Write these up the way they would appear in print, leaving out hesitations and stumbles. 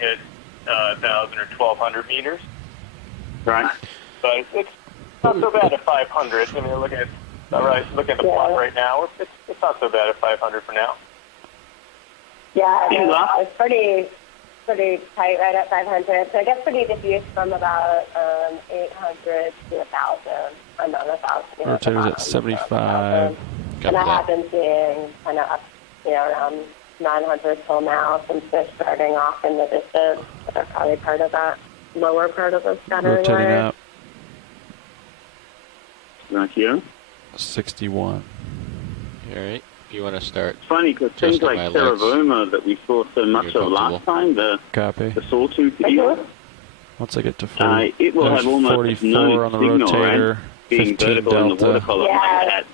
hit 1,000 or 1,200 meters. Right. But it's not so bad at 500. I mean, look at the plot right now. It's not so bad at 500 for now. Yeah, it's pretty tight right at 500. So it gets pretty diffuse from about 800 to 1,000. I'm not 1,000. Rotator's at 75. And I have been seeing kind of up, around 900 till now, since they're starting off in the distance. They're probably part of that lower part of the scattering Rotating line. up. Right here. 61. All right. If you want to start. It's funny because things like Cereboma that we saw so much of last time, the sawtooth video, once I get to 40, it will have almost 44 no on the signal, rotator, right? Being 15 vertical in the delta. watercolor like that.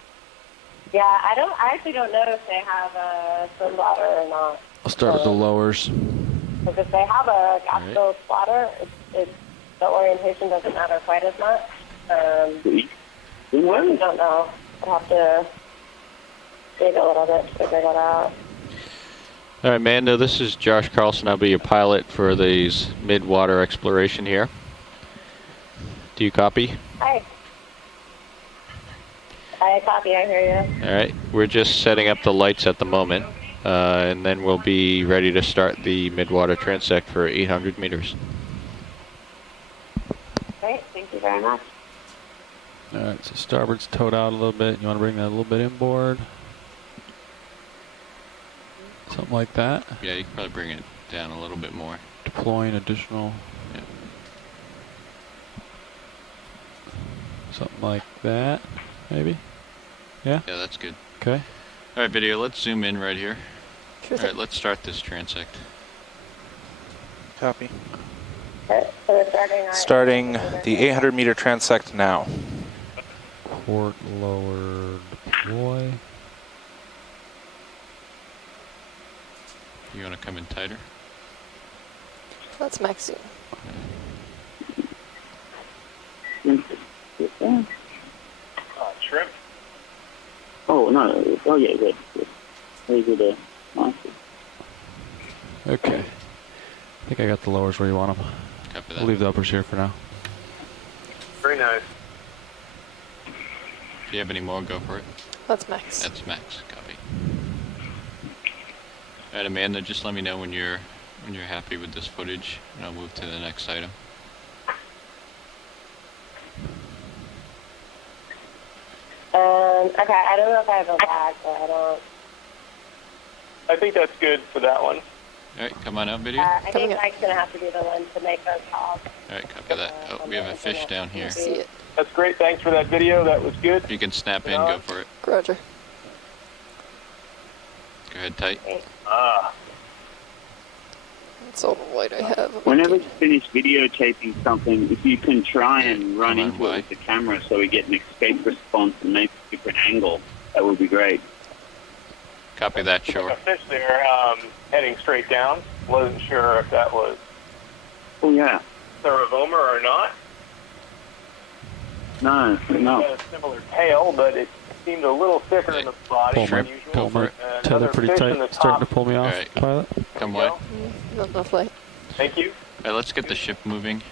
Yeah, I actually don't know if they have a swim bladder or not. I'll start with the lowers. Because if they have a gas-filled bladder, the orientation doesn't matter quite as much. I don't know. I'll have to dig a little bit to figure that out. All right, Mando, this is Josh Carlson. I'll be your pilot for these mid-water exploration here. Do you copy? Hi. I copy, I hear you. All right, we're just setting up the lights at the moment, and then we'll be ready to start the mid-water transect for 800 meters. Great, thank you very much. All right, so starboard's towed out a little bit. You want to bring that a little bit inboard? Something like that. Yeah, you can probably bring it down a little bit more. Deploying additional. Yeah. Something like that, maybe? Yeah? Yeah, that's good. Okay. All right, video, let's zoom in right here. Sure All right, let's start this transect. Copy. So we're Starting the 800 meter transect now. Port lower deploy. You want to come in tighter? That's Maxine. Shrimp. Oh, no. Oh, yeah, good. Very good. Nice. Okay. I think I got the lowers where you want them. Copy that. We'll leave the uppers here for now. Very nice. If you have any more, go for it. That's Max. That's Max. Copy. All right, Amanda, just let me know when you're happy with this footage, and I'll move to the next item. Okay, I don't know if I have a lag, but I don't. I think that's good for that one. All right, come on out, video. I think Mike's going to have to be the one to make those calls. All right, copy that. Oh, we have a fish down here. See it. That's great. Thanks for that video. That was good. If you can snap in, go for it. Roger. Go ahead, tight. That's all the light I have. Whenever you finish videotaping something, if you can try and run into it with the camera so we get an escape response and maybe a different angle, that would be great. Copy that, sure. A fish there heading straight down. Wasn't sure if that was Cereboma or not. No. It had a similar tail, but it seemed a little thicker in the body than usual. Pull my tether pretty tight. Starting to pull me off, pilot. Come wide. Not enough light. Thank you. All right, let's get the ship moving.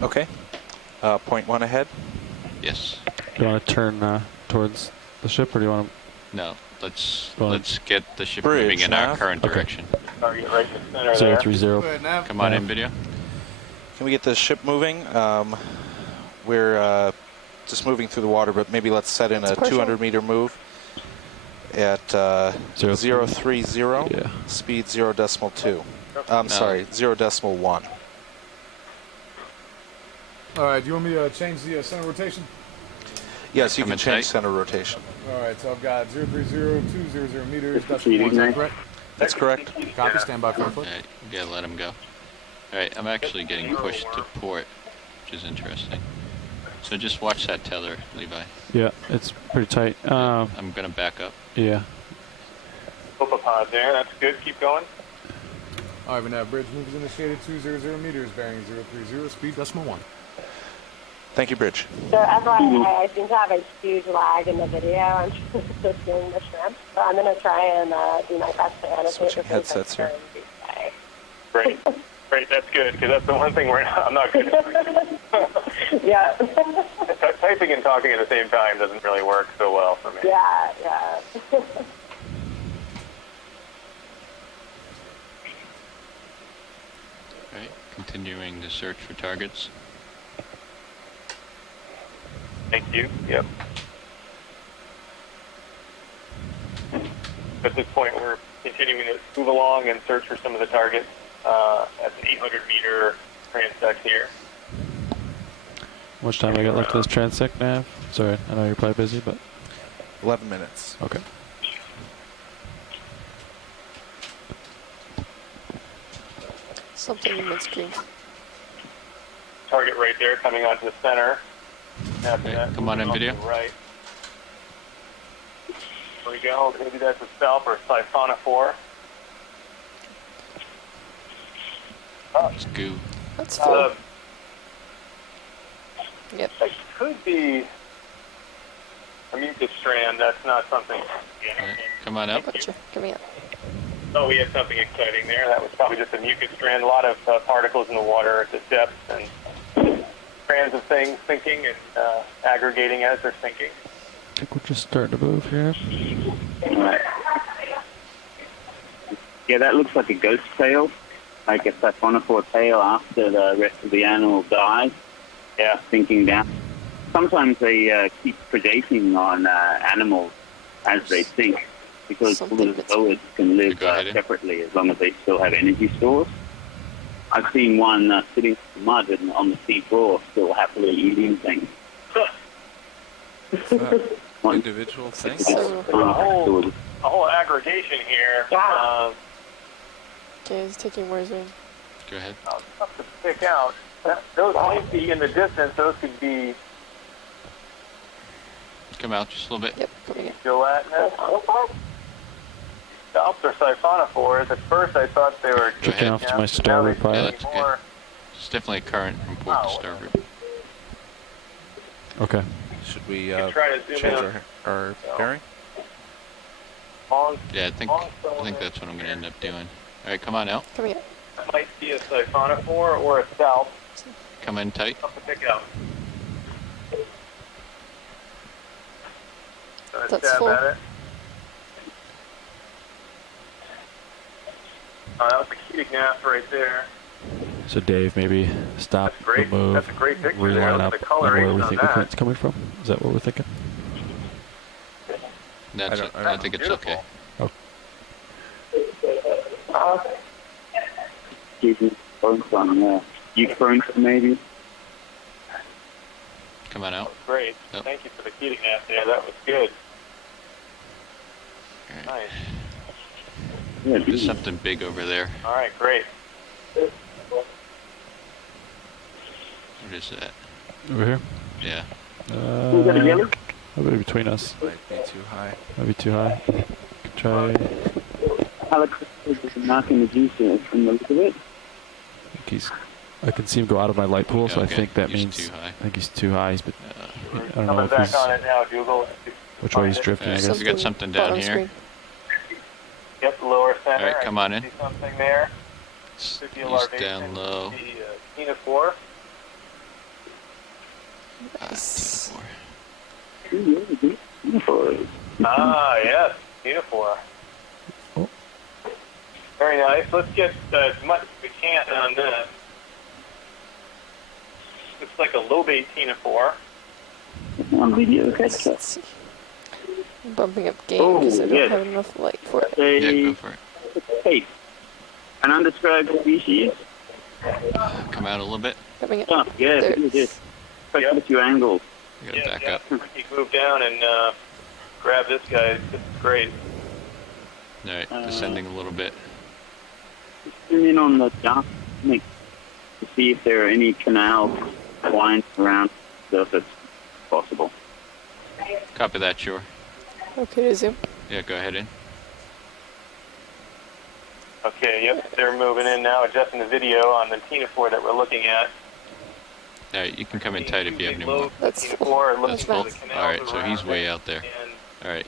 Okay. Point one ahead. Yes. Do you want to turn towards the ship, or do you want to? No. Let's get the ship Bridge, moving in our nav. current direction. Target right in the center there. 030. Come on in, video. Can we get the ship moving? We're just moving through the water, but maybe let's set in a 200 meter move at 030, speed 0.2. I'm sorry, 0.1. All right, do you want me to change the center rotation? Yes, you can change center rotation. All right, so I've got 030-200 meters. That's correct? That's correct. Copy, stand by for a foot. All right, you gotta let him go. All right, I'm actually getting pushed to port, which is interesting. So just watch that tether, Levi. Yeah, it's pretty tight. I'm gonna back up. Yeah. Copepod there. That's good. Keep going. All right, now bridge move is initiated 200 meters, bearing 030, speed 0.1. Thank you, Bridge. So FYI, I seem to have a huge lag in the video. I'm just doing the shrimp. So I'm going to try and do my best to annotate. Switching headsets here. Great. Great, that's good, because that's the one thing I'm not good at. Yeah. Typing and talking at the same time doesn't really work so well for me. Yeah, yeah. Right, continuing the search for targets. Thank you. Yep. At this point, we're continuing to move along and search for some of the targets at the 800-meter transect here. How much time I got left to this transect, Nav? Sorry, I know you're probably busy, but 11 minutes. okay. Something in midstream. Target right there, coming onto the center. After Okay, that, come on in, moving video. off to the right. There we go. Maybe that's a stealth or a siphonophore. It's goo. That's full. Yep. That could be a mucus strand. That's not something. Right, come on up. Gotcha. Coming up. Oh, we had something exciting there. That was probably just a mucus strand. A lot of particles in the water at this depth and strands of things sinking and aggregating as they're sinking. I think we're just starting to move here. Right. Yeah, that looks like a ghost tail, like a siphonophore tail after the rest of the animal dies. Yeah, sinking down. Sometimes they keep predating on animals as they sink because all the fluids can live separately as long as they still have energy stores. I've seen one sitting in the mud and on the sea floor still happily eating things. Individual thing? A whole aggregation here. Okay, he's taking more zoom. Go ahead. Tough to pick out. Those might be in the distance. Those could be Come out just a little bit. Yep, coming in. gelatinous. Scalps or siphonophores. At first I thought they were Checking off to my starboard Yeah, pilot. that's good. It's definitely a current from port to starboard. Okay. Should we try to zoom change in. our bearing? Yeah, I think that's what I'm going to end up doing. All right, come on out. Coming in. That might be a siphonophore or a scalp. Come in tight. Tough to pick out. Gonna That's stab full. at it. That was a cutic nap right there. So Dave, maybe stop the Great. move, That's a great picture there. reline Look up at the on where coloration we on think the that. current's coming from. Is that what we're thinking? That's it. I think it's okay. Oh, On Ukraine, maybe. Come on out. Great. Yep. Thank you for the cutic nap there. That was good. All right. Nice. Yeah, There's something big over there. All right, great. What is that? over here. Yeah. Is that a yellow? Maybe between us. Might be too high. Maybe too high. Could try. Alex is knocking the juice from the look of it. I can see him go out of my light pool, so I Okay, think that he's means too high. I think he's too high. But I don't know Coming if back he's on it now, Dougal. which way he's drifting. I Alright, guess. we got something down bottom here. screen. Yep, lower center. All right, come on in. See something there. He's Could be a larvation. down low. The ctenophore. Nice. Ah, yes, ctenophore. Oh. Very nice. Let's get as much as we can on this. Looks like a lobate ctenophore. On video, catch that. Let's see. I'm bumping up game because I don't yes. have enough light for it. Yeah, go for it. Hey, an undescribed species. Come out a little bit. Coming in. Oh, yeah, There look it at this. is. Check with your angles. We gotta back up. Ricky, move down and grab this guy. This is great. All right, descending a little bit. Zoom in on the dark mix to see if there are any canals lying around the surface possible. Copy that, Shore. Okay to zoom. Yeah, go ahead in. Okay, yep, they're moving in now, adjusting the video on the ctenophore that we're looking at. All right, you can come in tight if you have any more. That's full. Ctenophore, looking That's for full. the canals All right, so around he's way it, out there. and All right,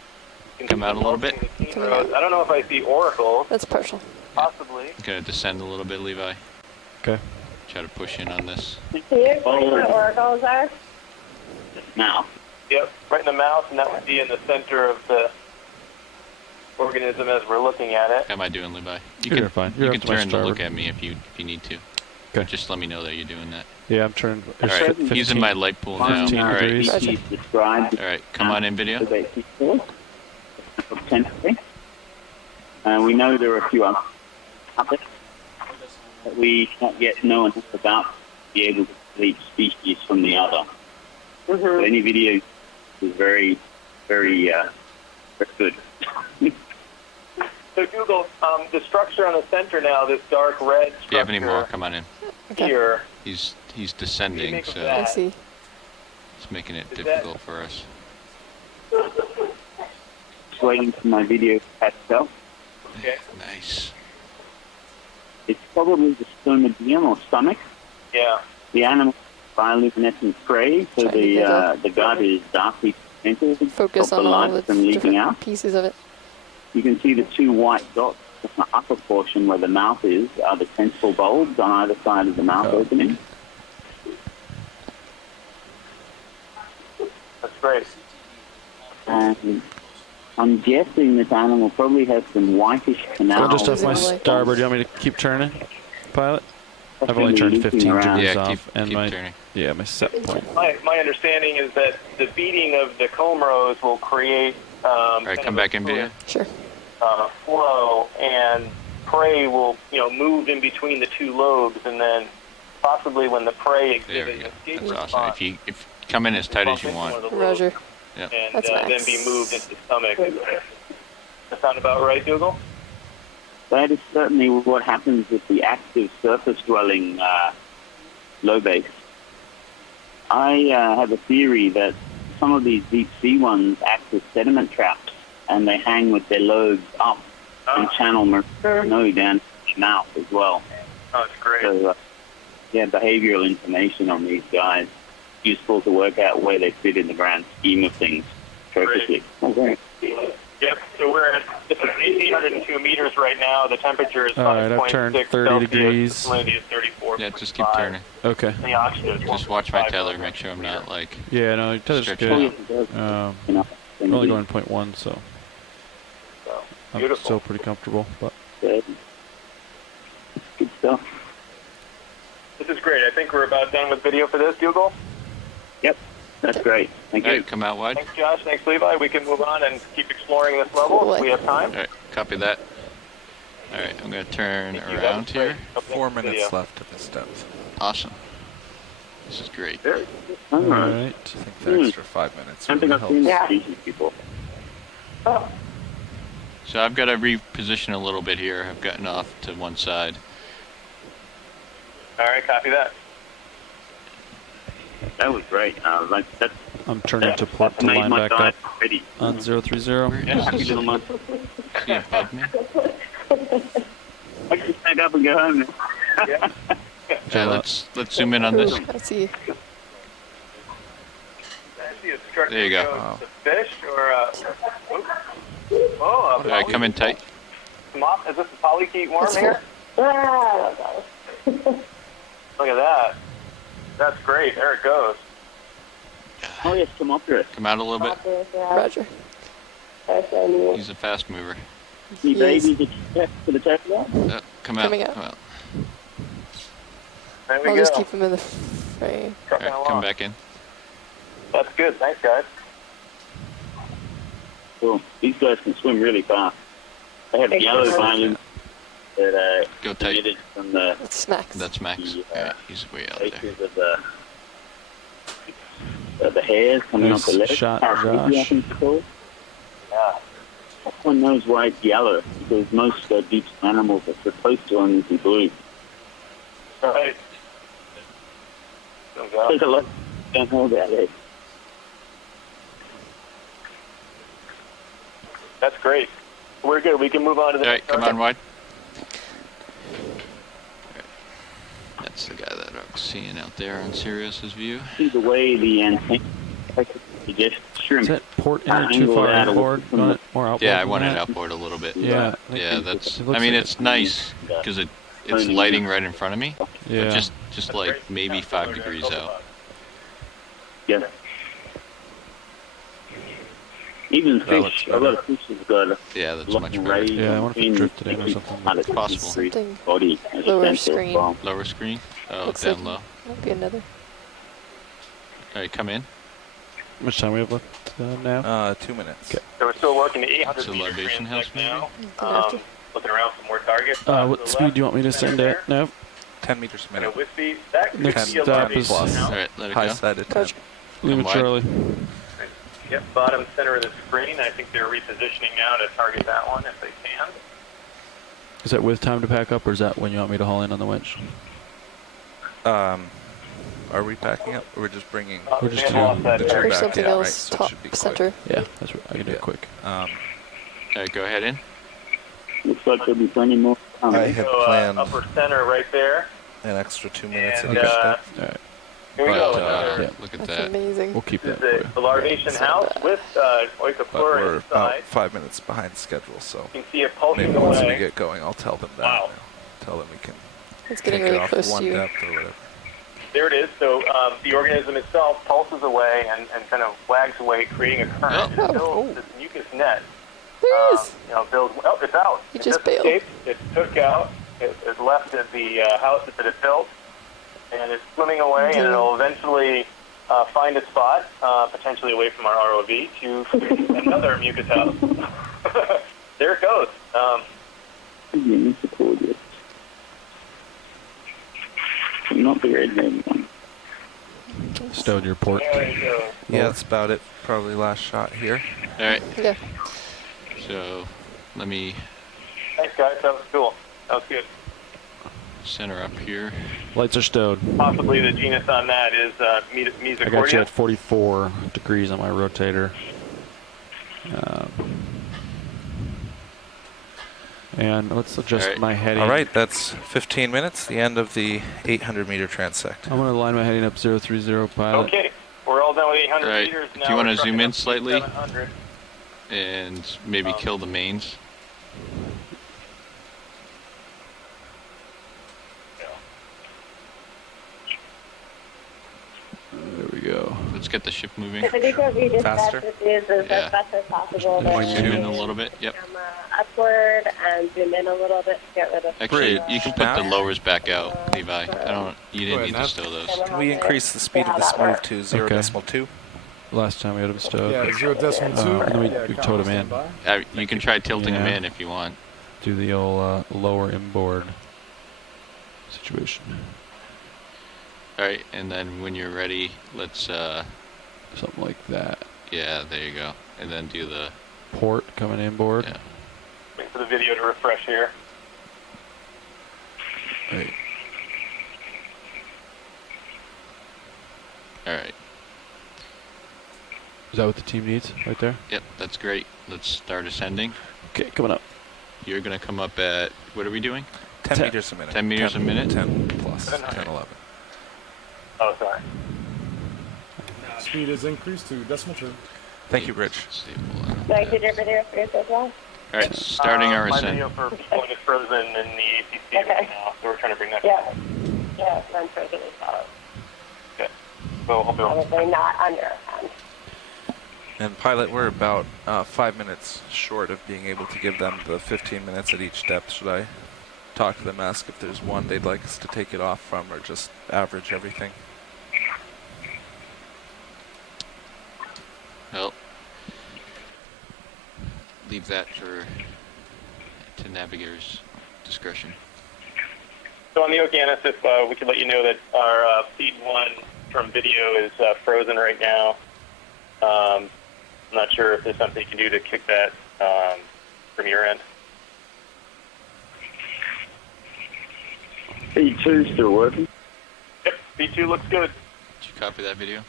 you can come see out a little the bit. bulk in the Coming out. I don't know if I see oracles. That's partial. possibly. Gonna descend a little bit, Levi. Okay. Try to push in on this. Can you explain what oracles are? Now, Yep, right in the mouth, and that would be in the center of the organism as we're looking at it. How am I doing, Levi? You're fine. You're You can up to my turn to look starboard. at me if you need to. Okay. Just let me know that you're doing that. Yeah, I'm turning. All right, he's in my light pool now. 15 All right, degrees. he's described all right, come on in, video. potentially. We know there are a few others out there that we not yet know enough about to be able to tell each species from the other. So any video is very, very good. So Google, the structure on the center now, this dark red structure. If you have any more, come on in. Okay. Here. He's What do you descending, make of so that? I see. it's making it Is difficult for us. Just waiting for my video to catch up. Okay. Nice. It's probably the stomatium or stomach. Yeah. The animal bioluminescent prey, so Trying to get the gut is darkly pigmented. Focus stop on the all light the from leaking out. different pieces of it. You can see the two white dots in the upper portion where the mouth is are the tentacle bulbs on either side of the mouth opening. That's great. And I'm guessing this animal probably has some whitish I'm canals. just off my Exactly. starboard. Do you want me to keep turning, pilot? I've only Possibly turned 15 leaking around. degrees Yeah, off, and keep my turning. my set point. My understanding is that the beating of the comb rows will create All right, come back in, video. Sure. flow, and prey will move in between the two lobes, and then possibly when the prey There we exhibits go. escape That's awesome. response, If you come in as tight as you want. Roger. Yeah. and That's then nice. be moved into the stomach. That sound about right, Dougal? That is certainly what happens with the active surface-dwelling lobates. I have a theory that some of these deep-sea ones act as sediment traps, and they hang with their lobes up and channel snow down to the mouth as well. Oh, it's great. So, behavioral information on these guys, useful to work out where they fit in the grand scheme of things. Perfectly. Okay. Yep, so we're at 1,802 meters right now. The temperature is All right, I've 5.6 turned 30 Celsius. degrees. The salinity is 34. Yeah, just keep turning. Okay. The oxygen is Just watch my 1.5 tether, make sure I'm not like. Yeah, no, your tether's Stretch good. it We're only going 0.1, so So, I'm beautiful. still pretty comfortable. But Good stuff. This is great. I think we're about done with video for this, Dougal. Yep, that's great. Thank All you. right, come out wide. Thanks, Josh. Thanks, Levi. We can move on and keep exploring this level if we have time. All right, copy that. All right, I'm gonna turn Thank you. around That's here. great. Up next 4 minutes video. left at this depth. Awesome. This is great. All all right. right. I think the extra 5 minutes I don't think really I've seen helps. this species before. So I've got to reposition a little bit here. I've gotten off to one side. All right, copy that. That was great. That's I'm turning to port to made line my back diet up ready. on 030. Where is Happy this? little month. See above me? I can stand up and go home now. Yeah. Okay, let's zoom in on this. I see. I see a structure There you go. shows a fish or a... Oh, All right, come in tight. Is this a polychaete worm That's here? Ah, Look at that. That's great. There it goes. Oh, yes, Tomopterus. Come out a little bit. Roger. He's a fast mover. Any Yes. babies for the takeout? Come out. Coming out. Come out. There we I'll go. just keep him in the frame. All Trucking right, along. come back in. That's good. Thanks, guys. Cool. These guys can swim really fast. They have yellow violin that Go tight. emitted from the That's smacks. That's Max. Yeah. All right, he's way out there. bases of the hairs coming Nice off the leg. shot, Paraplegia, I Josh. think it's called. Yeah. Everyone knows why it's yellow, because most deep animals are supposed to only be blue. All right. There we go. There's a lot don't know about it. That's great. We're good. We can move on to the All right, next come one. on wide. That's the guy that I was seeing out there on Sirius's view. See the way the antenna You just shrimp. Is that port in too far inboard? You want it more outboard? Yeah, I than want it that? outboard a little bit. Yeah. Yeah, that's. It looks I mean, like it's nice because it's lighting right in front of me. Yeah. But just like maybe 5 degrees out. Yeah. Even fish, a lot of fish has got Yeah, that's lot much of better. rays Yeah, I wonder if it in drifted in or something. on its Possible. Something body as a lower sensor screen. bomb. Lower screen. Oh, Looks down like low. might be another. All right, come in. How much time we have left now? 2 minutes. Okay. So we're still working the 800 So meter elevation transect house, maybe? now. After. Looking around for more targets. What speed do you want me to send at? No. 10 meters a minute. With the, that could Next be a stop large is- house. All right, let it High go. side of 10. Coach. Leave it, wide. Charlie. Yep, bottom center of the screen. I think they're repositioning now to target that one if they can. Is that with time to pack up, or is that when you want me to haul in on the winch? Are we packing up? Or we're just bringing We're just They lost that the area. two Or back something in, right? else, So it top should be quick. center. Yeah, that's right. I can do it quick. All right, go ahead in. Looks like there'll be plenty more coming. I had So planned upper center right there. an extra 2 minutes at And each step. All right. here we But, go. Yeah. look at That's that. amazing. We'll keep This that is for a you. larvation So house bad. with But oikopura we're about inside. 5 minutes behind schedule, so You can see it pulsing maybe once we away. get going, I'll tell them that. Wow. Tell them we can It's getting take it really off close one to you. depth or whatever. There it is. So the organism itself pulses away and kind of wags away, creating a current. Oh. It builds Oh. this mucus net. There it is. Builds. Oh, it's out. You It just bailed. escaped. It took out. It left at the house that it built, and it's swimming away, and it'll eventually find a spot, potentially away from our ROV, to create another mucus house. There it goes. Not the red name one. Stowed your port. There you go. Yeah, that's about it. Probably last shot here. All right, Yeah. so let me Thanks, guys. That was cool. That was good. center up here. Lights are stowed. Possibly the genus on that is I got you Mesocordia. at 44 degrees on my rotator. And let's adjust All right. my heading. All right, that's 15 minutes, the end of the 800 meter transect. I'm going to line my heading up 030 pilot. Okay, we're all done with 800 All right. meters now. Do you wanna We're zoom trucking in up to slightly? 700. And maybe kill the mains. There we go. Let's get the ship moving. I think what we just Faster? have to do is Yeah. as best as possible. Like to Zoom in move a little bit. Yep. the camera upward and zoom in a little bit to get rid of. Actually, Bridge. you can put the Now? lowers back out, Levi. You didn't need to Nav. stow those. Can we increase the speed of this move to 0.2? Last time we had them stowed. Yeah, 0.2. and then we Yeah, towed 'em in. stand by. You can try tilting them Yeah. in if you want. Do the old lower inboard situation. All right, and then when you're ready, let's. Something like that. Yeah, there you go. And then do the. Port coming inboard. Yeah. Wait for the video to refresh here. Right. All right. Is that what the team needs right there? Yep, that's great. Let's start ascending. Okay, coming up. You're gonna come up at. What are we doing? 10 meters a minute. 10 meters a minute? 10 plus, 10, Alright. 11. Oh, sorry. Speed is increased to decimal 2. Thank you, Rich. Stable. Like, did your video for yours as well? All right, starting our My ascent. video for Pierpoint is frozen in the ACC Okay. right now, so we're trying to bring that Yeah. back. Yeah, I'm frozen as well. Okay. So hope it'll Probably not on your end. And pilot, we're about 5 minutes short of being able to give them the 15 minutes at each depth. Should I talk to them, ask if there's one they'd like us to take it off from, or just average everything? Well, leave that to navigator's discretion. So on the Okeanos, if we could let you know that our feed 1 from video is frozen right now. I'm not sure if there's something you can do to kick that from your end. E2 still working. Yep, V2 looks good. Did you copy that video?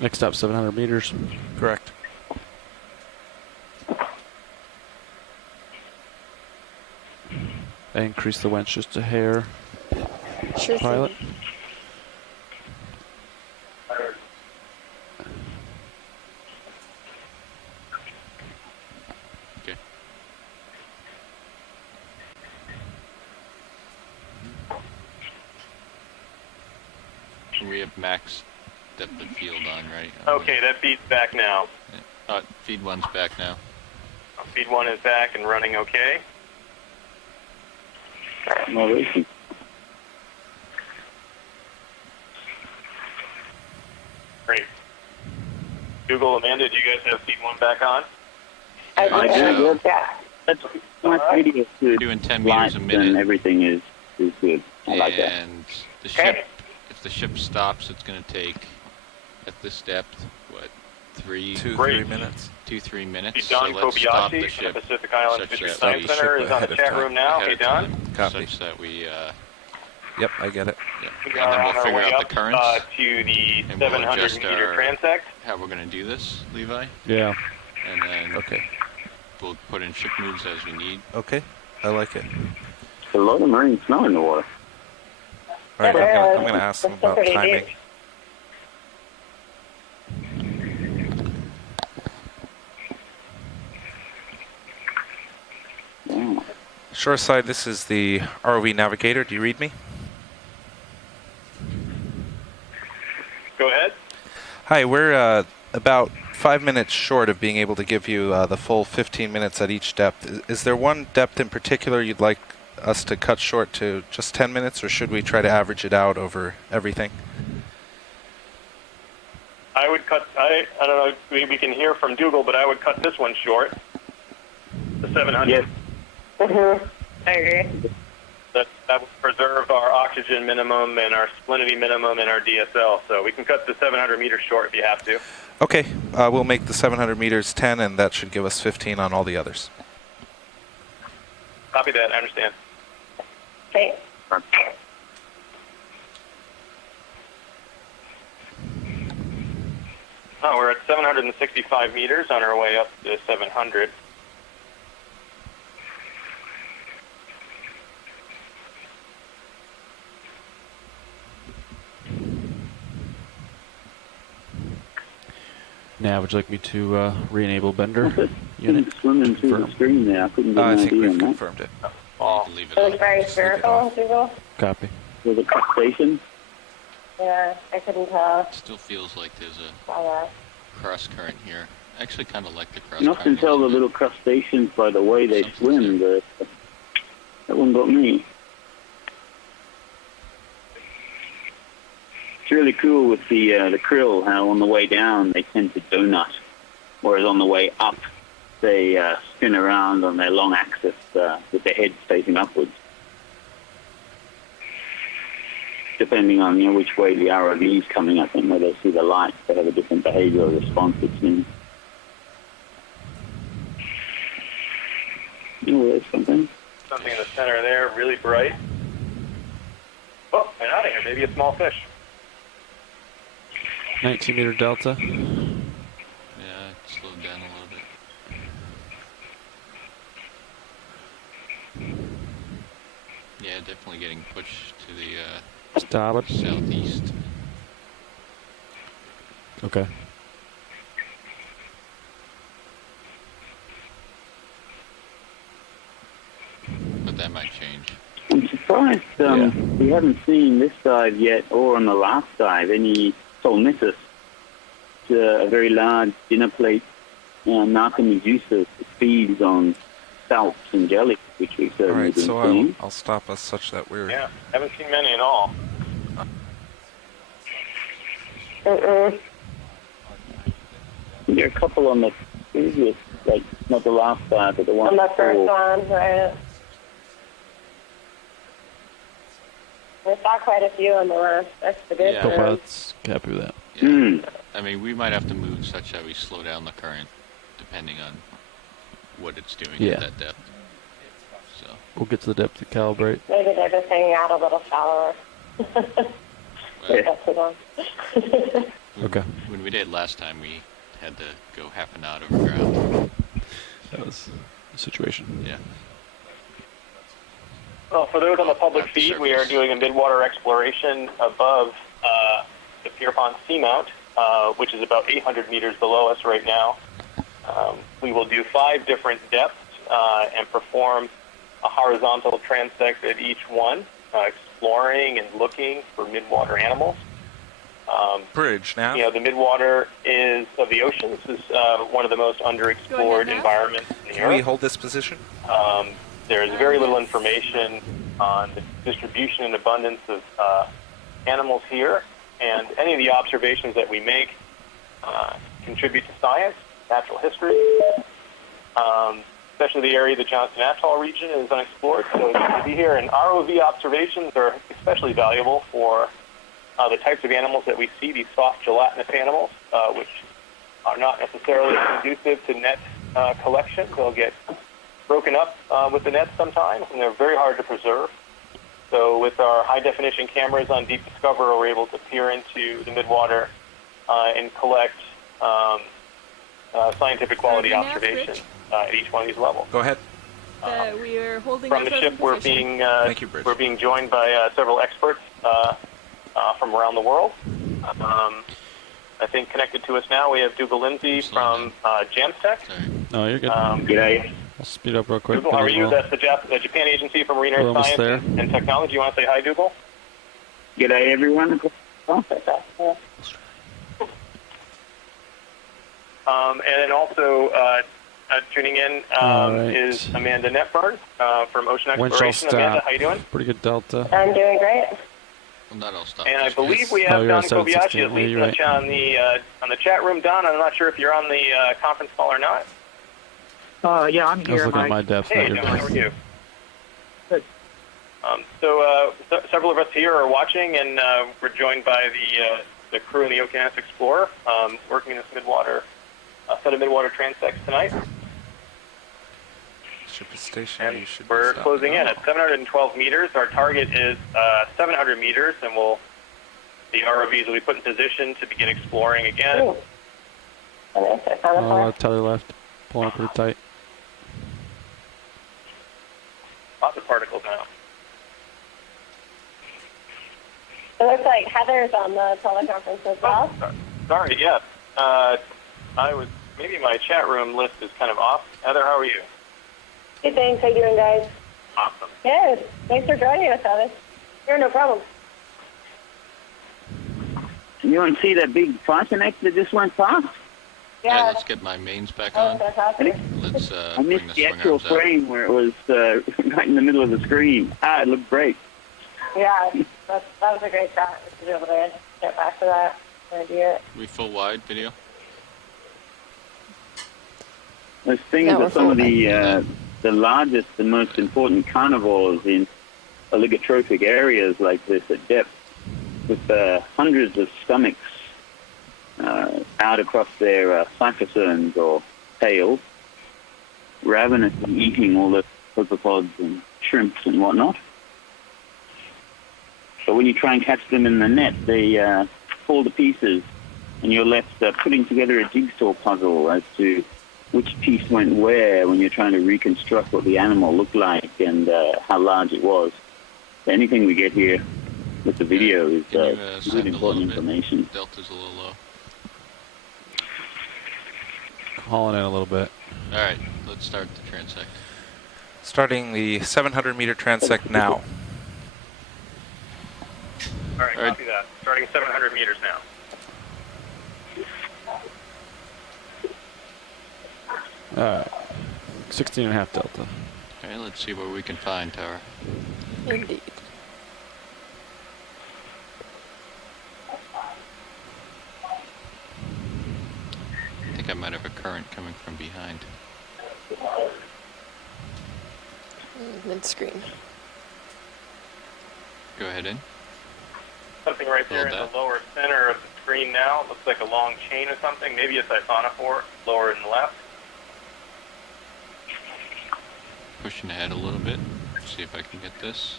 Next stop, 700 meters. Correct. I increased the winch just a hair. Sure Pilot. thing. We have max depth of field on, right? Okay, that feed's back now. Feed 1's back now. Feed 1 is back and running okay. No racing. Great. Google, Amanda, do you guys have feed 1 back on? I do. Yeah. That's my video is good. Doing 10 meters a Lights minute. and everything is good. I like that. And the ship, if the ship stops, it's going to take, at this depth, what, 2-3 minutes. 2-3 minutes. Don So let's stop the Kobayashi from ship. the Pacific Island such Fisheries that Science we Center is on ahead the of chat time. room now. ahead Hey, of Don. time, Copy. Such that we, Yep, I get it. yeah. We And are then on we'll our figure way out up the currents. to the And we'll 700 adjust meter our- transect. How we're going to do this, Levi. Yeah. And then Okay. we'll put in ship moves as we need. Okay. I like it. There's a lot of marine snow in the water. All right, Yeah, I'm gonna ask them it's still about pretty timing. deep. Yeah. Shoreside, this is the ROV Navigator. Do you read me? Go ahead. Hi, we're about 5 minutes short of being able to give you the full 15 minutes at each depth. Is there one depth in particular you'd like us to cut short to just 10 minutes, or should we try to average it out over everything? I would cut, I don't know, we can hear from Dougal, but I would cut this one short. The 700. Yes. I agree. That would preserve our oxygen minimum and our salinity minimum and our DSL. So we can cut the 700 meters short if you have to. Okay, we'll make the 700 meters 10, and that should give us 15 on all the others. Copy that, I understand. Okay. Oh, we're at 765 meters on our way up to 700. Now, would you like me to re-enable Bender Couldn't unit? swim into the Confirm. screen there. I couldn't get I an think idea we've on that. confirmed it. You Oh, can leave it It was on. very Just leave it spherical, off. Dougal. Copy. With a crustacean. Yeah, I couldn't tell. It still feels like there's a Saw that. cross current here. I actually kind of like the cross You current. often tell the little crustaceans by the way they Something's swim. That one got me. It's really cool with the krill, how on the way down they tend to donut, whereas on the way up they spin around on their long axis with their heads facing upwards. Depending on which way the ROV is coming, I think where they see the light, they have a different behavioural response, it seems. Oh, there's something. something in the center there, really bright. Oh, and out of here, maybe a small fish. 19 meter delta. Yeah, it slowed down a little bit. Yeah, definitely getting pushed to the Starboard. southeast. Okay. But that might change. I'm surprised we haven't seen this dive yet, or on the last dive, any solnitis. It's a very large dinner plate Narcomedusa that feeds on salps and jelly, which we All certainly right, been so seeing. I'll stop us such that we're... Yeah, haven't seen many at all. Mm-mm. There are a couple on the previous, like not the last dive, but the one On the first before. one, right? We saw quite a few on the last expedition. Yeah. Couple outs. Happy with that. Yeah. Hmm. I mean, we might have to move such that we slow down the current, depending on what it's doing Yeah. at that depth. So, We'll get to the depth to calibrate. Maybe they're just hanging out a little shallower. well, That's the one. Okay. when we did last time, we had to go half a knot over ground. That was the situation. Yeah. Well, for those on the public At the feed, we are surface. doing a midwater exploration above the Pierpoint Seamount, which is about 800 meters below us right now. We will do 5 different depths and perform a horizontal transect at each one, exploring and looking for midwater animals. Bridge now. You know, the midwater of the oceans is one of the most underexplored environments in the Can we Earth. hold this position? There's very little information on the distribution and abundance of animals here, and any of the observations that we make contribute to science, natural history. Especially the area of the Johnston Atoll region is unexplored, so to be here. And ROV observations are especially valuable for the types of animals that we see, these soft gelatinous animals, which are not necessarily conducive to net collection. They'll get broken up with the nets sometimes, and they're very hard to preserve. So with our high-definition cameras on Deep Discover, we're able to peer into the midwater and collect scientific quality observations at each one of these levels. Go ahead. We are holding from the ship, we're being joined by several experts from around the world. I think connected to us now we have Dougal Lindsay from Jamstec. No, you're good. G'day. I'll speed up real quick. Dougal, how are you? That's the Japan Agency for Marine Earth Science and Technology. You want to say hi, Dougal? G'day, everyone. And then also tuning in is Amanda Netburn from Ocean Exploration. Amanda, how you doing? Pretty good delta. I'm doing great. Well, that'll stop. And I believe we have Don Kobayashi at least on the chat room. Don, I'm not sure if you're on the conference call or not. Yeah, I'm here. I was looking at my depth. Hey, Don, how are you? Good. So several of us here are watching, and we're joined by the crew in the Okeanos Explorer, working in this midwater set of midwater transects tonight. Ship is stationed. And we're closing in at 712 meters. Our target is 700 meters, and the ROVs will be put in position to begin exploring again. Tether left. Pulling up pretty tight. Lots of particles now. It looks like Heather's on the teleconference as well. Sorry, yes. Maybe my chat room list is kind of off. Heather, how are you? Good, thanks. How you doing, guys? Awesome. Good. Thanks for joining us, Heather. Sure, no problem. You want to see that big Frontenac that just went past? Yeah, let's get my mains back on. Let's I missed the actual frame where it was right in the middle of the screen. It looked great. Yeah, that was a great shot. To be able to get back to that idea. We full wide video? Those things are some of the largest and most important carnivores in oligotrophic areas like this at depth, with hundreds of stomachs out across their cyphocerns or tails, ravenously eating all the copepods and shrimps and whatnot. But when you try and catch them in the net, they fall to pieces, and you're left putting together a jigsaw puzzle as to which piece went where when you're trying to reconstruct what the animal looked like and how large it was. Anything we get here with the video is really important information. Delta's a little low. Hauling in a little bit. All right, let's start the transect. Starting the 700-meter transect now. All right, copy that. Starting 700 meters now. Alright. 16.5 delta. Okay, let's see what we can find, Tower. Indeed. I think I might have a current coming from behind. Mid-screen. Go ahead in. Something right there in the lower center of the screen now. It looks like a long chain or something. Maybe a siphonophore lower in the left. Pushing ahead a little bit. See if I can get this.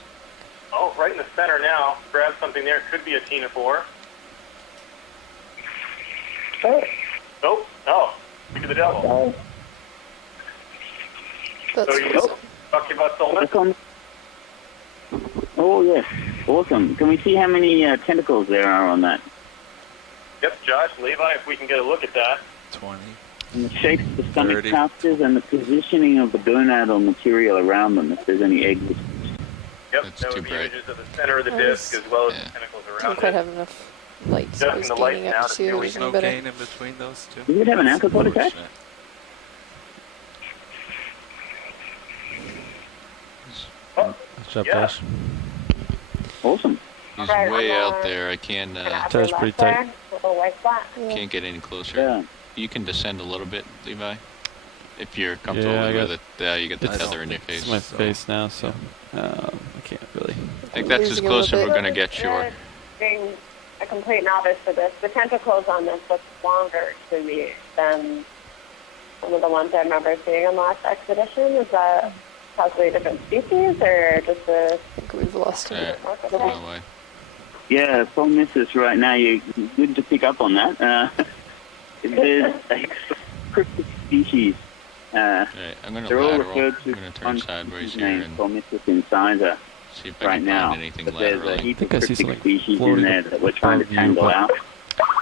Oh, right in the center now. Grab something there. Could be a ctenophore. Oh. Nope. No. Look at the devil. That's so you talking about Solomon? Oh, yes. Awesome. Can we see how many tentacles there are on that? Yep, Josh, Levi, if we can get a look at that. 20. And the shape of the stomach pouches and the positioning of the gonadal material around them, if there's any eggs. Yep, that would be images of the center of the disc as well as the tentacles around Don't quite have enough Light, so Adjusting it's the lights gaining now up to to see what we There's can no better. gain in between those two. Do we have an alpha pod attack? Unfortunate. Good job, Yeah. Josh. Awesome. He's Right, way on out the- there. I can't Tires pretty tight. Little white spot. Yeah. can't get any closer. Yeah. You can descend a little bit, Levi, if you're comfortable Yeah, I with got- it. Yeah, you get the I don't tether in your think face. It's my So- face now, so I can't really. I think that's as Losing a close as little we're bit. gonna get, sure. Being a complete novice to this, the tentacles on this look longer to me than some of the ones I remember seeing on last expedition. Is that possibly a different species or just a... I think we've lost him. Alright, go away. Yeah, Paul misses right now. You're good to pick up on that. There's a cryptic species. Alright, I'm gonna They're all lateral. referred I'm to gonna turn on sideways here named and Promiscus incisor see if I right can now. find anything But there's a laterally. heap of think I see cryptic something species in floating there that we're trying to above you, tangle but- out.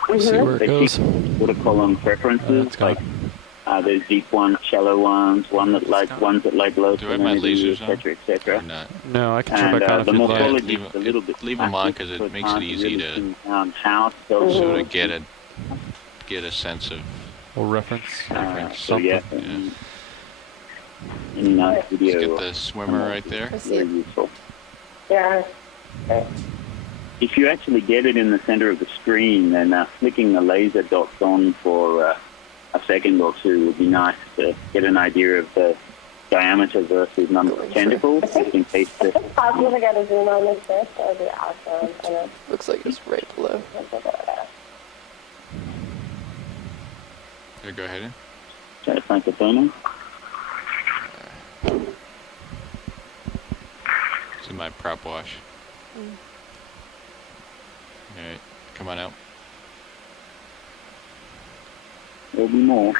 We'll see where it They goes. keep what are column preferences, It's gone. like there's deep ones, shallow ones, ones that like low Do I have my salinity, lasers on? etc., Or etc. not? No, I can turn And back on if the you'd like. morphology leave is a little bit leave 'em on plastic, 'cause it so it's makes it hard easy really to pin down how cells Sort of get a sense of Or reference. so yeah, something. any nice let's video. get the swimmer right there. I see Very it. useful. Yeah. If you actually get it in the center of the screen, then flicking the laser dots on for a second or two would be nice to get an idea of the diameter versus number of tentacles, just in case If it's possible to get a zoom on this fish, that would be awesome. And then Looks like it's right below. Here, go ahead. the microphone. It's in my prop wash. Alright, come on out. There'll be more.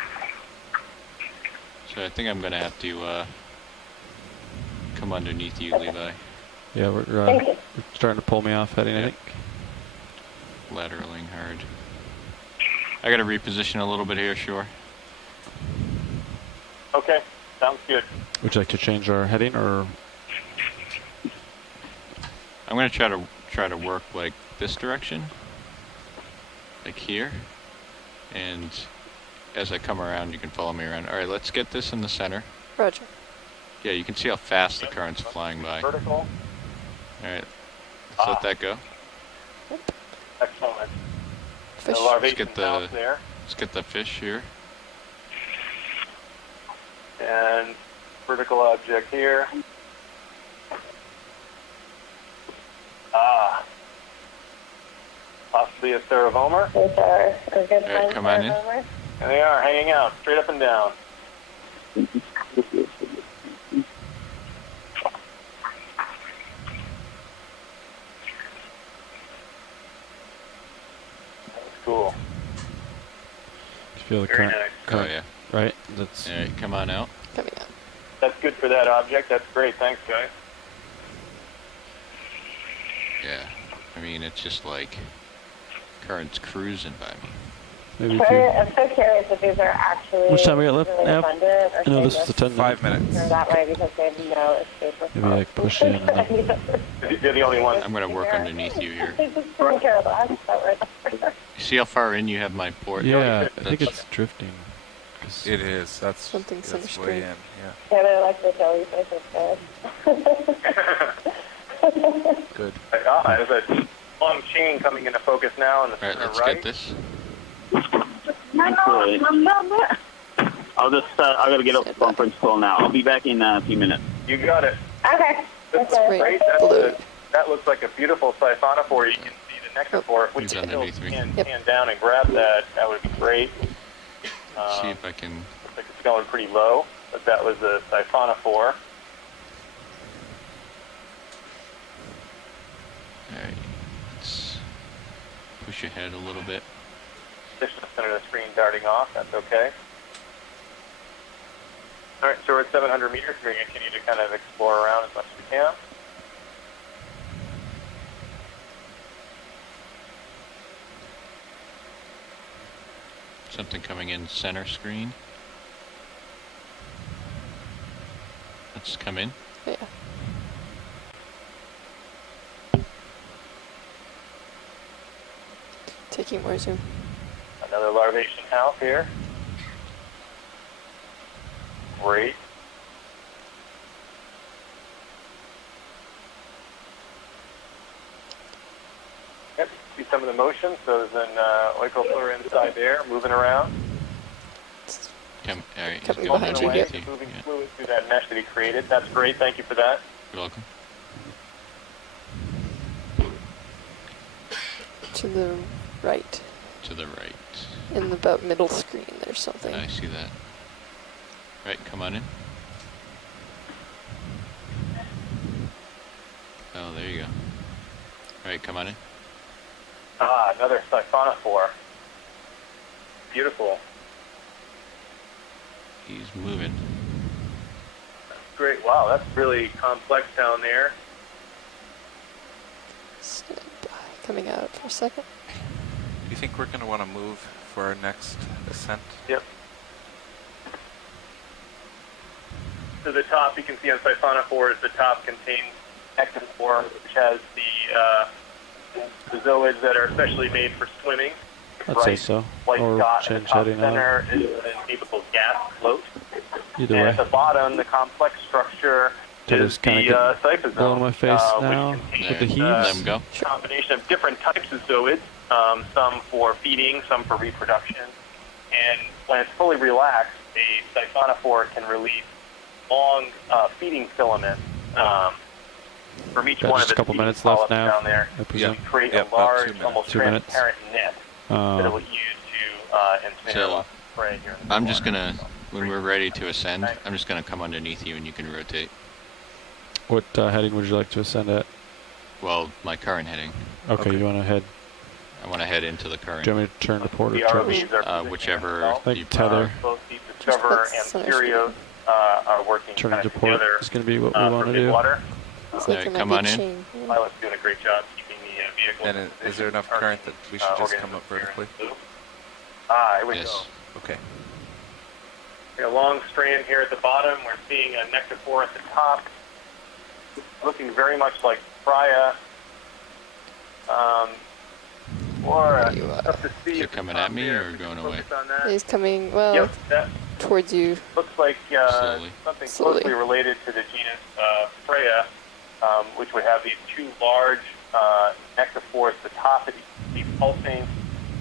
So I think I'm gonna have to come underneath you, Levi. Yeah, we're Thank you. starting to pull me off heading, I think. Lateraling hard. I gotta reposition a little bit here, sure. Okay, sounds good. Would you like to change our heading, or I'm gonna try to work like this direction, like here, and as I come around, you can follow me around. All right, let's get this in the center. Roger. Yeah, you can see how fast the current's flying by. All Vertical. right, let's let that go. Excellent. Fish. The larvation get the- house there. Let's get the fish here. And vertical object here. Ah. Possibly a Therovomer. Those are a good All right, time come for on in. a moment. And they are hanging out, straight up and down. That's cool. do you feel the Very current? nice. Oh current yeah. Right. That's. All right, come on out. Coming up. That's good for that object. That's great. Thanks, guys. Yeah. I mean, it's just like current's cruising by me. Maybe if So you, I'm so curious if these are actually Much time we got left, really Nav? abundant or I know they this is just the 10 5 minutes. are that way because they have no escape response. maybe like push in. And then, You're the only one. I'm gonna work underneath you here. They just don't care about us, but we're You see how far in you have my port? yeah, I think That's- it's drifting. 'Cause It is. That's Something center way screen. in. Yeah. yeah, they're like the jellyfish instead. Good. There's a long chain coming into focus now in the All right, center let's right. get this. I'll just, I gotta get off the conference call now. I'll be back in a few minutes. You got it. Okay. That's Okay. great. Below. That looks like a beautiful siphonophore. You can see the necrophore. If we He's could underneath me. hand Yep. down and grab that, that would be great. See if I can. Looks like it's going pretty low, but that was a siphonophore. Alright, let's push ahead a little bit. Fish in the center of the screen darting off. That's okay. All right, so we're at 700 meters. We're going to continue to kind of explore around as much as we can. Something coming in center screen. Let's come in. Yeah. Taking more zoom. Another larvation house here. Great. Yep, see some of the motion. So there's an oikoflora inside there, moving around. All right, he's Coming going behind you underneath here. you. Moving Yeah, fluid through that mesh that he created. That's great. Thank you for that. you're welcome. To the right. To the right. In the about middle screen, there's something. I see that. Right, come on in. Oh, there you go. All right, come on in. Ah, another siphonophore. Beautiful. He's moving. Great. Wow, that's really complex down there. Stand by. Coming out for a second. Do you think we're going to want to move for our next ascent? Yep. To the top, you can see on siphonophores, the top contains ectophore, which has the zooids that are especially made for swimming. I'd say so. White Or dot at the change top heading center is an incapable gas float. Either And way. at the bottom, the complex structure That is is kind the of cyphosome, blowing my face now which with the contains Let heaves. him go. a combination of different types of zooids, some for feeding, some for reproduction. And when it's fully relaxed, a siphonophore can release long feeding filaments from each Got one just of a its couple feeding minutes left polyps now, down there. I presume. To create Yep, a about 2 large, minutes. almost 2 minutes. transparent net that it will use to ensnare So, lots of prey here in the I'm just water. gonna, So, when we're ready to ascend, I'm just gonna come underneath you and you can rotate. What heading would you like to ascend at? Well, my current heading. Okay, Okay. you want to head? I want to head into the current. Do you want me to turn to port or the turn? ROVs are positioning whichever themselves. Like you tether. Both Deep Discover Just and put center Sirius are working Turn kind into of port together is going to be what we for want to do. Midwater. It's Yeah, like in come a on big in. chain. Yeah. Pilot's doing a great job keeping the vehicle. And in is there enough position, current that we should just come organisms up here in vertically? the loop. Ah, here we Yes. go. Okay. A long strand here at the bottom. We're seeing a nectophore at the top, looking very much like Freya. Or There you are. up to see. You're coming at me or going away? Focus on that. He's coming, well, Yep, that towards you. looks like Slowly. something Slowly. closely related to the genus Freya, which would have these two large nectophores at the top that you can see pulsing,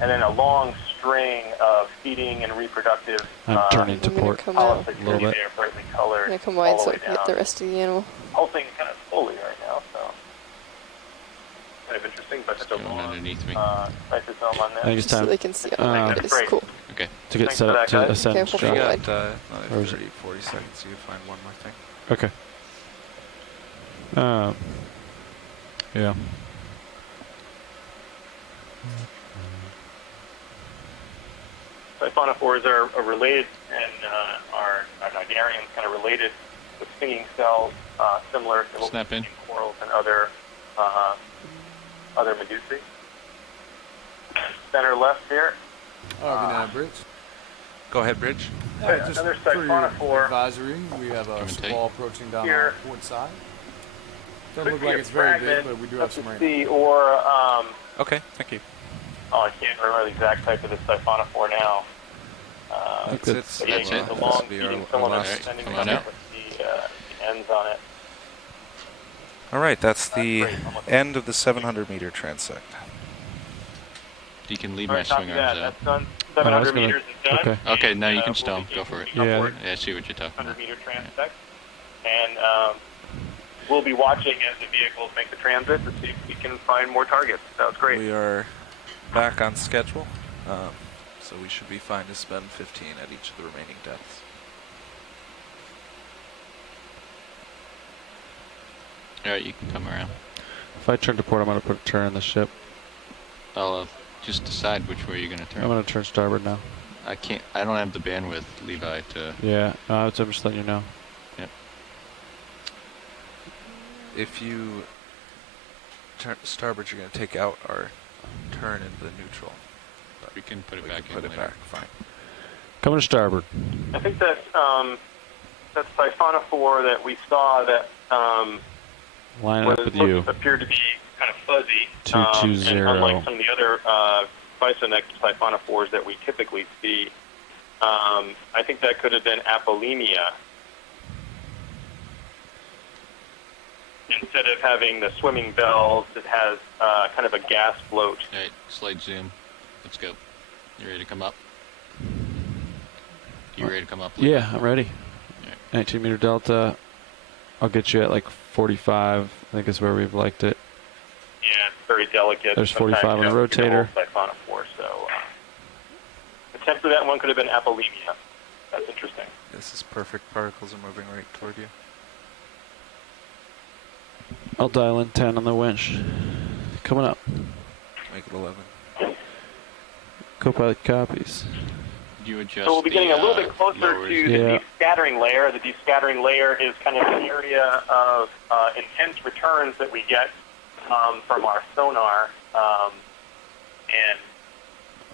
and then a long string of feeding and reproductive I'm turning to I'm gonna port. come out. polyps that a little you bit. see there, brightly colored, I'm gonna come all wide the so I way can get down. the rest of the animal. Pulsing kind of slowly right now, so kind of interesting, but it's a Going long underneath me. lysosome on I think that. it's Just so time they can see how big it is. Great. Cool. Okay. to get Thanks set for up that, to guys. ascend. Careful We for Strap. got wide. another Or is it- 30, 40 seconds. You can find one more thing. Okay. Yeah. Siphonophores are related and are Nigerians kind of related with stinging cells, similar to what Snap we in. see in corals and other medusae. Center left here. Banana Bridge. Go ahead, Bridge. Yeah, just another for your siphonophore advisory, we have a Come and take. squall approaching down Here. our port side. Doesn't Could look be like a it's very big, fragment but we do of have some the rain. sea, or Okay, thank you. I can't remember the exact type of the siphonophore now. That's But yeah, That's you it. get the This long will be feeding our filament last. extending Come from on it out. with the ends on it. All right, that's the great. Almost- end of the 700-meter transect. You can leave All my right, copy swing that. arms out. That's done. I was 700 gonna- meters is done. okay. Okay, now you can We'll stow. be Go for it. taking Yeah. upward Yeah, I see what you're talking about. 100-meter transect. And we'll be watching as the vehicles make the transit to see if we can find more targets. That was great. We are back on schedule, so we should be fine to spend 15 at each of the remaining depths. All right, you can come around. If I turn to port, I'm going to put a turn in the ship. I'll just decide which way you're gonna I'm turn. going to turn starboard now. I can't. I don't have the bandwidth, Levi, to. Yeah, I'm just letting you know. Yep. If you turn starboard, you're going to take out our turn into neutral. We can put it We back can in put it later. back, fine. Coming to starboard. I think that that siphonophore that we saw that Line up with you. appeared to be kind of fuzzy. 220. And unlike some of the other Bisonex siphonophores that we typically see. I think that could have been apolemia. Instead of having the swimming bells, it has kind of a gas float. All right, slide zoom. Let's go. You ready to come up? You ready to come up? Luke? Yeah, I'm ready. Right. 19 meter delta. I'll get you at like 45. I think is where we've liked it. Yeah, it's very delicate. There's Sometimes 45 on the you don't rotator. get siphonophore, so the temp for that one could have been apolemia. That's interesting. This is perfect. Particles are moving right toward you. I'll dial in 10 on the winch. Coming up. Make it 11. Copilot copies. You adjust. So we'll be getting a little bit closer lowers. to the descattering layer. The descattering layer is kind of an area of intense returns that we get from our sonar. And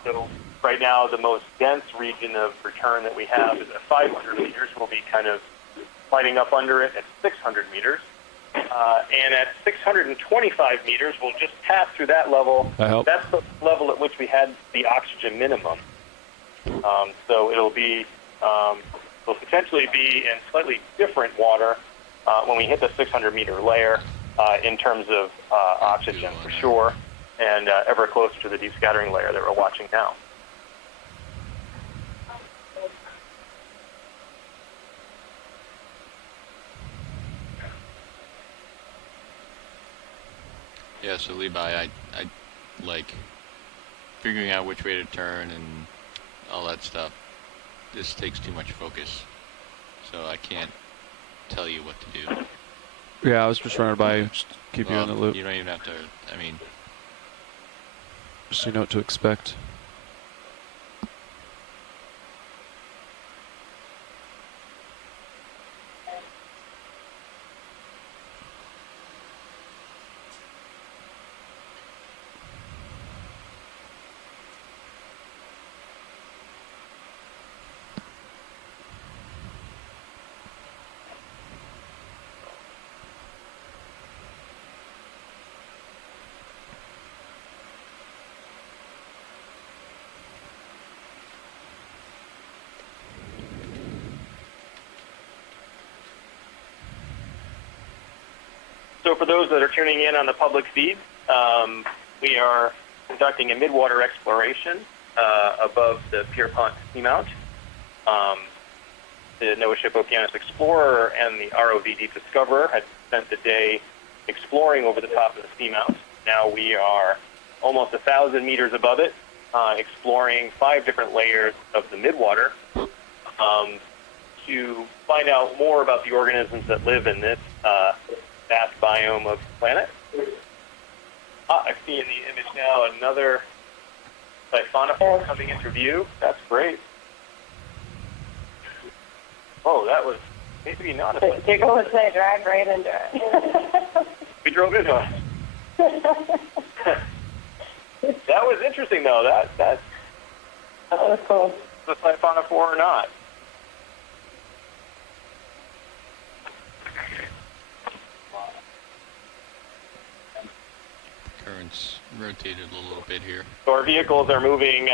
so right now the most dense region of return that we have is at 500 meters. We'll be kind of lighting up under it at 600 meters. And at 625 meters, we'll just pass through that level. That's the level at which we had the oxygen minimum. So it'll be, will potentially be in slightly different water when we hit the 600 meter layer in terms of oxygen for sure, and ever closer to the deep scattering layer that we're watching now. Yeah, so Levi, I like figuring out which way to turn and all that stuff. This takes too much focus, so I can't tell you what to do. Yeah, I was just running by, just keep you in the loop. You don't even have to, I mean... Just so you know what to expect. So for those that are tuning in on the public feed, we are conducting a midwater exploration above the Pierpoint Seamount. The NOAA ship Okeanos Explorer and the ROV Deep Discoverer had spent the day exploring over the top of the Seamount. Now we are almost 1,000 meters above it, exploring 5 different layers of the midwater to find out more about the organisms that live in this vast biome of the planet. I see in the image now another siphonophore coming into view. That's great. Oh, that was maybe not a... You're going to say drag right into it. We drove into it. That was interesting, though. That was cool. The siphonophore or not. Currents rotated a little bit here. So our vehicles are moving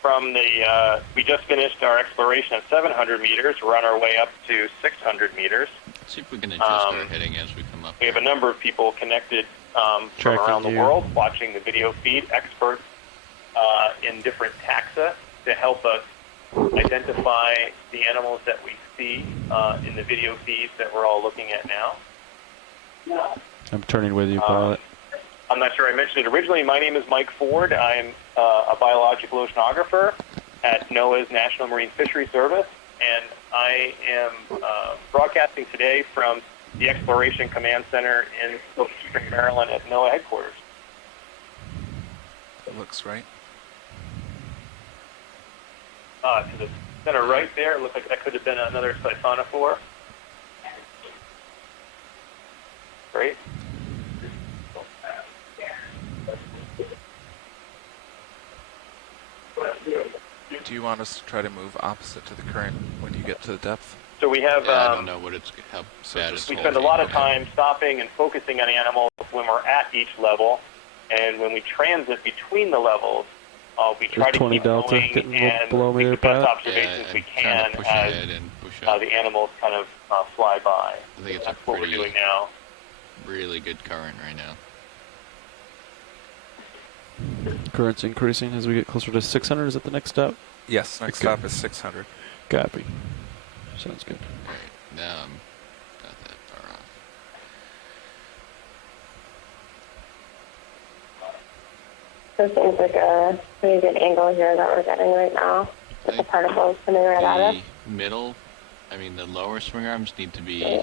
from the, we just finished our exploration at 700 meters. We're on our way up to 600 meters. Let's see if we can adjust our heading as we come up. We have a number of people connected from around the world watching the video feed, experts in different taxa to help us identify the animals that we see in the video feeds that we're all looking at now. I'm turning with you, pilot. I'm not sure I mentioned it originally. My name is Mike Ford. I'm a biological oceanographer at NOAA's National Marine Fisheries Service, and I am broadcasting today from the Exploration Command Center in Silver Spring, Maryland at NOAA headquarters. That looks right. To the center right there, it looks like that could have been another siphonophore. Great. Do you want us to try to move opposite to the current when you get to the depth? So we have, I don't know what how bad it's we spend a lot of time stopping and focusing on animals when we're at each level, and when we transit between the levels, We try to 20 keep delta, going getting and below make meter the best pilot. observations we trying can to push as ahead and push up. the animals kind of fly by. I think it's That's a what we're pretty, doing now. really good current right now. Current's increasing as we get closer to 600. Is that the next stop? Yes, next Okay. stop is 600. Copy. Sounds good. Alright, now I'm not that far off. This seems like a pretty good angle here that we're getting right now, with the particles coming right at us. The middle, I mean the lower swing arms need to be,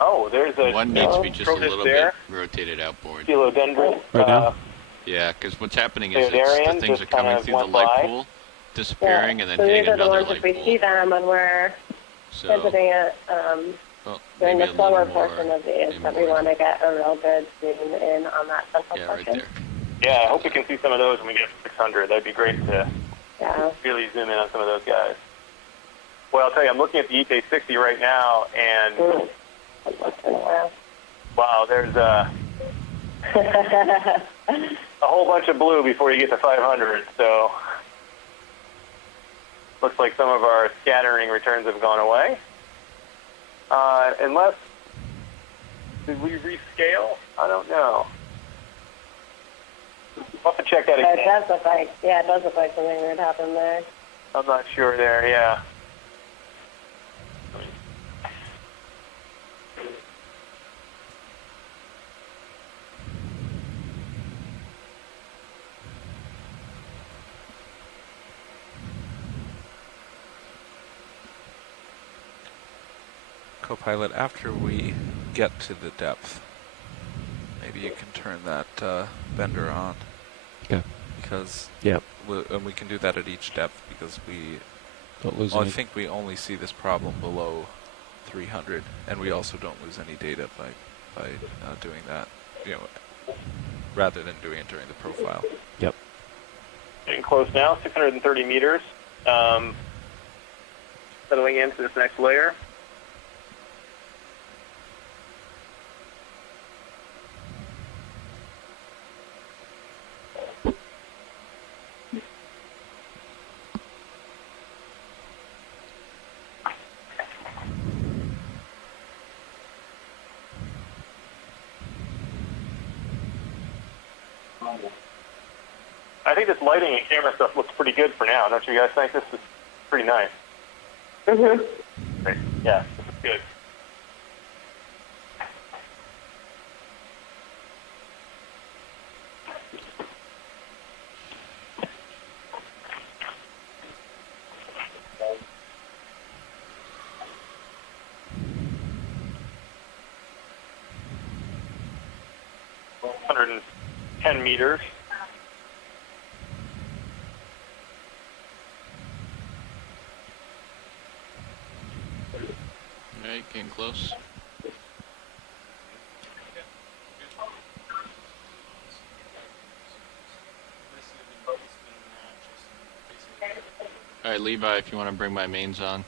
Oh, there's a one needs to be just a crocus little there. bit rotated outboard. Philodendron. Right now? Yeah, because what's happening There's is the Arians things are just kind coming of through the went light by. pool, disappearing, and then So hitting these are the another ones light if we pool. see them when we're So, visiting it well, during maybe the a little slower more portion of these, that we inboard. want to get a real good zoom in on that central Yeah, right portion. there. Yeah, I hope we can see some of those when we get up to 600. That'd be great to Yeah. really zoom in on some of those guys. Well, I'll tell you, I'm looking at the EK60 right now, and wow, there's a whole bunch of blue before you get to 500. So looks like some of our scattering returns have gone away. Unless, did we rescale? I don't know. We'll have to check that again. It does look like, yeah, it does look like something weird happened there. I'm not sure there, yeah. Copilot, after we get to the depth, maybe you can turn that bender on. Okay. Because Yep. and we can do that at each depth because we. Don't lose Well, I any. think we only see this problem below 300, and we also don't lose any data by doing that. You know, rather than doing it during the profile. Yep. Getting close now, 630 meters. Settling into this next layer. I think this lighting and camera stuff looks pretty good for now. Don't you guys think this is pretty nice? Mm-hmm. Great. Yeah, this is good. Well, 110 meters. Alright, getting close. Alright, Levi, if you want to bring my mains on.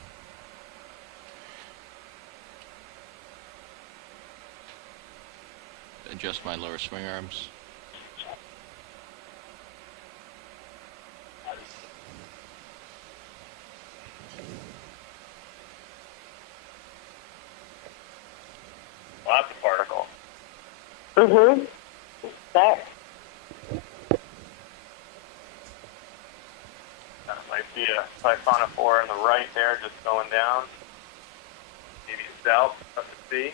Adjust my lower swing arms. Lots of particle. Mm-hmm. There. I see a siphonophore on the right there just going down. Maybe south, up to sea.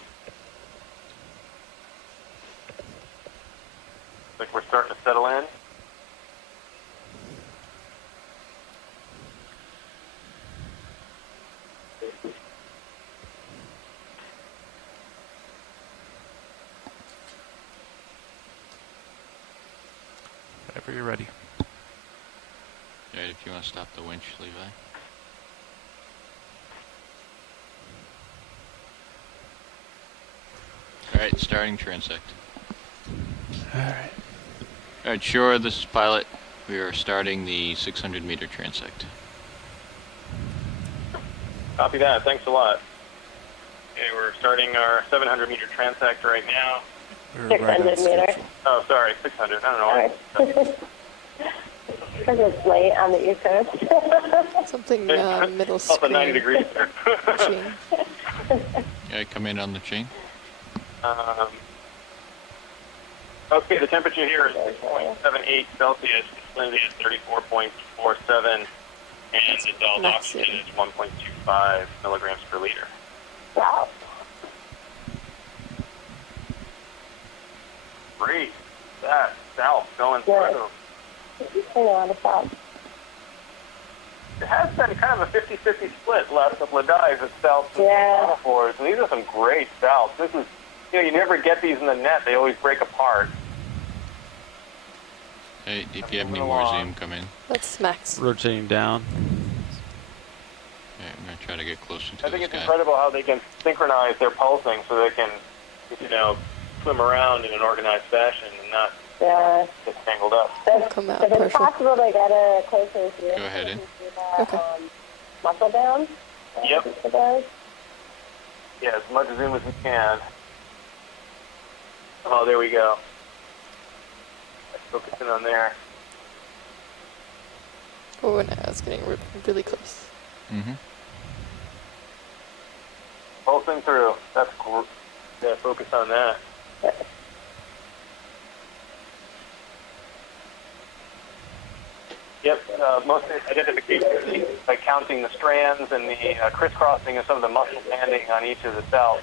Looks like we're starting to settle in. Whenever you're ready. Alright, if you want to stop the winch, Levi. Alright, starting transect. Alright. Alright, sure, this is pilot. We are starting the 600 meter transect. Copy that. Thanks a lot. Okay, we're starting our 700 meter transect right now. We're right on 600 meter. schedule. Oh, sorry, 600. I don't know. All right. Because it's late on the East Coast. Something middle It's also 90 screen. degrees there. Chain. Yeah, come in on the chain. Okay, the temperature here is 6.78 Celsius, salinity is 34.47, and the dissolved Max oxygen it. is 1.25 milligrams per liter. Wow. Great. That south going Yeah. through. I know how to stop. It has been kind of a 50-50 split the last couple of dives at south and Yeah. floors, and these are some great souths. This is, you never get these in the net. They always break apart. Hey, if I'm you have any moving more along. zoom, come in. That's max. Rotating down. Alright, I'm gonna try to get closer to I think this it's guy. incredible how they can synchronize their pulsing so they can, swim around in an organized fashion and not Yeah. get tangled up. We'll come out If it's partial. possible to get it closer to you. Go ahead in. Okay. Muscle down. Yep. It does. Yeah, as much zoom as we can. Oh, there we go. Let's focus in on there. Oh, no, it's getting really close. Mm-hmm. Pulsing through. That's cool. Yeah, focus on that. Yep, most identification by counting the strands and the crisscrossing of some of the muscle banding on each of the cells.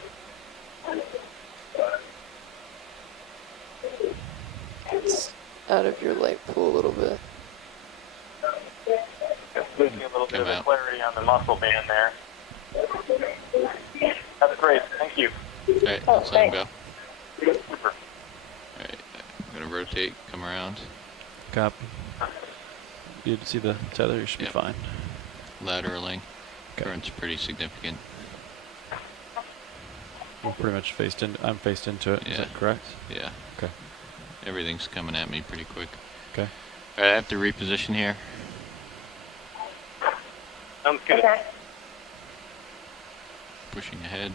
It's out of your light pool a little bit. Just losing a little bit Come of the out. clarity on the muscle band there. That's great. Thank you. Alright, let's let him go. Super. Alright, I'm gonna rotate, come around. Copy. You see the tether? You should Yep. be fine. Lateraling. Okay. Current's pretty significant. We're pretty much faced in. I'm faced into it. Is Yeah. that correct? Yeah. Okay. Everything's coming at me pretty quick. Okay. Alright, I have to reposition here. Sounds good. Okay. Pushing ahead.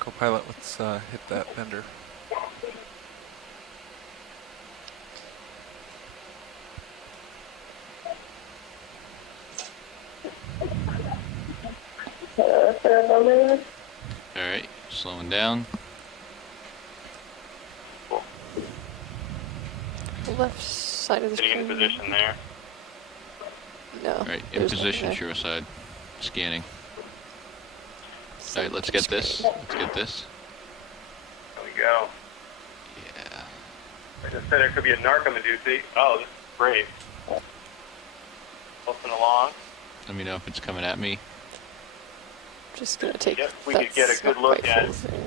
Co-pilot, let's hit that bender. Alright, slowing down. Left side of the Getting in screen. position there. No. Alright, in there's position, nothing shore side. Scanning. there. Alright, let's get this. Let's get this. There we go. Yeah. I just said it could be a narcomedusi. Oh, this is great. Pulsing along. Let me know if it's coming at me. Just gonna take. Yep, we could get a that's good not look quite at full thing.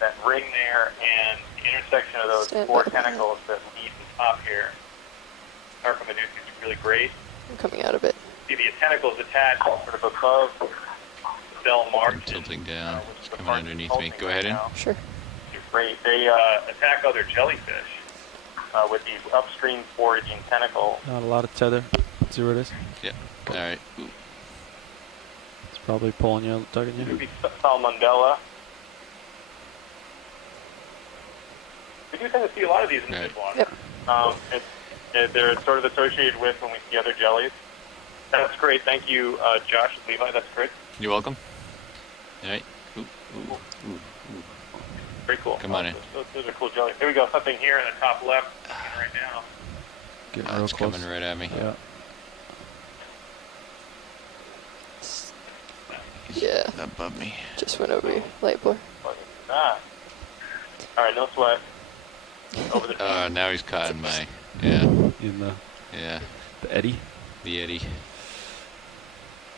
that ring there and the intersection of those Stand four by. tentacles that meet the top here. Narcomedusi is really great. I'm coming out of it. See the tentacles attached sort of above the cell I'm margin. tilting down. which It's is the coming part underneath that's me. pulsing Go right ahead in. now. Sure. They're great. They attack other jellyfish with these upstream foraging tentacles. Not a lot of tether. See where it is? Yeah. Alright. Ooh. It's probably pulling you, tugging Could you. be salmonella. We do tend to see a lot of these in the Right. Midwater. Yep. They're sort of associated with when we see other jellies. That's great. Thank you, Josh, Levi. That's great. You're welcome. Alright. Ooh, ooh. Very cool. Come on in. Those are cool jellies. Here we go. Something here in the top left right now. Getting real It's close. coming right at me. Yeah. He's Yeah. above me. Just went over your light blur. Ah. All right, no sweat. Over the Now he's caught in my, yeah, In the eddy. the eddy.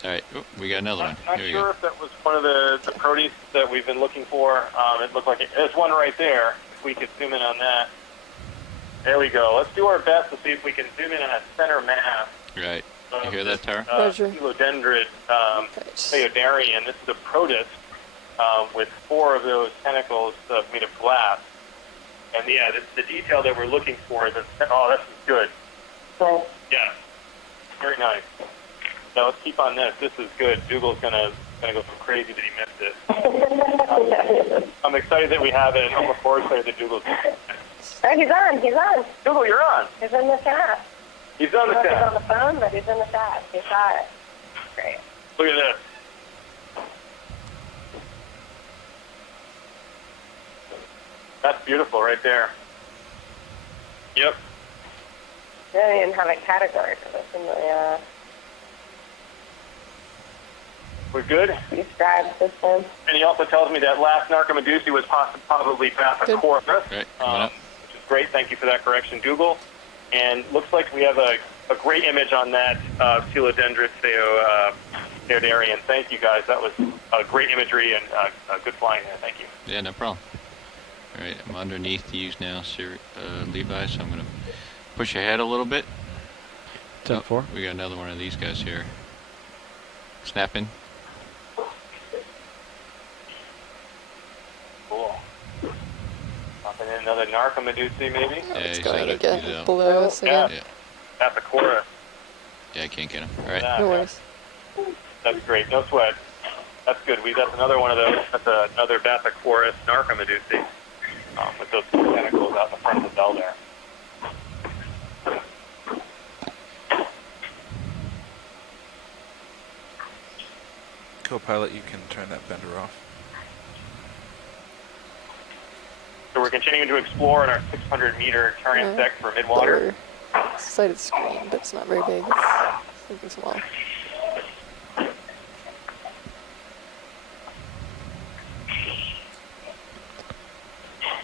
Alright, we got another one. Not Here we sure go. if that was one of the proteins that we've been looking for. It looked like there's one right there. If we could zoom in on that. There we go. Let's do our best to see if we can zoom in on that center mass. Right. You hear that, Tara? Roger. Philodendrid Right. Phaeodarian. This is a protist with 4 of those tentacles made of glass. And yeah, the detail that we're looking for is oh, this is good. Right. Yeah, very nice. Now let's keep on this. This is good. Dougal's going to going to go so crazy that he missed it. I'm excited that we have it, and I'm looking forward to the Dougal. Oh, he's on. Dougal, you're on. He's in the chat. He's on the He's chat. on the phone, but he's in the chat. He saw it. Great. Look at this. That's beautiful right there. Yep. They don't even have a category for this in the We're good. describe system. And he also tells me that last Narcomedusa was probably Bathychorus, Right, coming up. which is great. Thank you for that correction, Dougal. And looks like we have a great image on that Philodendron Thank you, guys. That was great imagery and good flying there. Thank you. Yeah, no problem. All right, I'm underneath these now, Levi, so I'm going to push ahead a little bit. 10-4. We got another one of these guys here. Snapping. Cool. Popping in another Narcomedusa, maybe? Yeah, It's he's going out to of- get he's out. below us again. Yeah. Bathychorus. Yeah, I can't get him. All right. No worries. That's great. No sweat. That's good. That's another one of those. That's another Bathychorus Narcomedusa with those two tentacles out in the front of the bell there. Co-pilot, you can turn that bender off. So we're continuing to explore in our 600-meter transect for Midwater. Sighted screen, but it's not very big. It's taking so long.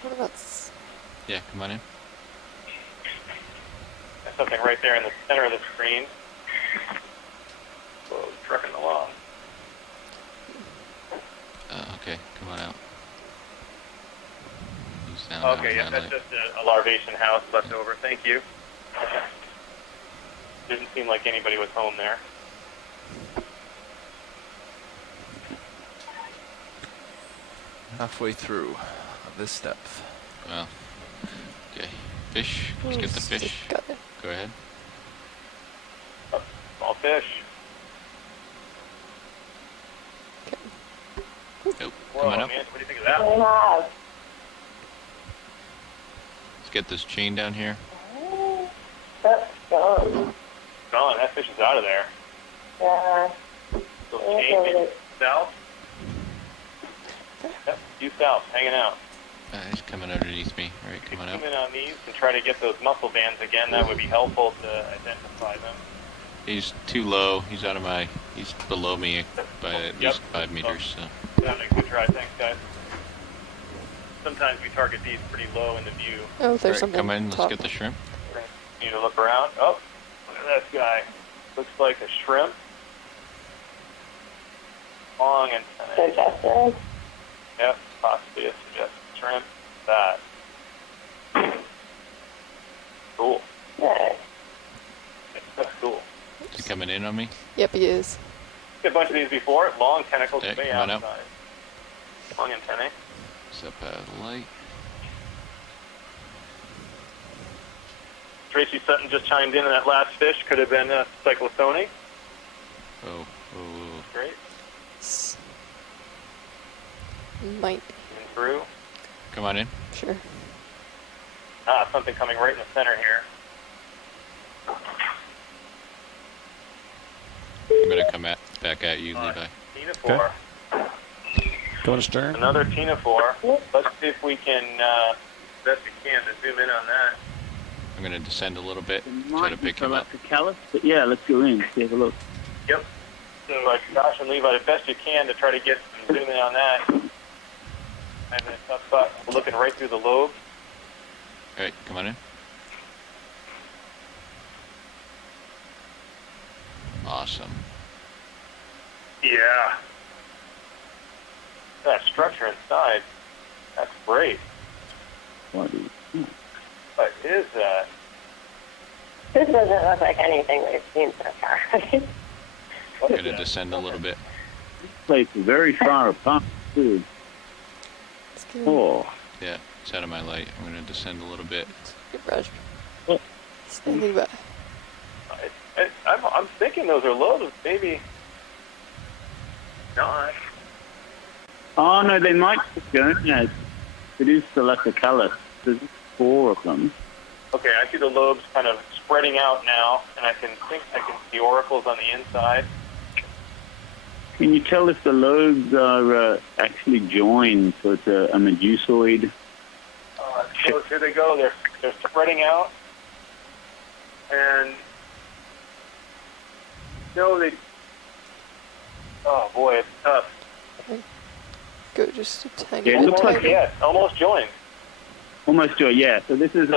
What about Yeah, come on in. There's something right there in the center of the screen. Whoa, trucking along. Okay, come on out. He's down Okay, yeah, down that's there. just a larvation house left over. Thank you. Didn't seem like anybody was home there. Halfway through this depth. Well, okay. Fish. Let's get the fish. Got it. Go ahead. Small fish. Nope. Whoa, Coming up. man, what do you think of that? We have. Let's get this chain down here. That's gone. Gone. That fish is out of there. Yeah. So chain south. Yep, due south, hanging out. He's coming underneath me. All right, coming up. Zoom in on these and try to get those muscle bands again. That would be helpful to identify them. He's too low. He's out of my. He's below me by at least 5 meters. So. Yeah, good try. Thanks, guys. Sometimes we target these pretty low in the view. Oh, there's All right, something. come in. Let's top. get the shrimp. You need to look around. Oh, look at this guy. Looks like a shrimp. Long antennae. Suggested. Yep, possibly a suggested shrimp. That. Cool. Yeah. That's cool. Is he coming in on me? Yep, he is. Seen a bunch of these before. Long tentacles Yeah, way come on outside. up. Long antennae. Step out of the light. Tracy Sutton just chimed in on that last fish. Could have been a cyclosone. Oh, oh. Great. Might. In through. Come on in. Sure. Ah, something coming right in the center here. I'm gonna come back at you, Levi. Tenophore. Going to stern. Another Tenophore. Let's see if we can, best we can, to zoom in on that. I'm gonna descend a little bit, It try might to be pick him up. Callus, but yeah, let's go in, see, have a look. Yep. So, Josh and Levi, the best you can to try to get some zoom in on that. And then tough spot, we're looking right through the lobe. All right, come on in. Awesome. Yeah. That structure inside, that's great. What What is that? This doesn't look like anything we've seen so far. I'm gonna descend a little bit. place is very far apart, too. It's good. Oh, Yeah, it's out of my light. I'm gonna descend a little bit. Good brush. Oh. Standing by. I'm thinking those are loaves, maybe. not. Oh, no, they might go. Yeah, it is Selecticalus. There's 4 of them. Okay, I see the lobes kind of spreading out now, and I think I can see oracles on the inside. Can you tell if the lobes are actually joined, so it's a medusoid? So here they go. They're spreading out, and no, they. Oh boy, it's tough. Go just a tiny Yeah, it bit looks like tighter. almost joined. Almost joined, yeah. So this is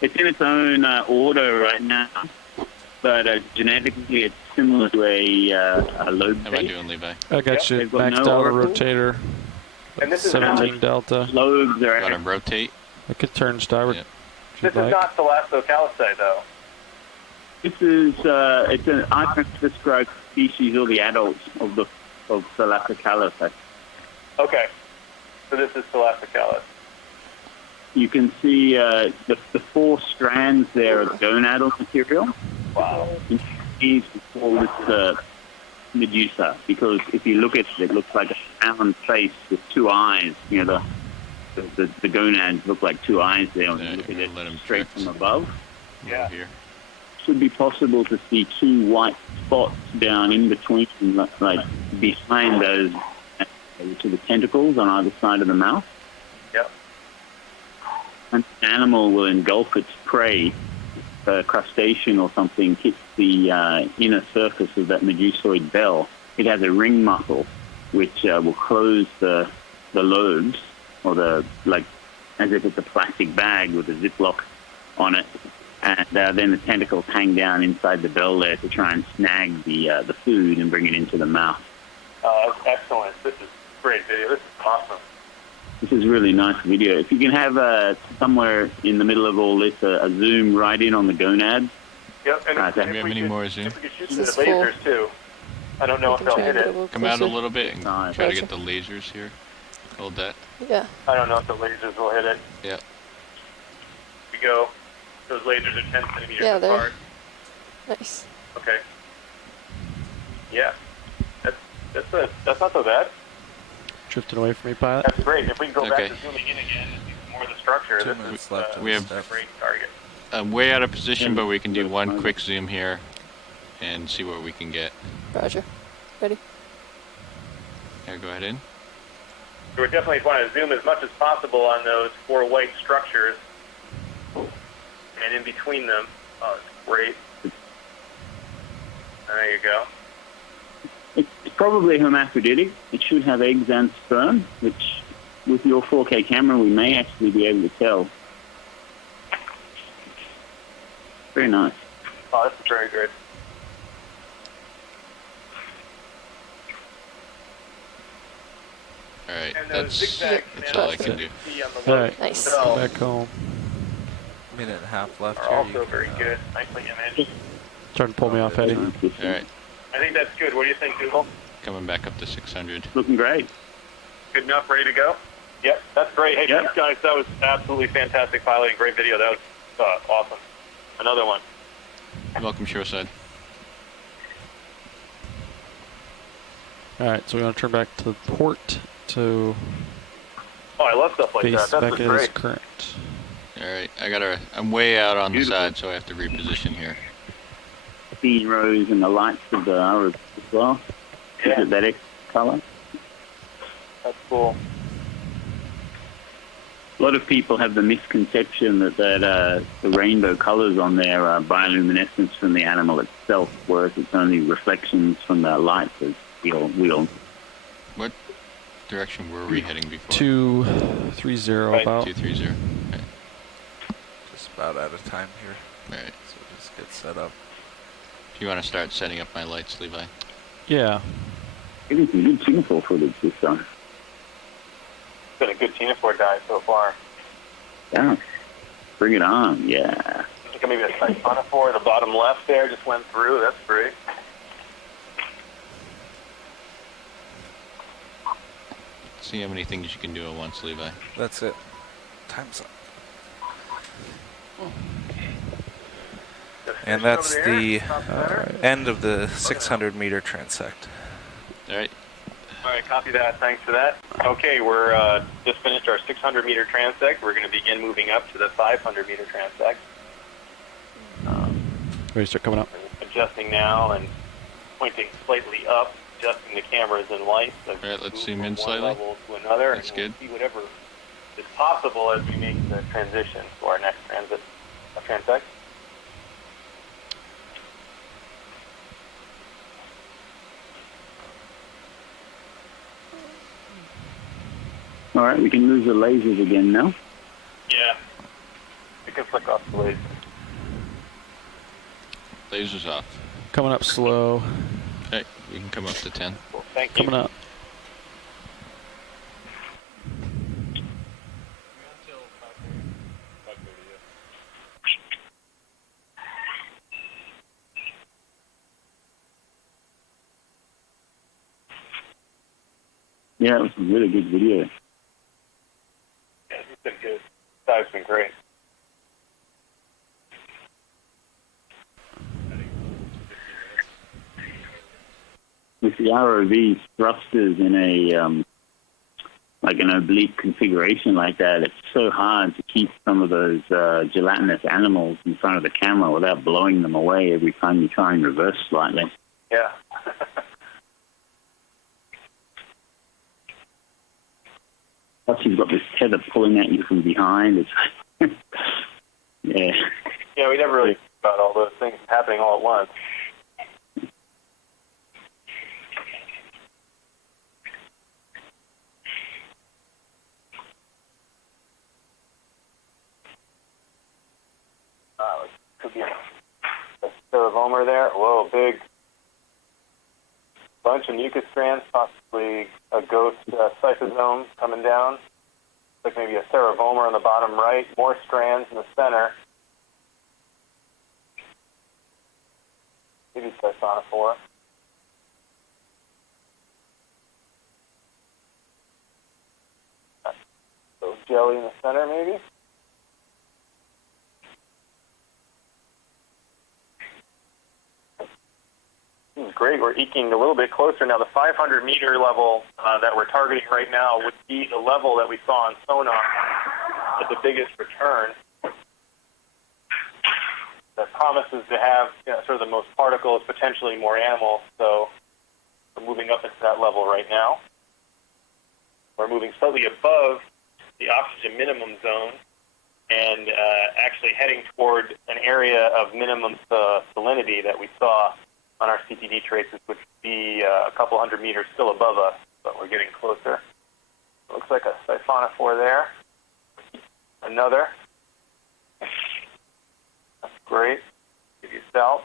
it's in its own order right now, but genetically it's similar to a lobe. How am I doing, Levi? I got you They've got maxed no out a oracles. rotator. And this is 17 delta. Lobes are. Want to rotate? I could turn starboard. Yep. This is not Thalassocalci, though. This is it's an undescribed species, or the adults of Thalassocalus. Okay, so this is Thalassocalus. You can see the 4 strands there of gonadal material. Wow. These call this Medusa, because if you look at it, it looks like a round face with 2 eyes. You know, the gonads look like 2 eyes there when you look at it straight from above. Yeah. Here. Should be possible to see 2 white spots down in between, like behind those, to the tentacles on either side of the mouth. Yep. An animal will engulf its prey, a crustacean or something, hits the inner surface of that medusoid bell. It has a ring muscle which will close the lobes, or as if it's a plastic bag with a ziplock on it. And then the tentacles hang down inside the bell there to try and snag the food and bring it into the mouth. That's excellent. This is great video. This is awesome. This is really nice video. If you can have somewhere in the middle of all this a zoom right in on the gonads. Yep. And Do we have any more zoom? if we could shoot the lasers too. I don't know if they'll hit it. Come out a little bit and Nice. try to get the lasers here. Hold that. Yeah. I don't know if the lasers will hit it. Yep. We go. Those lasers are 10 centimeters Yeah, they're apart. nice. Okay. Yeah. That's not so bad. Drifting away from me, pilot. That's great. If we can go Okay. back to zooming in again and see some more of the structure, 2 this minutes is left. We have- a great target. I'm way out of position, but we can do one quick zoom here and see what we can get. Roger. Ready? Here, go ahead in. So we're definitely trying to zoom as much as possible on those 4 white structures. And in between them. Oh, it's great. There you go. It's probably hermaphroditic. It should have eggs and sperm, which with your 4K camera we may actually be able to tell. Very nice. Oh, this is very good. All right, And those that's zigzags all I can do. see on the All left right, Nice. themselves back home. Minute and a half left are here. also You can, very good. Nicely imaged. Trying to pull me off, Eddie. All right, I think that's good. What do you think, Google? coming back up to 600. Looking great. Good enough, ready to go? Yep, that's great. Hey, Yep. thanks, guys. That was absolutely fantastic piloting. Great video. That was awesome. Another one. Welcome, shoreside. All right, so we're gonna turn back to the port to Oh, I love stuff like face that. back That's at great. his current. All right, I'm way out on Beautiful. the side, so I have to reposition here. The rows and the lights of the arrows as well. Yeah. Is it that extra color? That's cool. A lot of people have the misconception that the rainbow colors on there are bioluminescence from the animal itself, whereas it's only reflections from the lights, as we all. What direction were we heading before? 230 Right, about. 230. Okay. just about out of time here. All right. So just get set up. If you want to start setting up my lights, Levi. Yeah. Getting some good Singapore footage this time. It's been a good Singapore dive so far. Yeah. Bring it on, yeah. I think maybe a Siphonophore, the bottom left there just went through. That's great. See how many things you can do at once, Levi. That's it. Time's up. And that's the end of the 600-meter transect. All right. All right, copy that. Thanks for that. Okay, we're just finished our 600-meter transect. We're going to begin moving up to the 500-meter transect. Ready to start coming up? Adjusting now and pointing slightly up, adjusting the cameras and lights. All right, let's zoom in from one slightly. level to another. That's and good. We'll see whatever is possible as we make the transition to our next transect. All right, we can lose the lasers again now. Yeah. You can flick off the laser. Lasers off. Coming up slow. Okay, we can come up to 10. Cool. Thank you. Coming up. Yeah, it was a really good video. Yeah, it's been good. Dive's been great. With the ROV thrusters in a like an oblique configuration like that, it's so hard to keep some of those gelatinous animals in front of the camera without blowing them away every time you try and reverse slightly. Yeah. Plus, you've got this tether pulling at you from behind. It's yeah. Yeah, we never really think about all those things happening all at once. Could be a cerevomer there. Whoa, big bunch of mucus strands, possibly a ghost cyphosome coming down. Like maybe a cerevomer on the bottom right, more strands in the center. Maybe siphonophore. So jelly in the center, maybe. Great, we're eking a little bit closer now. The 500-meter level that we're targeting right now would be the level that we saw on sonar at the biggest return. That promises to have sort of the most particles, potentially more animals. So we're moving up into that level right now. We're moving slightly above the oxygen minimum zone and actually heading toward an area of minimum salinity that we saw on our CTD traces, which would be a couple hundred meters still above us, but we're getting closer. Looks like a siphonophore there. Another. That's great. Give you salt.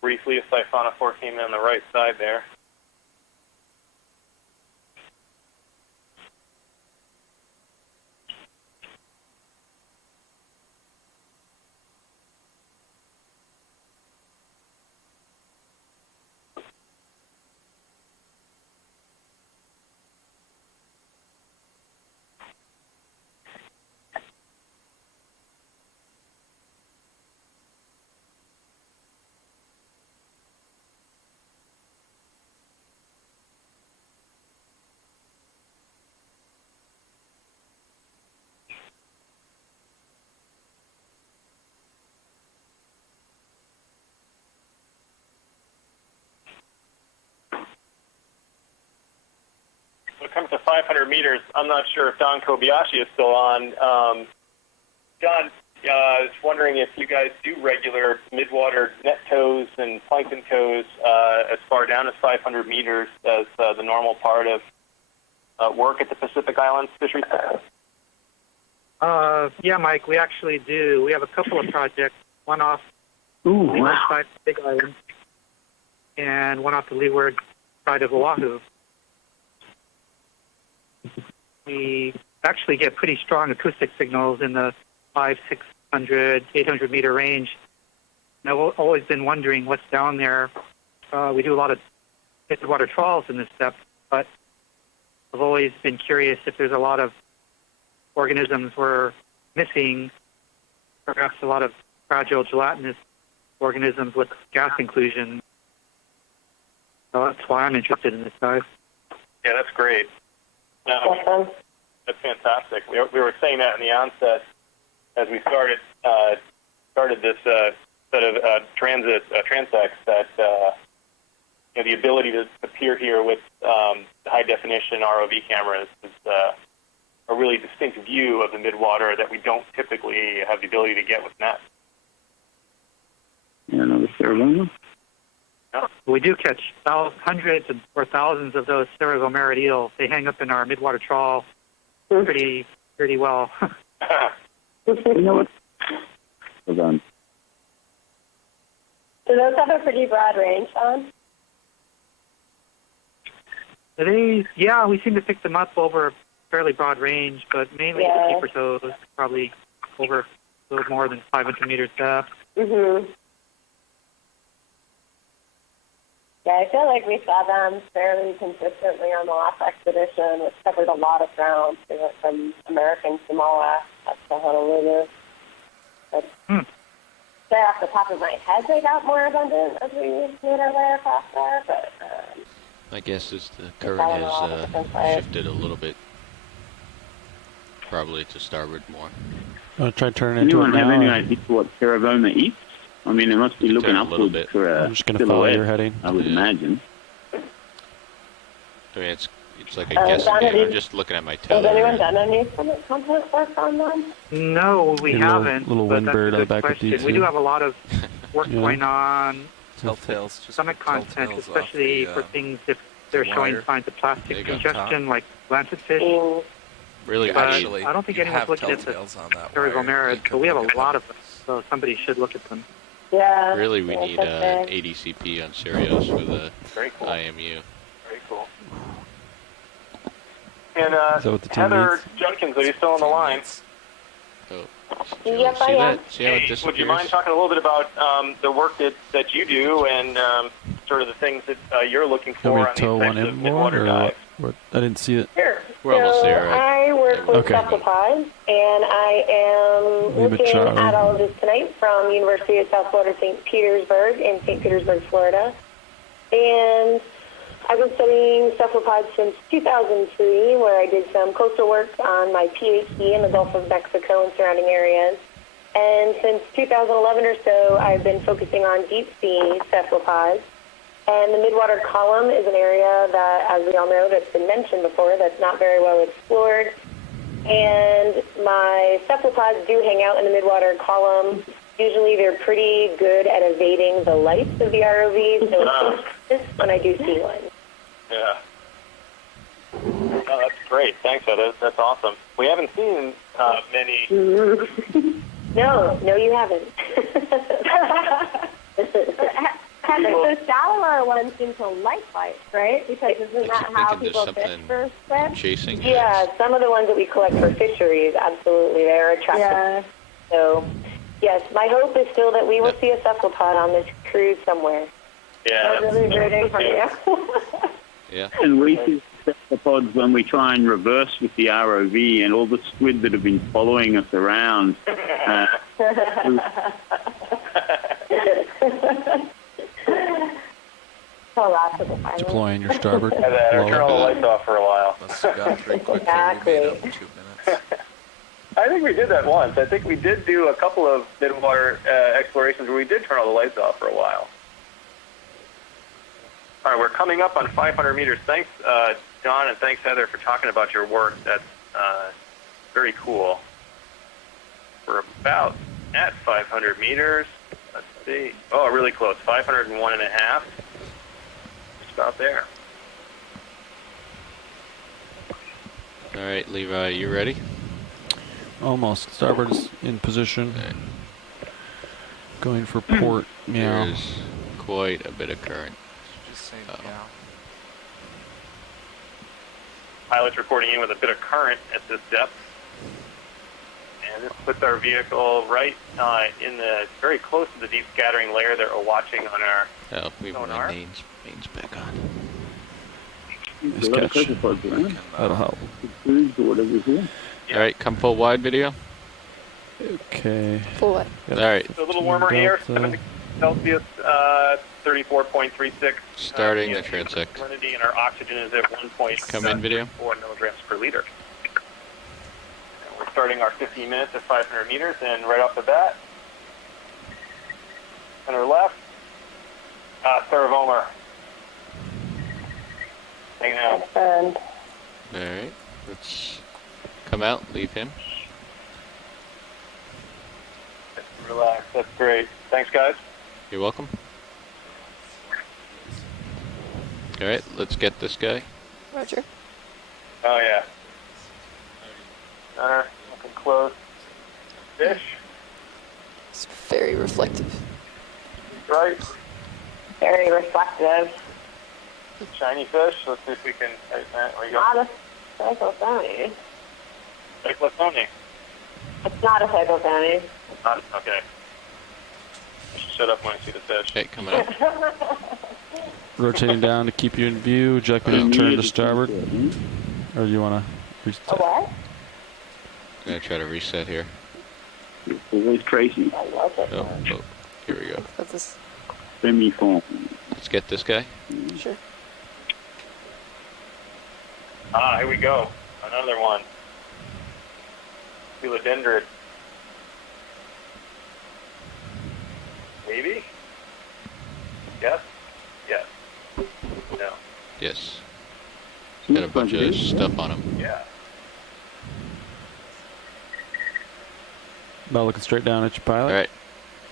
Briefly, a siphonophore came in on the right side there. When it comes to 500 meters, I'm not sure if Don Kobayashi is still on. Don, I was wondering if you guys do regular midwater net tows and plankton tows as far down as 500 meters as the normal part of work at the Pacific Islands Fisheries Center. Yeah, Mike, we actually do. We have a couple of projects, one off the west side of the Big Island and one off the leeward side of Oahu. We actually get pretty strong acoustic signals in the 500, 600, 800 meter range. And I've always been wondering what's down there. We do a lot of midwater trawls in this depth, but I've always been curious if there's a lot of organisms we're missing, perhaps a lot of fragile gelatinous organisms with gas inclusion. So that's why I'm interested in this dive. Yeah, that's great. That's fantastic. We were saying that in the onset as we started this set of transects that the ability to appear here with high definition ROV cameras is a really distinct view of the midwater that we don't typically have the ability to get with nets. Yeah, another Cereboma. We do catch hundreds or thousands of those Cereboma eels. They hang up in our midwater trawl pretty well. You know what? Hold on. Do those have a pretty broad range, Sean? Yeah, we seem to pick them up over a fairly broad range, but mainly the keeper toes, probably over a little more than 500 meters depth. Mm-hmm. Yeah, I feel like we saw them fairly consistently on the last expedition, which covered a lot of ground. They went from American Samoa up to Honolulu. But say off the top of my head, they got more abundant as we made our way across there. But my guess is the current has shifted a little bit, probably to starboard more. I'll try turning into it Anyone now. have any idea what Cereboma eats? I mean, it must be looking upwards for a I'm just going to follow your heading. I would imagine. I mean, it's like a guessing game. I'm just looking at my tether. has anyone done any content work on them? No, we haven't. Little but that's windbird a on the good back of question. D2. We do have a lot of work going on. Telltales. Just Summit content, telltales especially off for things if they're showing signs of plastic Big on congestion, top. like lancetfish. Really, But Actually, I don't think you anyone's have looking at the telltales on that Cerebomerids, wire. You but can we have a look at lot them. of them, so somebody should look at them. Yeah. really, we need interesting. ADCP on Sirius with a Very cool. IMU. Very cool. And Is that what the team Heather needs? Junkins, are you still on the line? Oh, Yes, see I am. that? See how it Hey, disappears? would you mind talking a little bit about the work that you do and sort of the things that you're looking Can for we on these tow one types of in more, midwater or dives? what? I didn't see it. Sure. We're almost there, right? I work with Okay. cephalopods, and I am Leave it, looking Charlie. at all of this tonight from University of South Florida, St. Petersburg, in St. Petersburg, Florida. And I've been studying cephalopods since 2003, where I did some coastal work on my PhD in the Gulf of Mexico and surrounding areas. And since 2011 or so, I've been focusing on deep-sea cephalopods. And the midwater column is an area that, as we all know, that's been mentioned before, that's not very well explored. And my cephalopods do hang out in the midwater column. Usually they're pretty good at evading the lights of the ROV, so it's when I do see one. Yeah. Oh, that's great. Thanks, Heather. That's awesome. We haven't seen many. No, you haven't. The shallower ones seem to like lights, right? Because isn't that how people fish for squid? Chasing. Yeah, some of the ones that we collect for fisheries, absolutely, they're attractive. Yeah. So, yes, my hope is still that we will see a cephalopod on this cruise somewhere. Yeah. I'm really rooting for you. Yeah. And we see cephalopods when we try and reverse with the ROV, and all the squid that have been following us around. Deploying your starboard. Turn all the lights off for a while. Must have gone pretty quickly. Exactly. We made up in 2 minutes. I think we did that once. I think we did do a couple of midwater explorations where we did turn all the lights off for a while. All right, we're coming up on 500 meters. Thanks, John, and thanks, Heather, for talking about your work. That's very cool. We're about at 500 meters. Let's see. Oh, really close. 501 and a half. Just about there. All right, Levi, you ready? Almost. Starboard is in position. Okay. Going for port. Meow. There's quite a bit of current. Just say Uh-oh. meow. Pilot's reporting in with a bit of current at this depth. And this puts our vehicle right in the very close to the deep scattering layer that we're watching on our Oh, we have my sonar. mains back on. Nice catch. That'll help. All right, come full wide video. Okay. Full wide. All right. It's a little warmer here, 70 Celsius, 34.36. Starting the transect. Salinity, and our oxygen is at 1.4 Come in video. milligrams per liter. And we're starting our 15 minutes at 500 meters, and right off the bat, center left, Cervomer. Hang out. And All right. Let's come out. Leave him. Relax. That's great. Thanks, guys. You're welcome. All right. Let's get this guy. Roger. Oh, yeah. Center, looking close. Fish. It's very reflective. Right. very reflective. Shiny fish. Let's see if we can. There we go. Not a cyclothony. Cyclothony. It's not a cyclothony. Okay. Shut up when I see the fish. Okay, coming up. Rotating down to keep you in view. Would you like me to turn to starboard? Or do you want to reset? A what? I'm going to try to reset here. Always crazy. I love it. Oh, here we go. This. Semi-form. Let's get this guy. Sure. Here we go. Another one. Philodendrid. Maybe? Yes? Yes. No. Yes. Got a bunch of stuff on him. Yeah. Not looking straight down at your pilot. All right.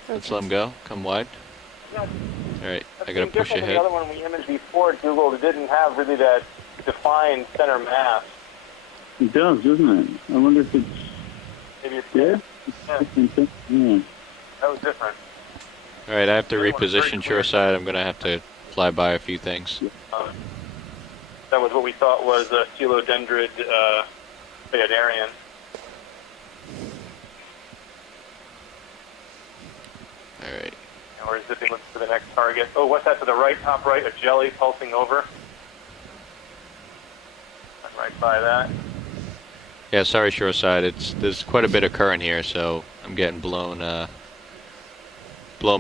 Let's let him go. Come wide. All right. I got to push ahead. The other one we imaged before, Google, it didn't have really that defined center mass. It does, doesn't it? I wonder if it's... Maybe it's Yeah? Yeah. That was different. All right. I have to reposition shoreside. I'm going to have to fly by a few things. That was what we thought was a Philodendrid Theodarian. All right. And we're zipping to the next target. Oh, what's that to the right, top right? A jelly pulsing over. I'm right by that. Yeah, sorry, shoreside. There's quite a bit of current here, so I'm getting blown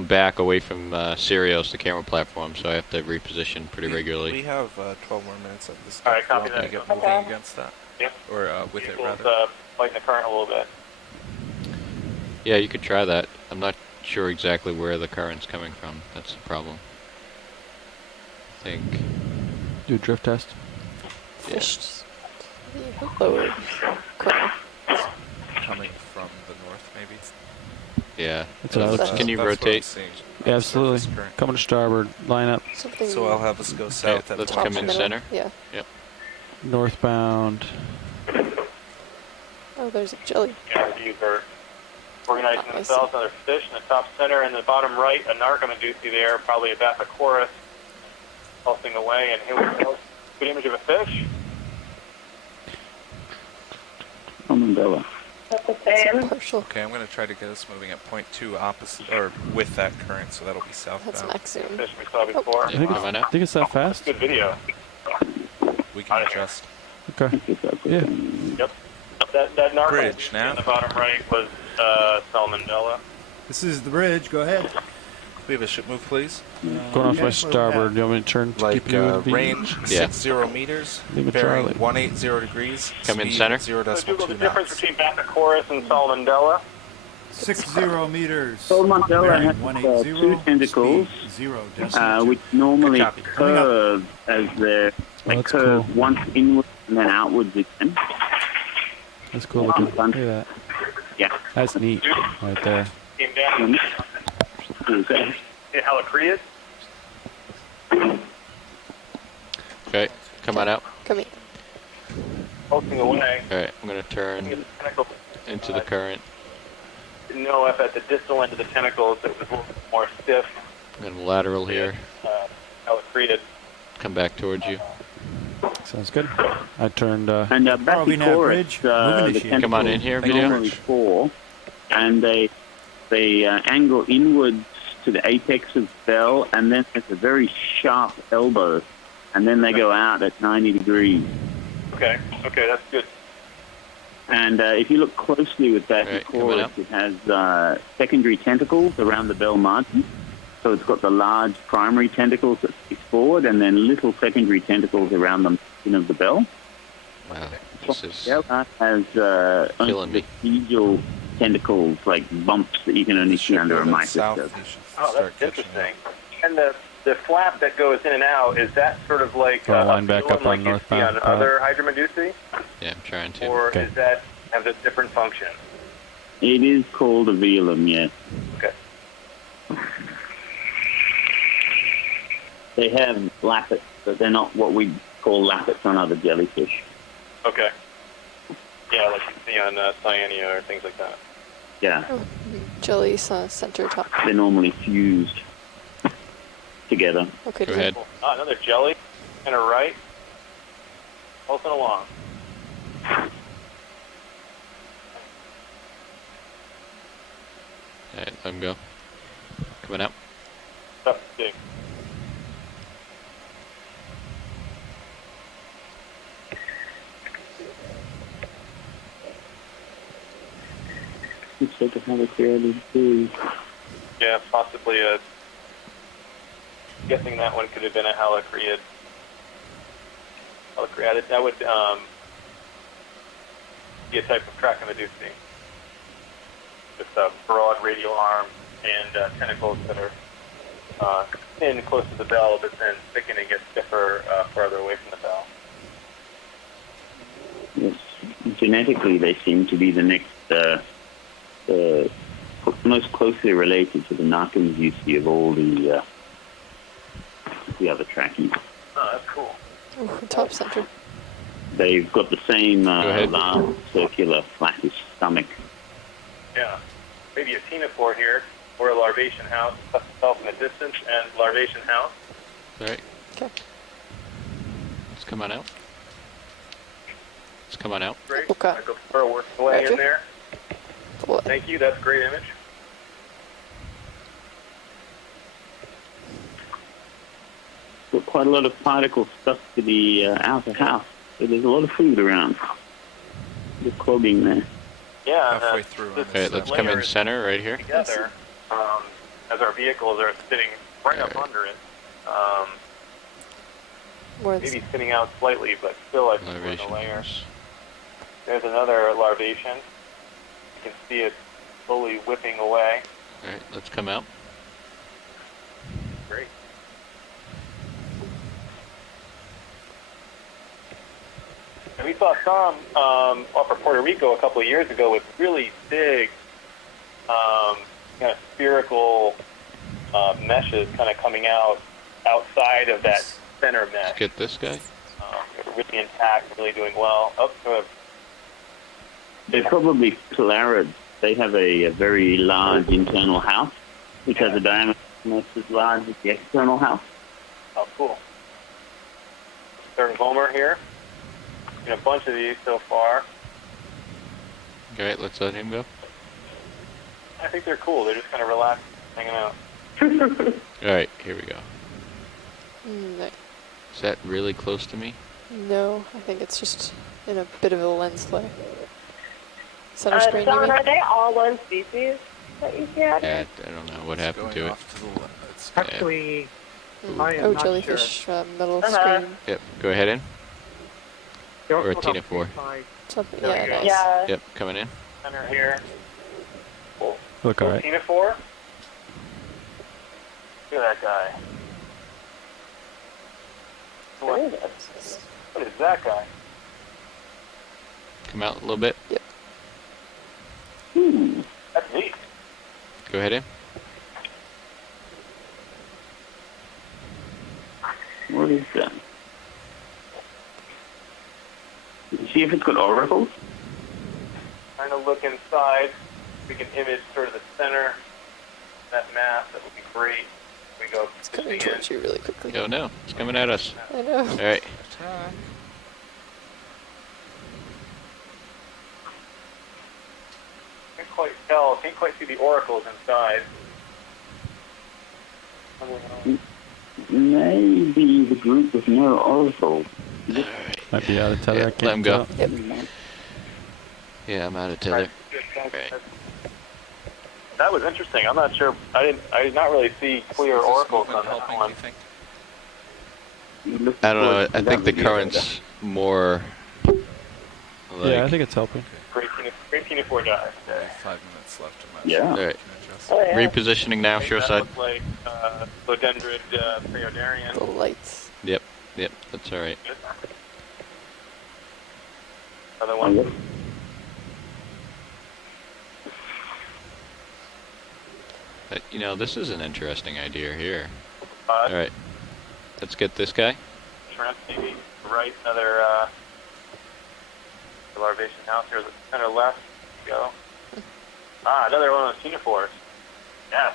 back away from Sirius, the camera platform, so I have to reposition pretty regularly. We have 12 more minutes of this. All right, copy that. Get moving against that. Yep. Or with it, rather. Fighting the current a little bit. Yeah, you could try that. I'm not sure exactly where the current's coming from. That's the problem. I think. Do a drift test. Fish. Lower. Coming from the north, maybe. Yeah. That's what I was Can you rotate? Yeah, absolutely. Coming to starboard. Line up. So I'll have us go south. Let's come in center. Yeah. Yep. Northbound. Oh, there's a jelly. Yeah, these are organizing themselves. Another fish in the top center, and the bottom right, a Narcomedusi there, probably a Bathychorus, pulsing away. And here we go. Good image of a fish. Mandela. That's the same. Okay, I'm going to try to get us moving at 0.2 opposite, or with that current, so that'll be southbound. That's max zoom. Fish we saw before. I think it's that fast. Good video. We can adjust. Okay. Yeah. Yep. That Bridge, Narcomedusi in the bottom right was Salmonella. This is the bridge. Go ahead. We have a ship move, please. Going off my starboard. You want me to turn to keep you in view? Range 60 meters, Leave it bearing Charlie. 180 degrees. Come in speed center. 0.2 Google the knots. difference between Bathychorus and Salmonella. 60 meters. Mandela has 180, two tentacles, speed 0 which normally Good copy. curve as they that's curve cool. once inward and then outwards again. That's cool looking. Look at that. Yeah. That's neat. Right there. Came down. Okay. Yeah, Halocreid. Okay. Come on out. Come here. Pulsing away. All right. I'm going to turn into the current. Didn't know if at the distal end of the tentacles it was a little more stiff. I'm going to lateral here. Halocreid. Come back towards you. Sounds good. I turned. And Bathychorus, the tentacles Come on in here, video. normally four, and they angle inwards to the apex of the bell, and then there's a very sharp elbow and then they go out at 90 degrees. Okay, that's good. And if you look closely with that chorus, it has secondary tentacles around the bell margin. So it's got the large primary tentacles that face forward, and then little secondary tentacles around the margin of the bell. Wow, this is has only vestigial tentacles, like bumps that you can only see under a microscope. Oh, that's interesting. And the flap that goes in and out, is that sort of like a line back up like on you see on northbound? other hydromedusae? Yeah, I'm trying to. Or is that have a different function? It is called a velum, yes. Okay. They have lappets, but they're not what we call lappets on other jellyfish. Okay. Yeah, like you see on Cyanea or things like that. Yeah. Jelly center top. They're normally fused together. Okay, go ahead. Another jelly and a right. Pulsing along. Alright, let him go. Coming out. Tough to see. Looks like a halocreated food. Yeah, possibly a. Guessing that one could have been a halocreid. Halocreated. That would be a type of Trachomedusae. With a broad radial arm and tentacles that are thin close to the bell, but then thicken and get stiffer farther away from the bell. Yes. Genetically, they seem to be the next, most closely related to the Narcomedusae of all the other trachees. Oh, that's cool. Ooh, top center. They've got the same large, circular, flattish stomach. Yeah. Maybe a ctenophore here, or a larvation house. That's itself in the distance, and larvation house. Alright. Okay. Let's come on out. Let's come on out. Great. Okay. I go for a work away in there. Boy. Thank you. That's a great image. Got quite a lot of particles stuck to the outer house, so there's a lot of food around. They're clogging there. Yeah. Halfway through. Okay, let's come in center right here. Together, as our vehicles are sitting right up under it. Maybe spinning out slightly, but still I think we're in the layer. There's another larvation. You can see it slowly whipping away. Alright, let's come out. Great. And we saw some off of Puerto Rico a couple of years ago with really big, kind of spherical meshes kind of coming out outside of that center mesh. Let's get this guy. Really intact, really doing well. They're probably Polarids. They have a very large internal house, which has a diameter almost as large as the external house. Oh, cool. Third Vomer here. A bunch of these so far. Alright, let's let him go. I think they're cool. They're just kind of relaxed, hanging out. Alright, here we go. Nice. Is that really close to me? No, I think it's just in a bit of a lens flare. Center screen, John, you mean? are they all one species that you see out here? Yeah, I don't know what happened to it. Actually, I am Oh, not jellyfish middle Okay. screen. Yep, go ahead in. sure. Or a Hold on, ctenophore. Something, There yeah, we go. nice. Yeah. Yep, coming in. Center here. Cool. Look alright. Ctenophore. Look at that guy. What is that guy? Come out a little bit. Yep. That's neat. Go ahead in. What is that? See if it's got auricles? Trying to look inside. We can image sort of the center, that mass. That would be great. We go. It's coming towards you really quickly. Oh no, it's coming at us. I know. Alright. Can't quite tell. Can't quite see the oracles inside. Maybe the group with no oracle. Might be out of tether. Yeah, I can't let him go. tell. Yep. Yeah, I'm out of tether. Right. That was interesting. I'm not sure. I did not really see clear oracles on that one. I don't know. I think the current's more. Like, Yeah, I think it's helping. Great P4 dive. 5 minutes left in my Yeah. All right. Oh, yeah. Repositioning now, show That side. looks like Lodendrid Preodarian. The lights. Yep, that's all right. Another one. You know, this is an interesting idea here. 5. All right, let's get this guy. Shrimp, maybe right, another larvation house here, center left, go. Another one of those ctenophores. Yes.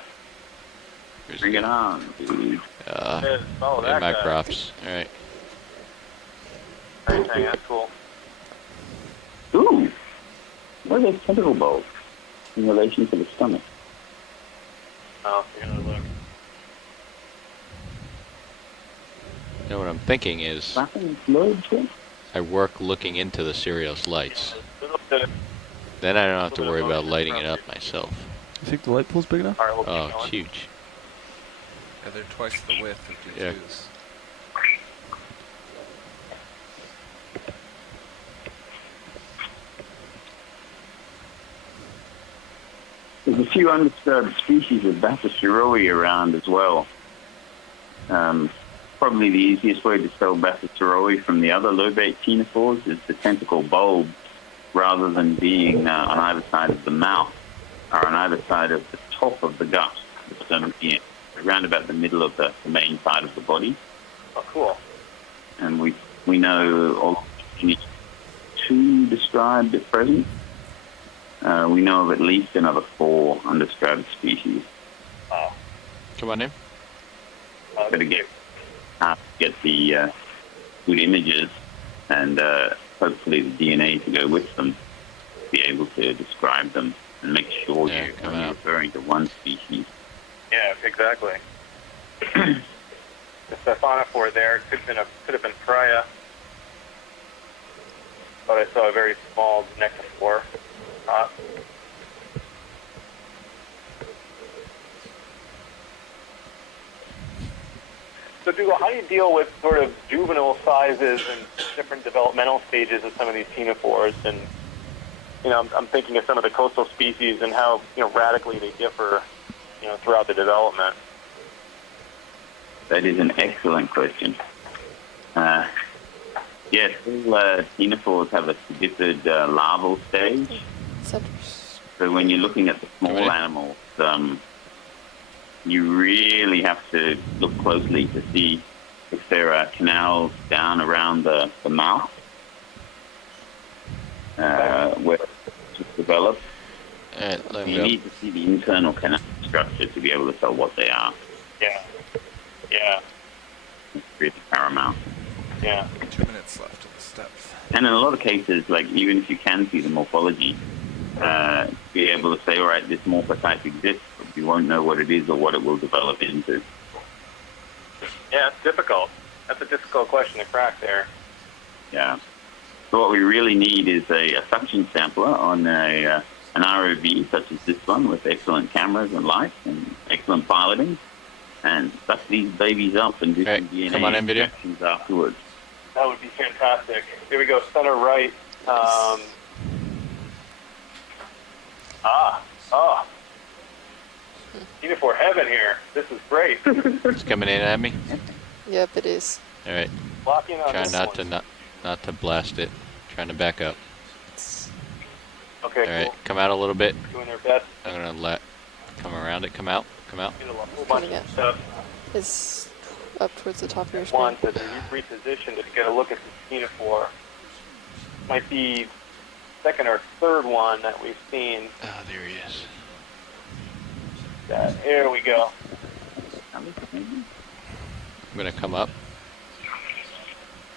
Bring it on, dude. Follow that And my guy. props. All right. Right, hang on, that's cool. Ooh, what are those tentacle bulbs in relation to the stomach? Oh, you're gonna look. You know what I'm thinking is, Flapping loads, yeah? I work looking into the Sirius lights. Little bit of Then I don't have to worry about lighting it up myself. You think the light pool's big enough? All right, we'll keep Oh, going. it's huge. Yeah, they're twice the width of D2s. Yeah. There's a few undisturbed species of Bassissuroi around as well. Probably the easiest way to tell Bassissuroi from the other lobate ctenophores is the tentacle bulbs, rather than being on either side of the mouth, or on either side of the top of the gut, around about the middle of the main side of the body. Oh, cool. And we know of 2 described at present. We know of at least another 4 undescribed species. Oh. Come on in. Better get the good images and hopefully the DNA to go with them, to be able to describe them and make sure you're only referring to one species. Yeah, exactly. The Stephanophore there could have been Priya, but I saw a very small nectophore. So, Dougal, how do you deal with sort of juvenile sizes and different developmental stages of some of these ctenophores? And, you know, I'm thinking of some of the coastal species and how, you know, radically they differ, you know, throughout the development. That is an excellent question. Yes, all ctenophores have a sedipid larval stage. So when you're looking at the small animals, you really have to look closely to see if there are canals down around the mouth where it's developed. You need to see the internal canal structure to be able to tell what they are. Yeah. Yeah. It's really paramount. Yeah. 2 minutes left in the steps. And in a lot of cases, like even if you can see the morphology, be able to say, all right, this morphotype exists, but you won't know what it is or what it will develop into. Yeah, it's difficult. That's a difficult question to crack there. Yeah. So what we really need is a suction sampler on an ROV such as this one with excellent cameras and lights and excellent piloting, and suck these babies up and do some DNA extractions afterwards. That would be fantastic. Here we go, center right. Ctenophore heaven here. This is great. It's coming in at me. Yep, it is. All right. Locking on Try this not one. to not to blast it. Trying to back up. Okay, All right, come out a little bit. Doing their best. I'm gonna come around it. Come out. Come out. Get a whole bunch Coming of stuff. Is up towards the top of your screen. One to reposition to get a look at the ctenophore. Might be second or third one that we've seen. Oh, there he is. Here we go. I'm gonna come up.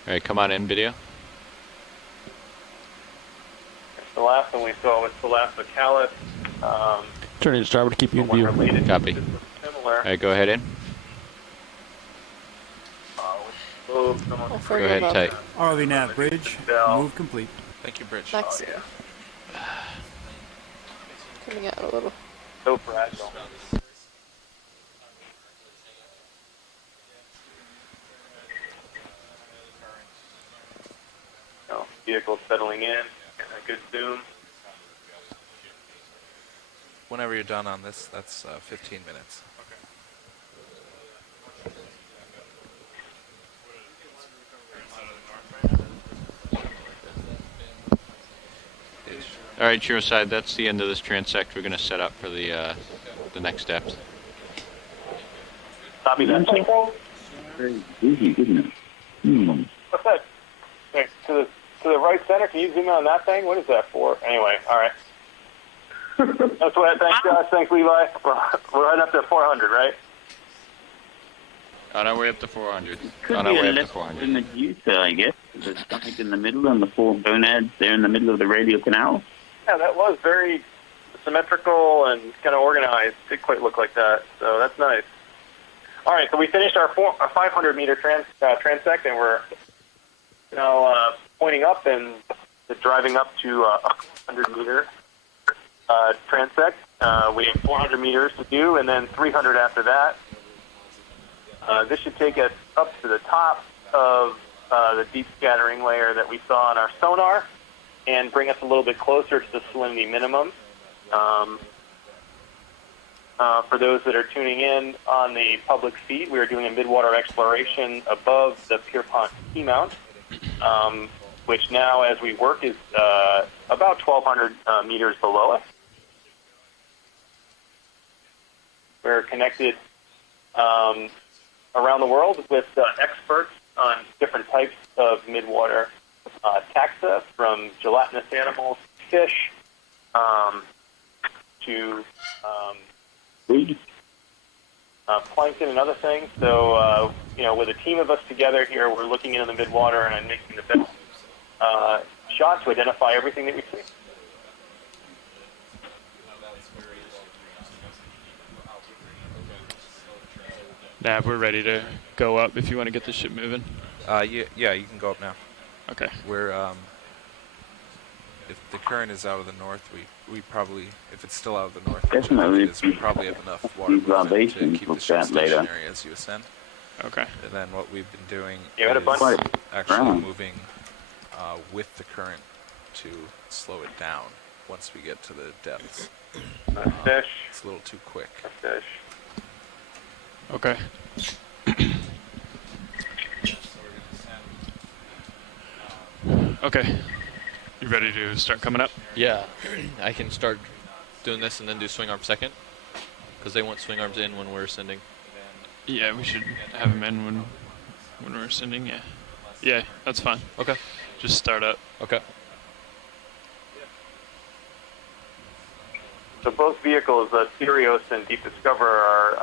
All right, come on in, video. The last one we saw was Thalassocalis. Turning to starboard to keep you in view. Copy. Similar. All right, go ahead in. Oh, Go ahead, tight. ROV nav bridge. Move complete. Thank you, Bridge. Next. Coming out a little. So fragile. Oh, vehicle settling in. A good zoom. Whenever you're done on this, that's 15 minutes. All right, your side. That's the end of this transect. We're going to set up for the next steps. Copy that. Very busy, isn't it? What's that? Okay, to the right center. Can you zoom in on that thing? What is that for? Anyway, all right. That's what. Thanks, Josh. Thanks, Levi. We're right up to 400, right? On our way up to 400. Could On be our a way up to left 400. in the Medusa, I guess. There's something in the middle and the 4 gonads there in the middle of the radial canal. Yeah, that was very symmetrical and kind of organized. It did quite look like that, so that's nice. All right, so we finished our 500-meter transect, and we're now pointing up and driving up to a 100-meter transect. We have 400 meters to do, and then 300 after that. This should take us up to the top of the deep scattering layer that we saw on our sonar and bring us a little bit closer to the salinity minimum. For those that are tuning in on the public feed, we are doing a midwater exploration above the Pierpoint Seamount, which now, as we work, is about 1,200 meters below us. We're connected around the world with experts on different types of midwater taxa, from gelatinous animals, fish, to plankton and other things. So, with a team of us together here, we're looking into the midwater and making the best shot to identify everything that we see. Nav, we're ready to go up if you want to get the ship moving. Yeah, you can go up now. Okay. We're if the current is out of the north, we probably, if it's still out of the north, Definitely. we probably have enough water movement to keep the ship stationary as you ascend. Okay. And then what we've been doing Yeah, is actually moving with the current to slow it down once we get to the depths. Fish. It's a little too quick. Fish. Okay. Okay. You ready to start coming up? Yeah. I can start doing this and then do swing arm second? Because they want swing arms in when we're ascending. Yeah, we should have them in when we're ascending, yeah. Yeah, that's fine. Okay. Just start up. Okay. So both vehicles, Sirius and Deep Discover, are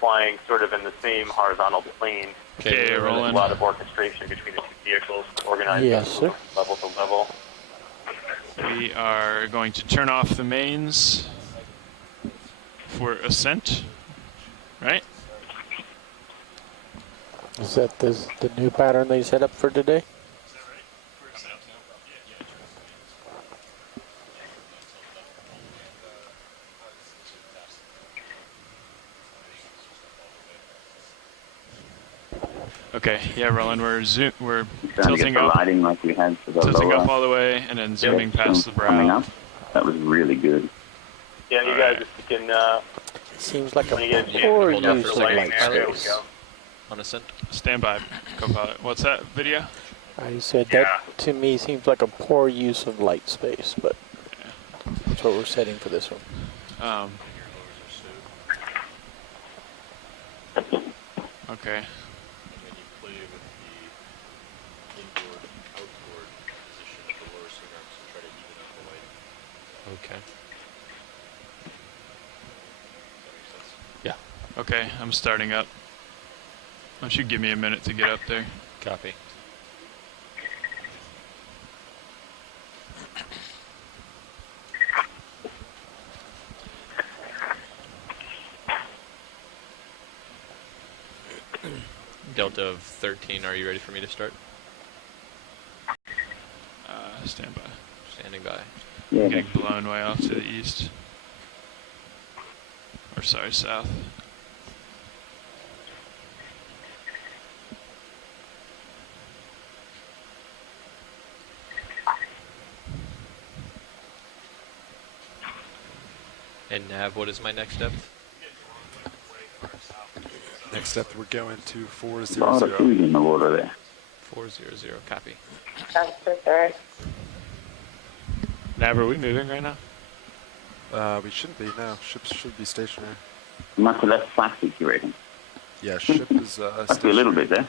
flying sort of in the same horizontal plane. Okay, rolling. There's a lot of orchestration between the two vehicles, organized level to level. We are going to turn off the mains for ascent, right? Is that the new pattern they set up for today? Okay, yeah, Roland, we're tilting up, lighting like we had for the tilting lower. up all the way, and then zooming past the brow. Coming up. That was really good. Yeah, you guys can. Seems like a poor use of light space. On ascent. Stand by, co-pilot. What's that video? I said that to me seems like a poor use of light space, but that's what we're setting for this one. Okay. Okay. Yeah. Okay, I'm starting up. Why don't you give me a minute to get up there? Copy. delta of 13. Are you ready for me to start? Stand by. Standing by. Yeah. Getting blown way off to the east. Or sorry, south. And nav, what is my next depth? Next step, we're going to A lot of 400. food in the water there. 400, copy. That's for sure. Nav, are we moving right now? We shouldn't be, no. Ships should be stationary. Much less plastic, you reckon? Yeah, ship is Must be a little bit there.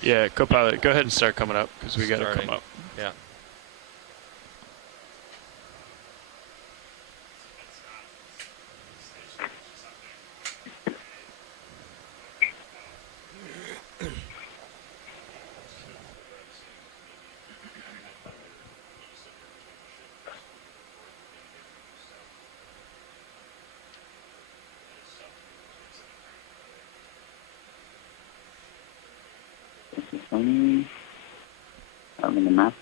Yeah, co-pilot, go ahead and start coming up, because we got to come up. Yeah. Having the map.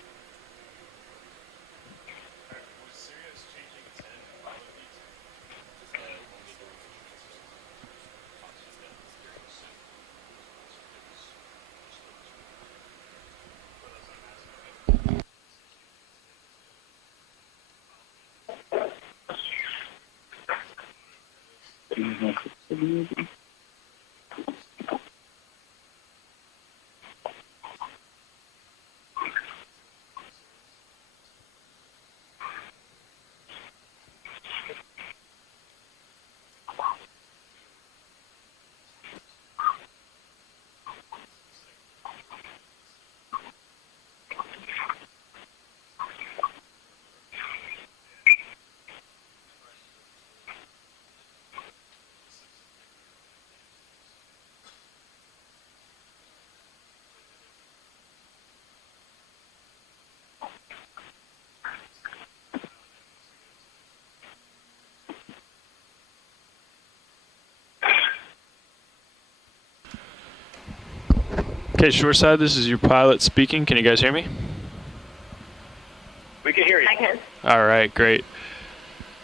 Okay, shoreside, this is your pilot speaking. Can you guys hear me? We can hear you. I can. All right, great.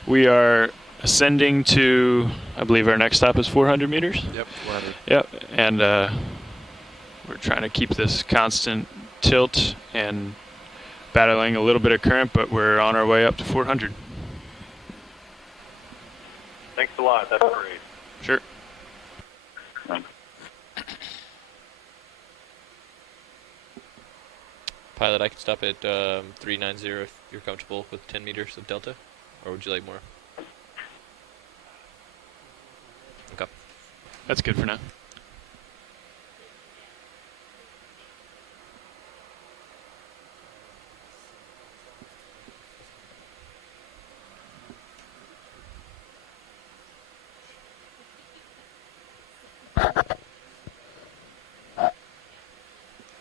We are ascending to, I believe our next stop is 400 meters? Yep, 400. Yep, and we're trying to keep this constant tilt and battling a little bit of current, but we're on our way up to 400. Thanks a lot. That's great. Sure. Pilot, I can stop at 390 if you're comfortable with 10 meters of delta, or would you like more? Okay. That's good for now.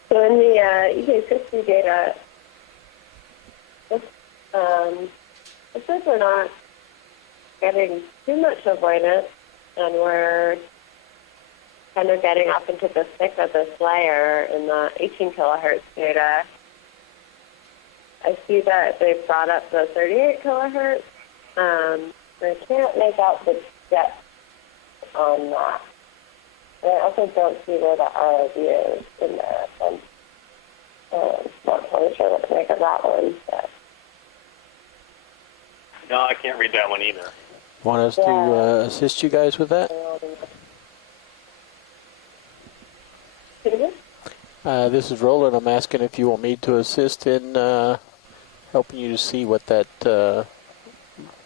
So in the EK60 data, it says we're not getting too much avoidance, and we're kind of getting up into the thick of this layer in the 18 kilohertz data. I see that they've brought up the 38 kilohertz. I can't make out the depth on that. And I also don't see where the ROV is in there. I'm not totally sure what to make of that one. But. No, I can't read that one either. Want us to assist you guys with that? This is Roland. I'm asking if you want me to assist in helping you to see what that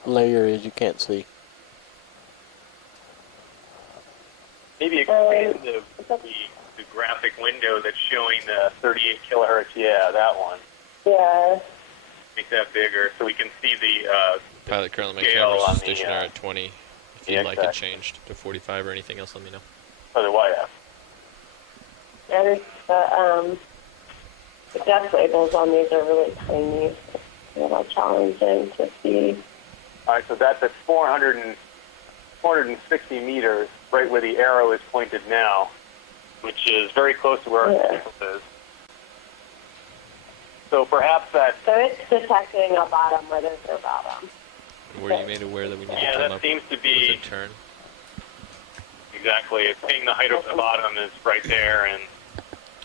layer is you can't see. Maybe expand the graphic window that's showing the 38 kilohertz. Yeah, that one. Yeah. Make that bigger so we can see the Pilot currently makes scale on stationary at 20. If you'd like it changed to 45 or anything else, let me know. For the YF. And it's, the depth labels on these are really tiny. It's a little challenging to see. All right, so that's at 460 meters. right where the arrow is pointed now, which is very close to where our vehicle is. So perhaps that... So it's detecting a bottom where there's no bottom. Were you made aware that we need to come that up seems to be with a turn? Exactly. It's seeing the height of the bottom is right there, and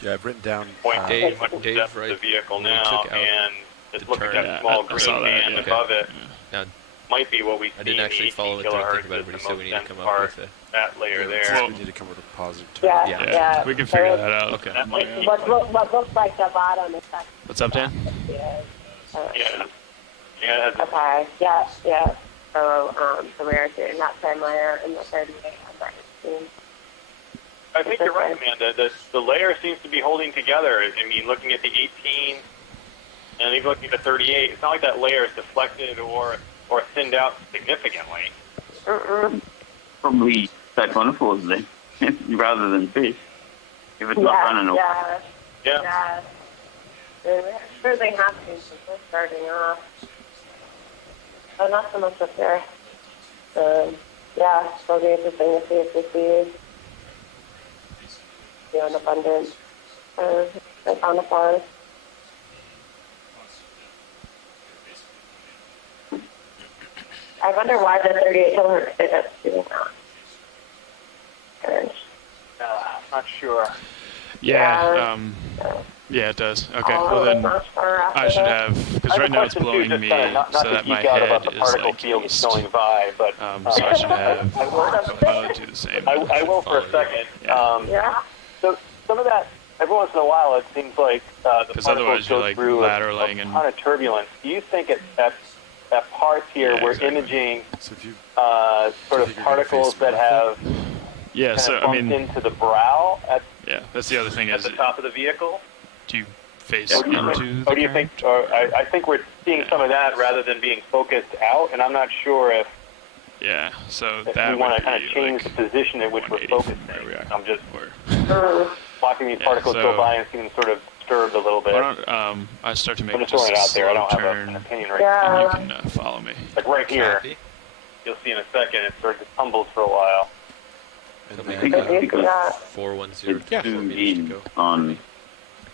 yeah, I've written down Dave, the vehicle now, and just look at that small green band above it. Now, might be what we see. I didn't actually follow it through and think about it, but he said we need to come up with that layer there. We need to come up with a positive turn. Yeah. We can figure that out. Okay. What looks like the bottom is actually... What's up, Dan? Yeah. Okay. Yeah. So we are doing that same layer in the 38 and 19. I think you're right, Amanda. The layer seems to be holding together. I mean, looking at the 18 and even looking at the 38, it's not like that layer is deflected or thinned out significantly. Probably siphonophores then, rather than fish. If it's not running away. Yeah. I'm sure they have to since they're starting off. But not so much up there. It'll be interesting to see if we see an abundance siphonophores. I wonder why the 38 kilohertz pickup is doing that. Not sure. Yeah, it does. Okay, well then I should have, because right now it's blowing me so that my head is like east. Going by, but so I should have Copilot do the same. I will for a second. So some of that, every once in a while, it seems like the particles go through a ton of turbulence. Do you think that part here we're imaging sort of particles that have bumped into the brow that's the other thing at the top of the vehicle? Do you face into the Or do you think, I think we're seeing some of that rather than being focused out, and I'm not sure if so if that we want to kind of change the position at which we're focusing. I'm just watching these particles go by and seeing them sort of disturbed a little bit. Why don't I start to make I'm just just throwing it a out there. I slow don't turn, have an opinion right now. and you can follow me. Like right here, you'll see in a second, it sort of just tumbles for a while. I think it's because 410 it's zoomed in on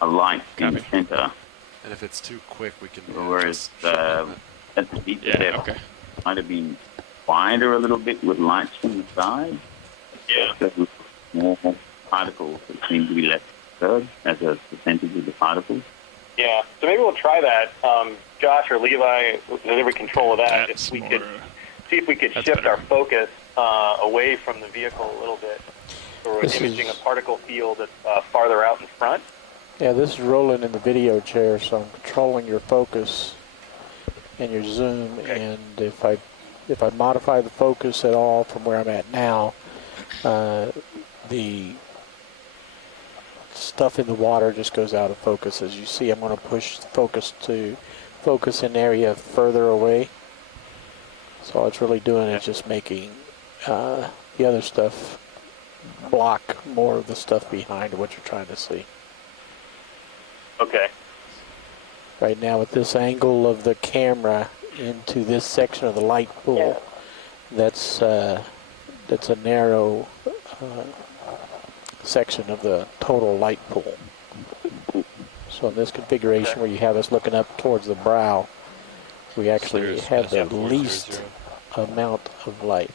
a light in the center. And if it's too quick, we can whereas at the deep depth, might have been wider a little bit with lights from the side. Yeah. So more particles that seem to be less disturbed as a percentage of the particles. Yeah. So maybe we'll try that. Josh or Levi, whatever control of that, if we could see if we could shift our focus away from the vehicle a little bit. So we're imaging a particle field that's farther out in front. Yeah, this is rolling in the video chair, so I'm controlling your focus and your zoom, and if I modify the focus at all from where I'm at now, the stuff in the water just goes out of focus. As you see, I'm going to push the focus to focus an area further away. So all it's really doing is just making the other stuff block more of the stuff behind what you're trying to see. Okay. Right now with this angle of the camera into this section of the light pool, that's a narrow section of the total light pool. So in this configuration where you have us looking up towards the brow, we actually have the least amount of light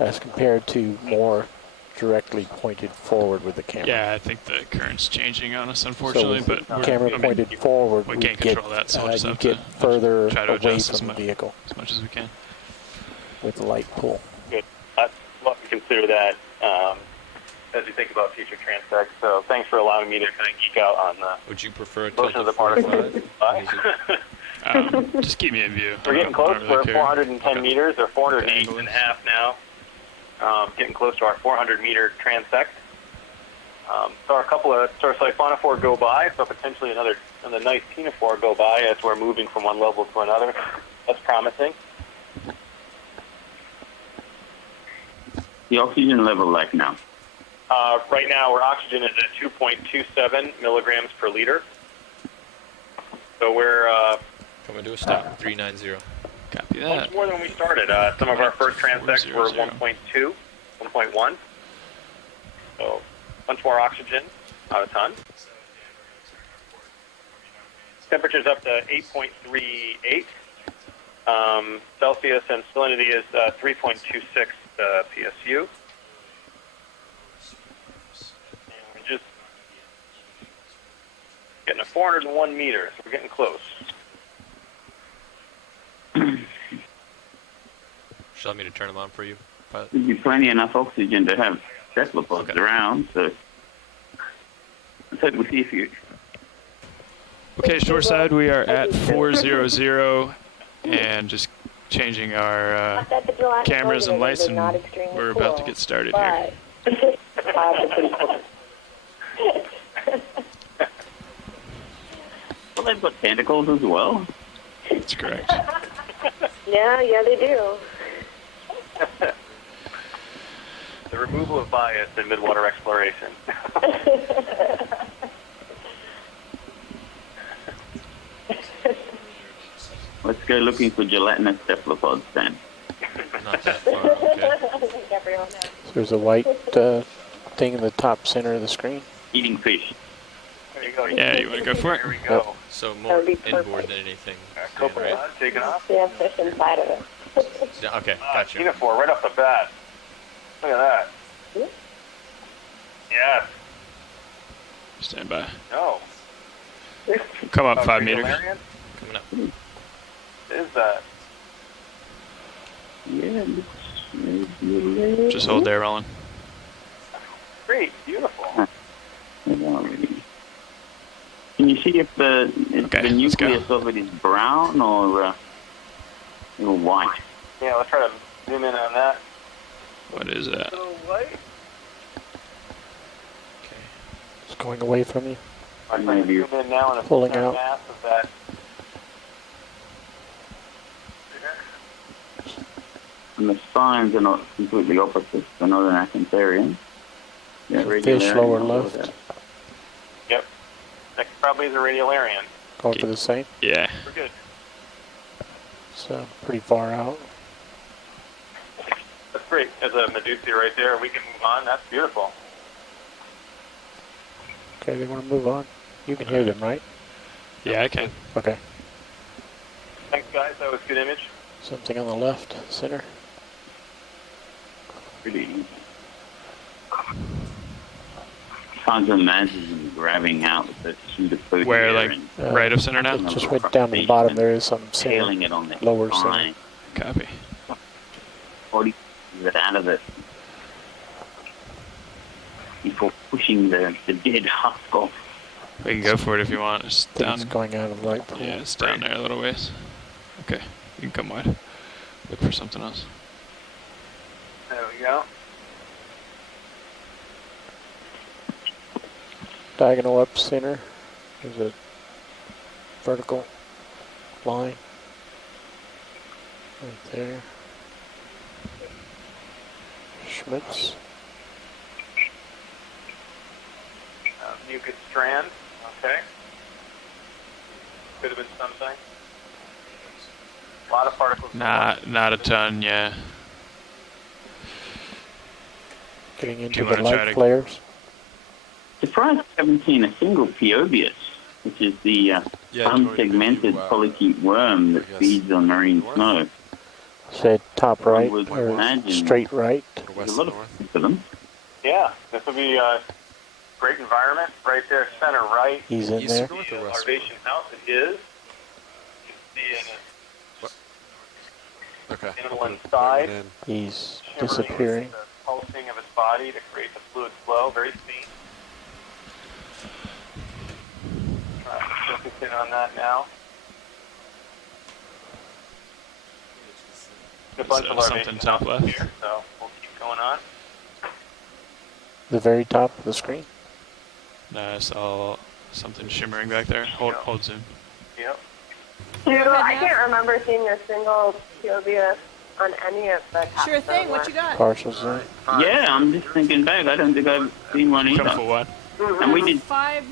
as compared to more directly pointed forward with the camera. Yeah, I think the current's changing on us, unfortunately, so but camera pointed forward, we can't control that, so we'll just have get to further try to away adjust from the vehicle as much as we can with the light pool. Good. I'd love to consider that as you think about future transects. So thanks for allowing me to kind of geek out on the Would you prefer motion of the particles. just keep me in view. We're getting close. We're at 410 meters, or 408.5 now. Getting close to our 400-meter transect. So a couple of siphonophore go by, so potentially another nice ctenophore go by as we're moving from one level to another. That's promising. The oxygen level like now? Right now, our oxygen is at 2.27 milligrams per liter. So we're... Coming to a stop, 390. Copy. Copy that. Much more than we started. Some of our first transects were 1.2, 1.1. So, a bunch more oxygen, not a ton. Temperature's up to 8.38 Celsius, and salinity is 3.26 PSU. And we're just getting to 401 meters. We're getting close. Shall I me to turn them on for you, pilot? There'd be plenty enough oxygen to have cephalopods around, so let's hope we see a few. Okay, shoreside, we are at 400 and just changing our cameras and lights, and we're about to get started here. Well, they've got tentacles as well. That's correct. Yeah, they do. The removal of bias in midwater exploration. Let's go looking for gelatinous cephalopods then. Not that far, okay. So there's a white thing in the top center of the screen. Eating fish. There you go. Yeah, you want to go for it? There we go. So more inboard than anything. Right? Take it off. Yeah, fish inside of it. Yeah, okay, gotcha. Unifor, right off the bat. Look at that. Yes. Stand by. No. Come up 5 meters. Coming up. What is that? Yeah. Just hold there, Roland. Great. Beautiful. Can you see if the nucleus of it is brown or white? Yeah, let's try to zoom in on that. What is that? So white. It's going away from you. I'm trying to zoom in now on a Pulling out. mass of that. And the signs are not completely opposite. They're not an Acantharian. Yeah, Fish lower left. Yep. Next probably is a radiolarian. Going for the same. Yeah. We're good. So pretty far out. That's great. There's a Medusa right there. We can move on. That's beautiful. Okay, they want to move on. You can hear them, right? Yeah, I can. Okay. Thanks, guys. That was a good image. Something on the left, center. Pretty. Can't imagine them grabbing out with the shoot of food. Where, like, right of center now? Just right down the bottom, there is some center, it on the lower spine. center. Copy. Body get out of it before pushing the dead husk off. We can go for it if you want. It's down. It's going out of the light pool. Yeah, it's down there a little ways. Okay, you can come wide. Look for something else. There we go. Diagonal up center. There's a vertical line right there. Schmitz. Mucus strand. Okay. Could have been something. A lot of particles. Not a ton, yeah. Getting into the light flares. Surprised I haven't seen a single Piobius, which is the unsegmented polychaete worm that feeds on marine snow. Say top right or straight right. There's a lot of for them. Yeah, this would be a great environment right there, center right. He's in there. The larvation house it is. You can see in animal inside. He's disappearing. The pulsing of his body to create the fluid flow. Very faint. Focus in on that now. A bunch of something top left here, so we'll keep going on. The very top of the screen. No, I saw something shimmering back there. Hold zoom. Yep. I can't remember seeing a single Piobius on any of the Sure thing. What you got? Partial zoom. Yeah, I'm just thinking back. I don't think I've seen one either. Come for what? And we did 50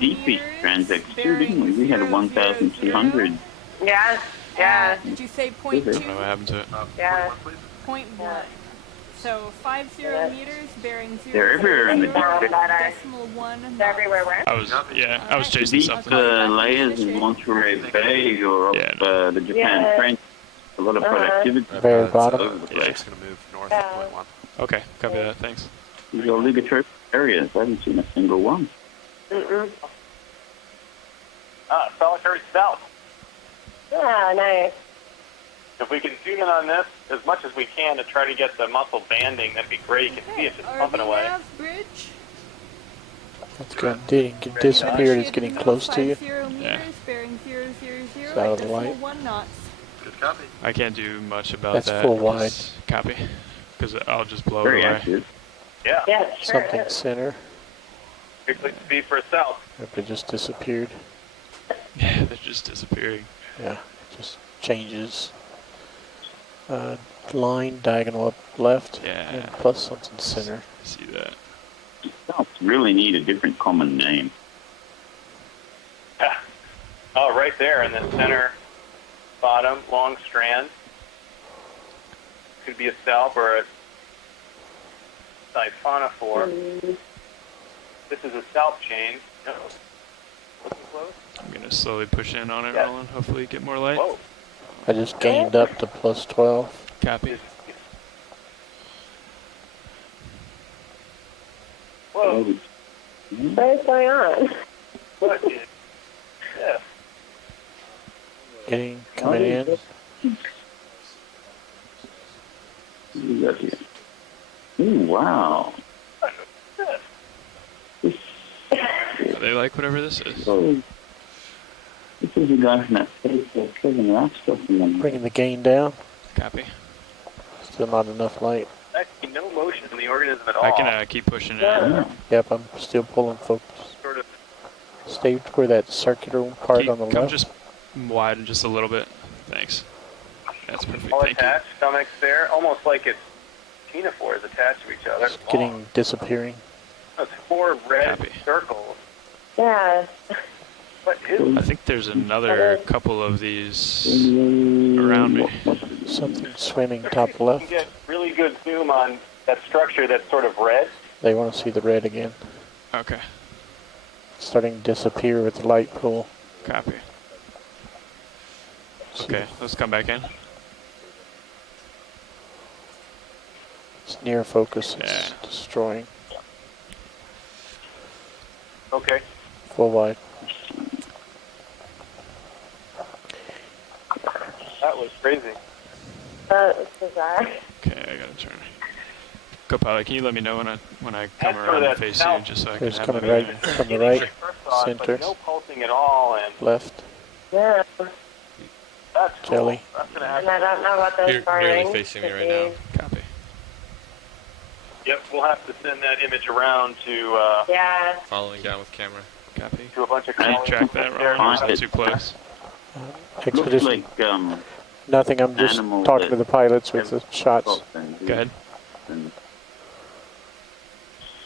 deep fish transects too, didn't we? We had a 1,200. Yeah, Yeah. Did you say point I two? don't know what happened to it. Yeah. Point one. So 50 meters, bearing 0, They're everywhere in the decimal 1. They're everywhere where? I was chasing Deep something. layers in Monterey Bay or off the Japan Trench. A lot of productivity. Very bottom. The project's going to move north of point 1. Okay, copy that. Thanks. These are oligotrophic areas. I haven't seen a single one. Solitary south. Yeah, nice. If we can zoom in on this as much as we can to try to get the muscle banding, that'd be great. You can see it just pumping away. Bridge. It's good. It disappeared. It's getting close to you. 50 meters, bearing 0, 0, 0, It's out of the decimal light. 1 knots. Good copy. I can't do much about That's that. full wide. Copy. Because I'll just blow Very it away. active. Yeah. Yeah, sure. Something center. Good place to be for a south. If it just disappeared. Yeah, they're just disappearing. Yeah, it just changes. Line diagonal up left. Yeah. And plus something center. See that. Souths really need a different common name. Yeah. Oh, right there in the center bottom, long strand. Could be a salp or a siphonophore. This is a salp chain. No. Looking close. I'm going to slowly push in on it, Yeah. Roland. Hopefully get more light. Whoa. I just gained up to plus 12. Copy. Whoa. What is going on? What is this? Coming in. What do we got here? Ooh, wow. This, They like whatever this is. this is a guy from that place that's living that stuff in them. Bringing the gain down. Copy. Still not enough light. Actually, no motion in the organism at all. I can keep pushing it. Yep, I'm still pulling focus. Sort of. Stay where that circular part on the Come left. just widen just a little bit. Thanks. That's perfect. All Thank you. attached, stomach's there, almost like it's ctenophores attached to each other. It's getting disappearing. That's 4 red Copy. circles. Yeah. What is I think there's another couple of these around me. Something swimming top You can left. get really good zoom on that structure that's sort of red. They want to see the red again. Okay. It's starting to disappear with the light pool. Copy. Okay, let's come back in. It's near focus. It's Yeah. destroying. Okay. Full wide. That was crazy. It's bizarre. Okay, I gotta turn. Co-pilot, can you let me know when I come That's for around and that face south. you, just so I can It's have coming my right vision? from the right, First thought, center, but no pulsing at all, and left, Yeah. that's cool. jelly. That's gonna And happen. I don't know what those You're bar nearly rings facing me could right be. now. Copy. Yep, we'll have to send that image around to Yeah. Following down with camera. Copy. a bunch of Can you colleagues. track that, There. Roland? Or is that too close? Looks Expedition. like Nothing. I'm just animals talking to that the pilots with the shots. Go ahead.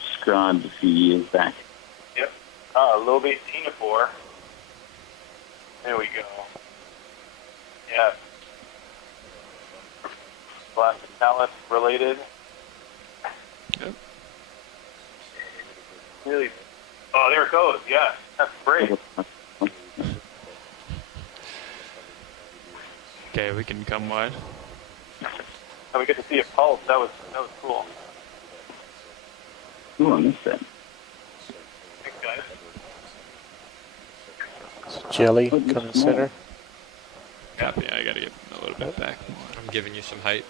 Described a few years back. Yep. Lobate ctenophore. There we go. Yeah. Glassicellus related. Yep. Really. Oh, there it goes. Yeah, that's great. Okay, we can come wide. And we get to see a pulse. That was cool. Ooh, I missed that. Thanks, guys. It's jelly coming center. Copy. I gotta get a little bit back. I'm giving you some height.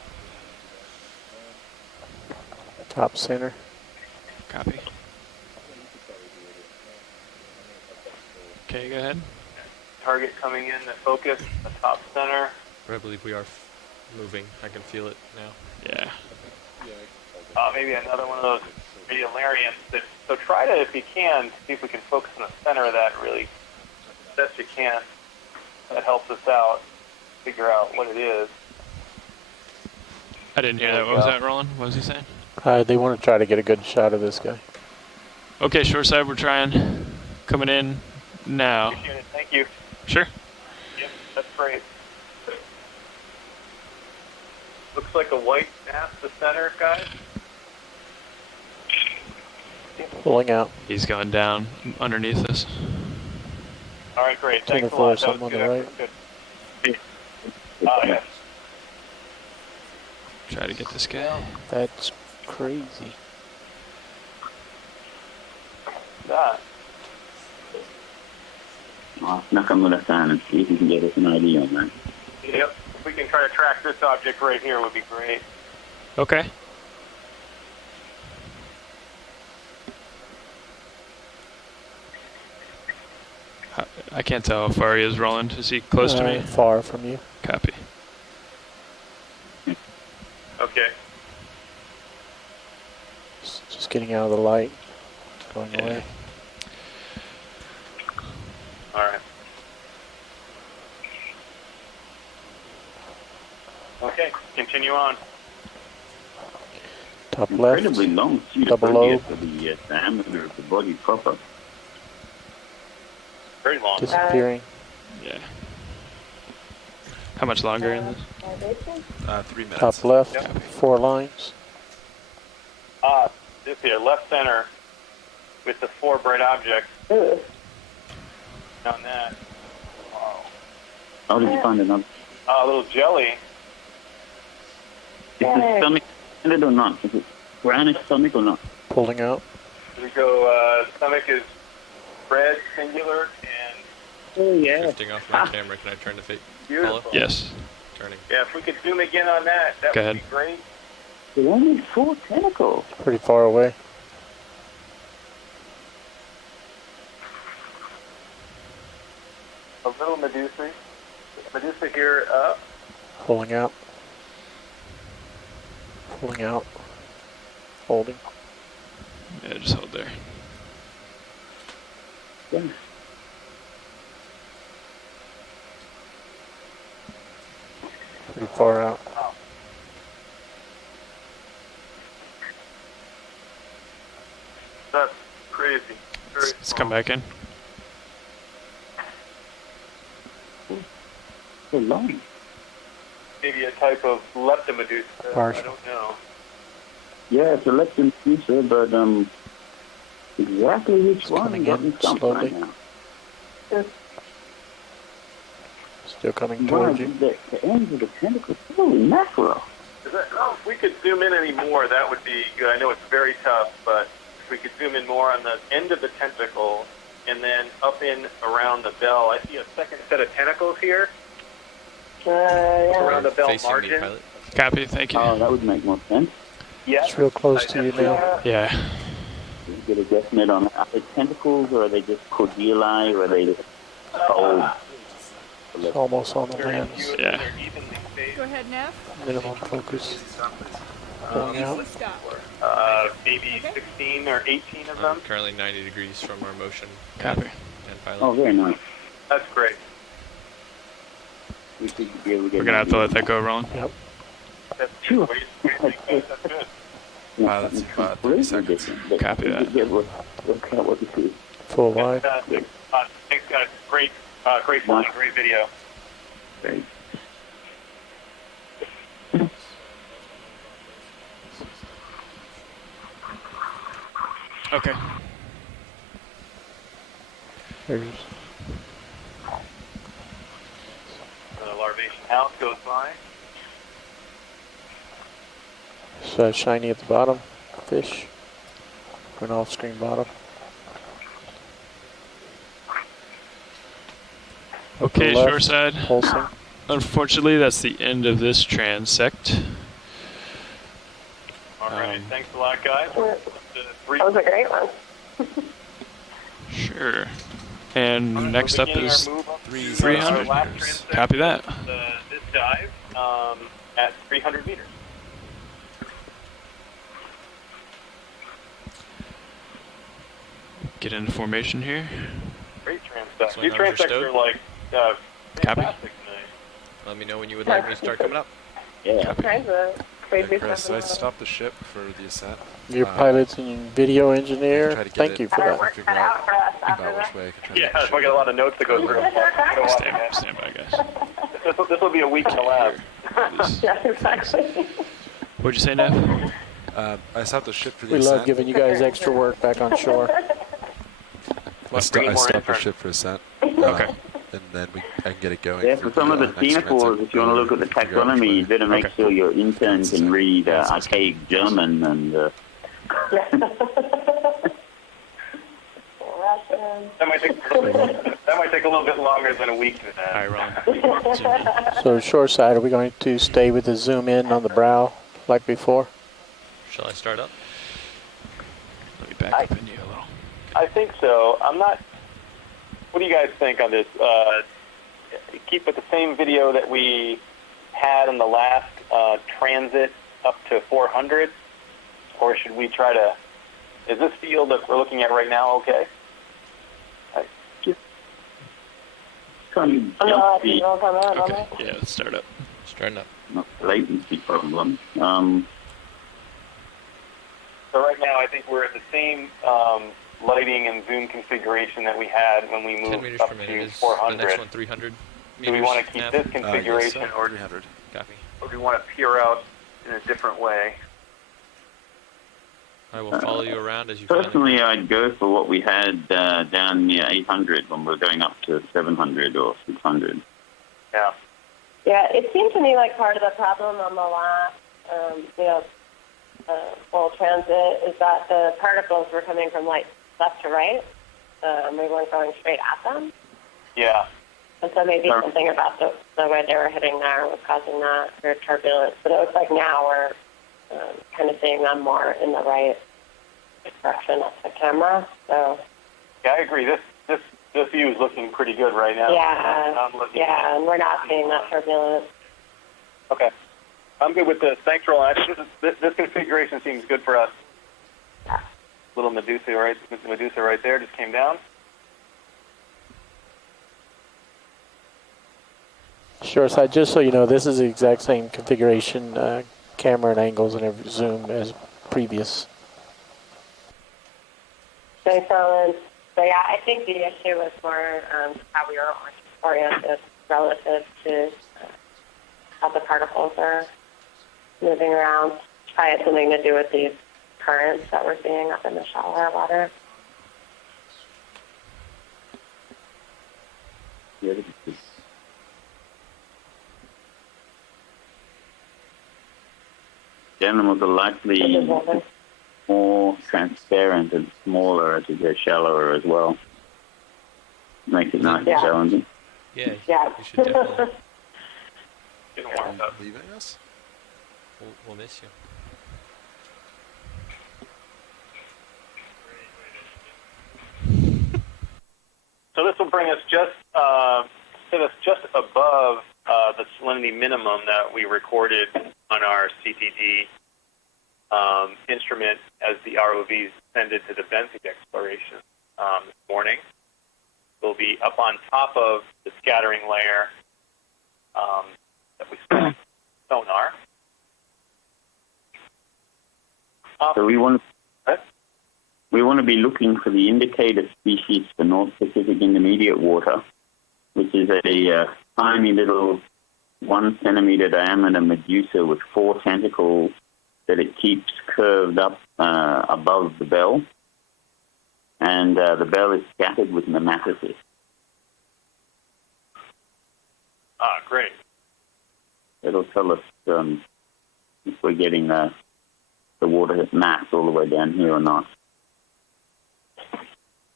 Top center. Copy. Okay, go ahead. Target coming in, the focus, the top center. I believe we are moving. I can feel it now. Yeah. Maybe another one of those radiolarians. So try to, if you can, see if we can focus on the center of that really as best you can. That helps us out, figure out what it is. I didn't hear that. What was that, Roland? What was he saying? They want to try to get a good shot of this guy. Okay, short side, we're trying. Coming in now. Appreciate it. Thank you. Sure. Yep, that's great. Looks like a white past the center, guys. Pulling out. He's going down underneath us. All right, great. Thanks a 24 lot. That something was on good. the right. Good. Yes. Try to get this guy. That's crazy. Yeah. I'll snuck him with a sign and see if he can get us an idea on that. Yep. If we can try to track this object right here, would be great. Okay. I can't tell how far he is, Roland. Is he close to me? Far from you. Copy. Okay. Just getting out of the light. Going away. All right. Okay, continue on. Top left. Incredibly long suit Double low. for the diameter of the body proper. Very long. Disappearing. Yeah. How much longer in this? 3 minutes. Top left. Yep. 4 lines. This here, left center, with the 4 bright objects. On that. Wow. How did you find another? A little jelly. Is the stomach ended or not? Is it brownish stomach or not? Pulling out. We go, stomach is red, singular, and... Oh, yeah. Drifting off my camera. Can I turn to Beautiful. follow? Yes. Turning. Yeah, if we could zoom again on that, that Go would ahead. be great. It only 4 tentacles. Pretty far away. A little Medusa. Medusa here up. Pulling out. Pulling out. Holding. Yeah, just hold there. Yeah. Pretty far out. That's crazy. Very Let's come back in. So long. Maybe a type of leptomedusa. Partial. I don't know. Yeah, it's a leptin Medusa, but exactly which one coming got in me stumped slowly. right now. Still coming Wow, towards you. the ends of the tentacles, holy mackerel. If we could zoom in any more, that would be good. I know it's very tough, but if we could zoom in more on the end of the tentacle and then up in around the bell. I see a second set of tentacles here. Around the bell Facing me, margin. pilot. Copy, thank you. Oh, that would make more sense. Yeah. It's real close to you now. Yeah. Get a guesstimate on are they tentacles or are they just cordiali or are they just cold? It's almost on the lens. Yeah. Go ahead, Neff. Minimum focus. Pulling out. Maybe 16 or 18 of them. Currently 90 degrees from our motion. Copy. And pilot. Oh, very nice. That's great. We should be able to get We're going to have to let that go, Roland. Yep. That's Sure. That's good. Pilot's about 30 seconds. Copy that. Look at what this is. Full wide. Fantastic. Thanks, guys. Great flying, great video. Great. Okay. There's The larvation house goes by. shiny at the bottom. Fish. An off-screen bottom. Okay, Left, shoreside. Pulsing. Unfortunately, that's the end of this transect. All right. Thanks a lot, guys. That was a great one. Sure. And next up is 300. Last transect Copy that. of this dive at 300 meters. Get into formation here. Great transect. Swing These arms are transects are stowed. like Copy. fantastic tonight. Let me know when you would like me to start coming up. Yeah. All kinds of crazy Chris, stuff. I stopped the ship for the ascent. Your pilot's and video engineer. Try to get Thank it. you for that. Figure out about which way I could try to Yeah, get the I got a lot of notes to go through. Stand by, guys. This will be a week in the lab. Yeah, exactly. What'd you say, Nev? I stopped the ship for the We ascent. love giving you guys extra work back on shore. I stopped the ship for ascent. Okay. And then I can get it going. Yeah, for some of the xenophores, if you want to look at the taxonomy, you better make sure your intern can read archaic German and. That might take a little bit longer than a week to that. So shore side, are we going to stay with the zoom in on the brow like before? Shall I start up? Let me back up into you a little. I think so. I'm not. What do you guys think on this? Keep with the same video that we had in the last transit up to 400, or should we try to? Is this field that we're looking at right now okay? Okay, Yeah, let's start up. Starting up. Not latency problem. So right now, I think we're at the same lighting and zoom configuration that we had when we 10 moved meters up per minute to is 400. the next one 300 meters. Do we want to keep this configuration, yes, or 300. Copy. or do we want to peer out in a different way? I will follow you around as you Personally, I'd go for what we had down near 800 when we're going up to 700 or 600. Yeah. Yeah, it seemed to me like part of the problem on the last, full transit is that the particles were coming from like left to right. We weren't going straight at them. Yeah. And so maybe something about the way they were hitting there was causing that or turbulence. But it looks like now we're kind of seeing them more in the right direction of the camera. So. Yeah, I agree. This view is looking pretty good right now. Yeah, and we're not seeing that turbulence. Okay. I'm good with this. Thanks, Roland. This configuration seems good for us. Little Medusa right there just came down. Sure side, just so you know, this is the exact same configuration, camera and angles and every zoom as previous. Thanks, Roland. So yeah, I think the issue was more how we were oriented relative to how the particles are moving around. Probably had something to do with these currents that we're seeing up in the shallower water. The animals are likely more transparent and smaller as you go shallower as well. Makes it nice and challenging. Yeah. Yeah. You should definitely. Leaving us? We'll miss you. So this will bring us just above the salinity minimum that we recorded on our CTD instrument as the ROVs ascended to the benthic exploration this morning. We'll be up on top of the scattering layer that we saw in sonar. So we want to be looking for the indicator species for North Pacific Intermediate Water, which is a tiny little 1 centimeter diameter medusa with 4 tentacles that it keeps curved up above the bell. And the bell is scattered with nematocysts. Ah, great. It'll tell us if we're getting the water mass all the way down here or not.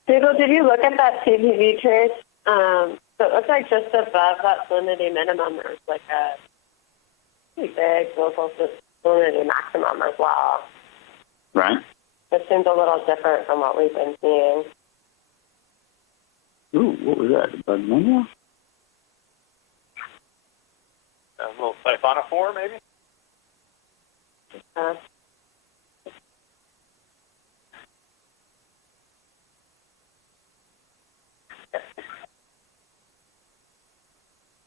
Dougal, did you look at that CPV trace? So it looks like just above that salinity minimum, there's like a pretty big local salinity maximum as well. Right. It seems a little different from what we've been seeing. Ooh, what was that? A bug mania? A little siphonophore, maybe?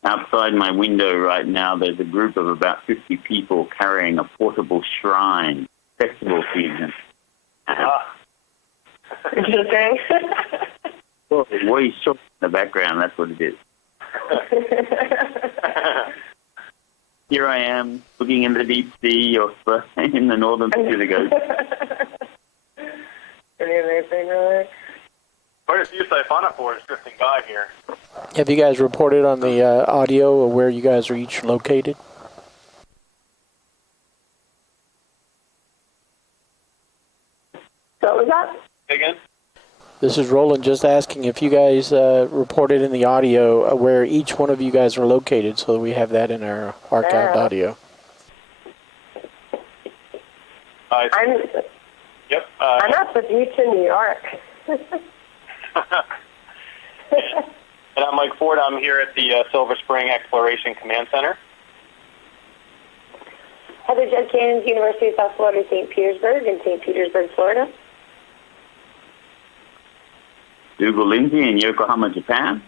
Outside my window right now, there's a group of about 50 people carrying a portable shrine. Festival season. Interesting. Well, way short in the background, that's what it is. here I am looking in the deep sea or in the northern Pacific Ocean. Pretty amazing, really. Quite a few siphonophores drifting by here. Have you guys reported on the audio of where you guys are each located? So what was that? Again? This is Roland just asking if you guys reported in the audio where each one of you guys are located so that we have that in our archived audio. Yep. I'm at the beach in New York. And I'm Mike Ford. I'm here at the Silver Spring Exploration Command Center. Heather Judkins, University of South Florida, St. Petersburg, in St. Petersburg, Florida. Dougal Lindsay in Yokohama, Japan.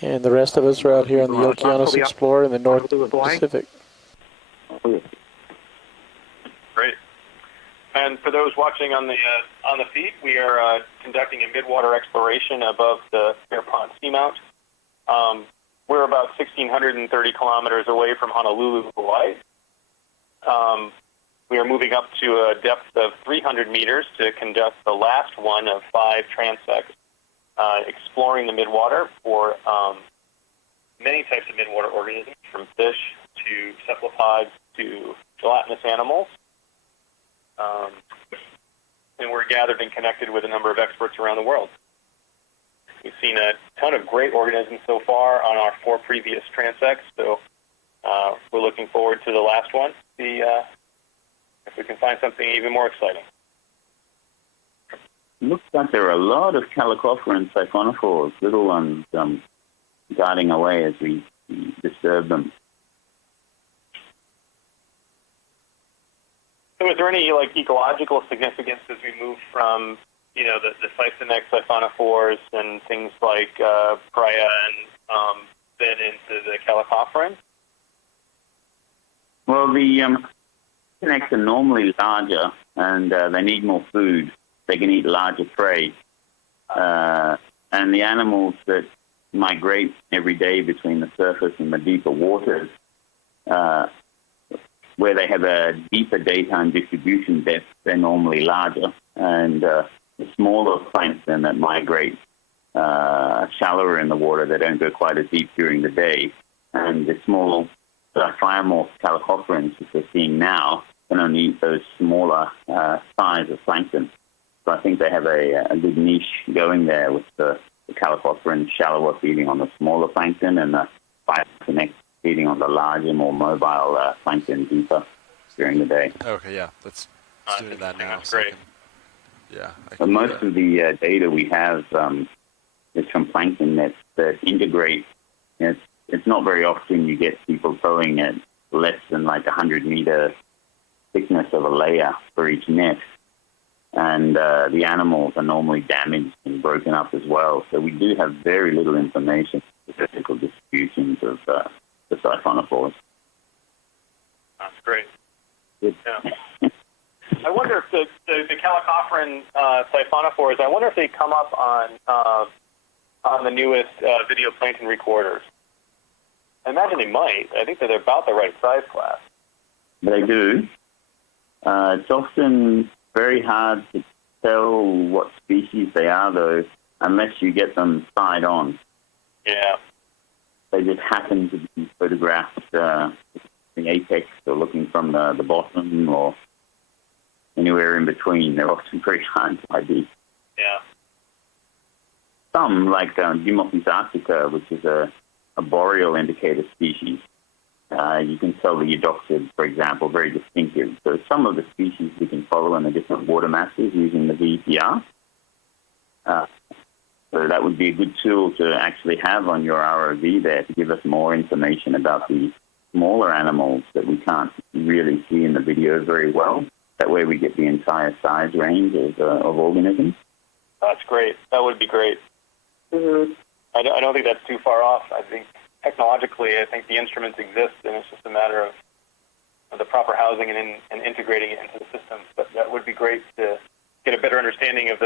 And the rest of us are out here on the Okeanos Explorer in the North Pacific. Great. And for those watching on the feed, we are conducting a midwater exploration above the Pierpoint Seamount. We're about 1,630 kilometers away from Honolulu, Hawaii. We are moving up to a depth of 300 meters to conduct the last one of 5 transects, exploring the midwater for many types of midwater organisms, from fish to cephalopods to gelatinous animals. And we're gathered and connected with a number of experts around the world. We've seen a ton of great organisms so far on our 4 previous transects, so we're looking forward to the last one, see if we can find something even more exciting. Looks like there are a lot of calicophora and siphonophores, little ones darting away as we disturb them. So is there any ecological significance as we move from, the Siphonex siphonophores and things like Praia and then into the calicophoran? Well, the Siphonex are normally larger and they need more food. They can eat larger prey. And the animals that migrate every day between the surface and the deeper waters, where they have a deeper daytime distribution depth, they're normally larger. And the smaller plankton that migrate shallower in the water, they don't go quite as deep during the day. And the small phyomorph calicophorans, which we're seeing now, can only eat those smaller size of plankton. So I think they have a good niche going there with the calicophoran shallower feeding on the smaller plankton and the Siphonex feeding on the larger, more mobile plankton deeper during the day. Okay, yeah, let's do that now. That's great. But most of the data we have is from plankton nets that integrate. It's not very often you get people throwing at less than 100-meter thickness of a layer for each net. And the animals are normally damaged and broken up as well. So we do have very little information on the physical distributions of the siphonophores. That's great. Yeah. I wonder if the calicophoran siphonophores, I wonder if they come up on the newest video plankton recorders. I imagine they might. I think that they're about the right size class. They do. It's often very hard to tell what species they are, though, unless you get them side on. Yeah. They just happen to be photographed the apex or looking from the bottom or anywhere in between. They're often very hard to ID. Yeah. Some, like Dimorphis arctica, which is a boreal indicator species, you can tell the eudoxid, for example, very distinctive. So some of the species we can follow in the different water masses using the VPR. So that would be a good tool to actually have on your ROV there to give us more information about the smaller animals that we can't really see in the video very well. That way we get the entire size range of organisms. That's great. That would be great. Mm-hmm. I don't think that's too far off. I think technologically, the instruments exist, and it's just a matter of the proper housing and integrating it into the system. But that would be great to get a better understanding of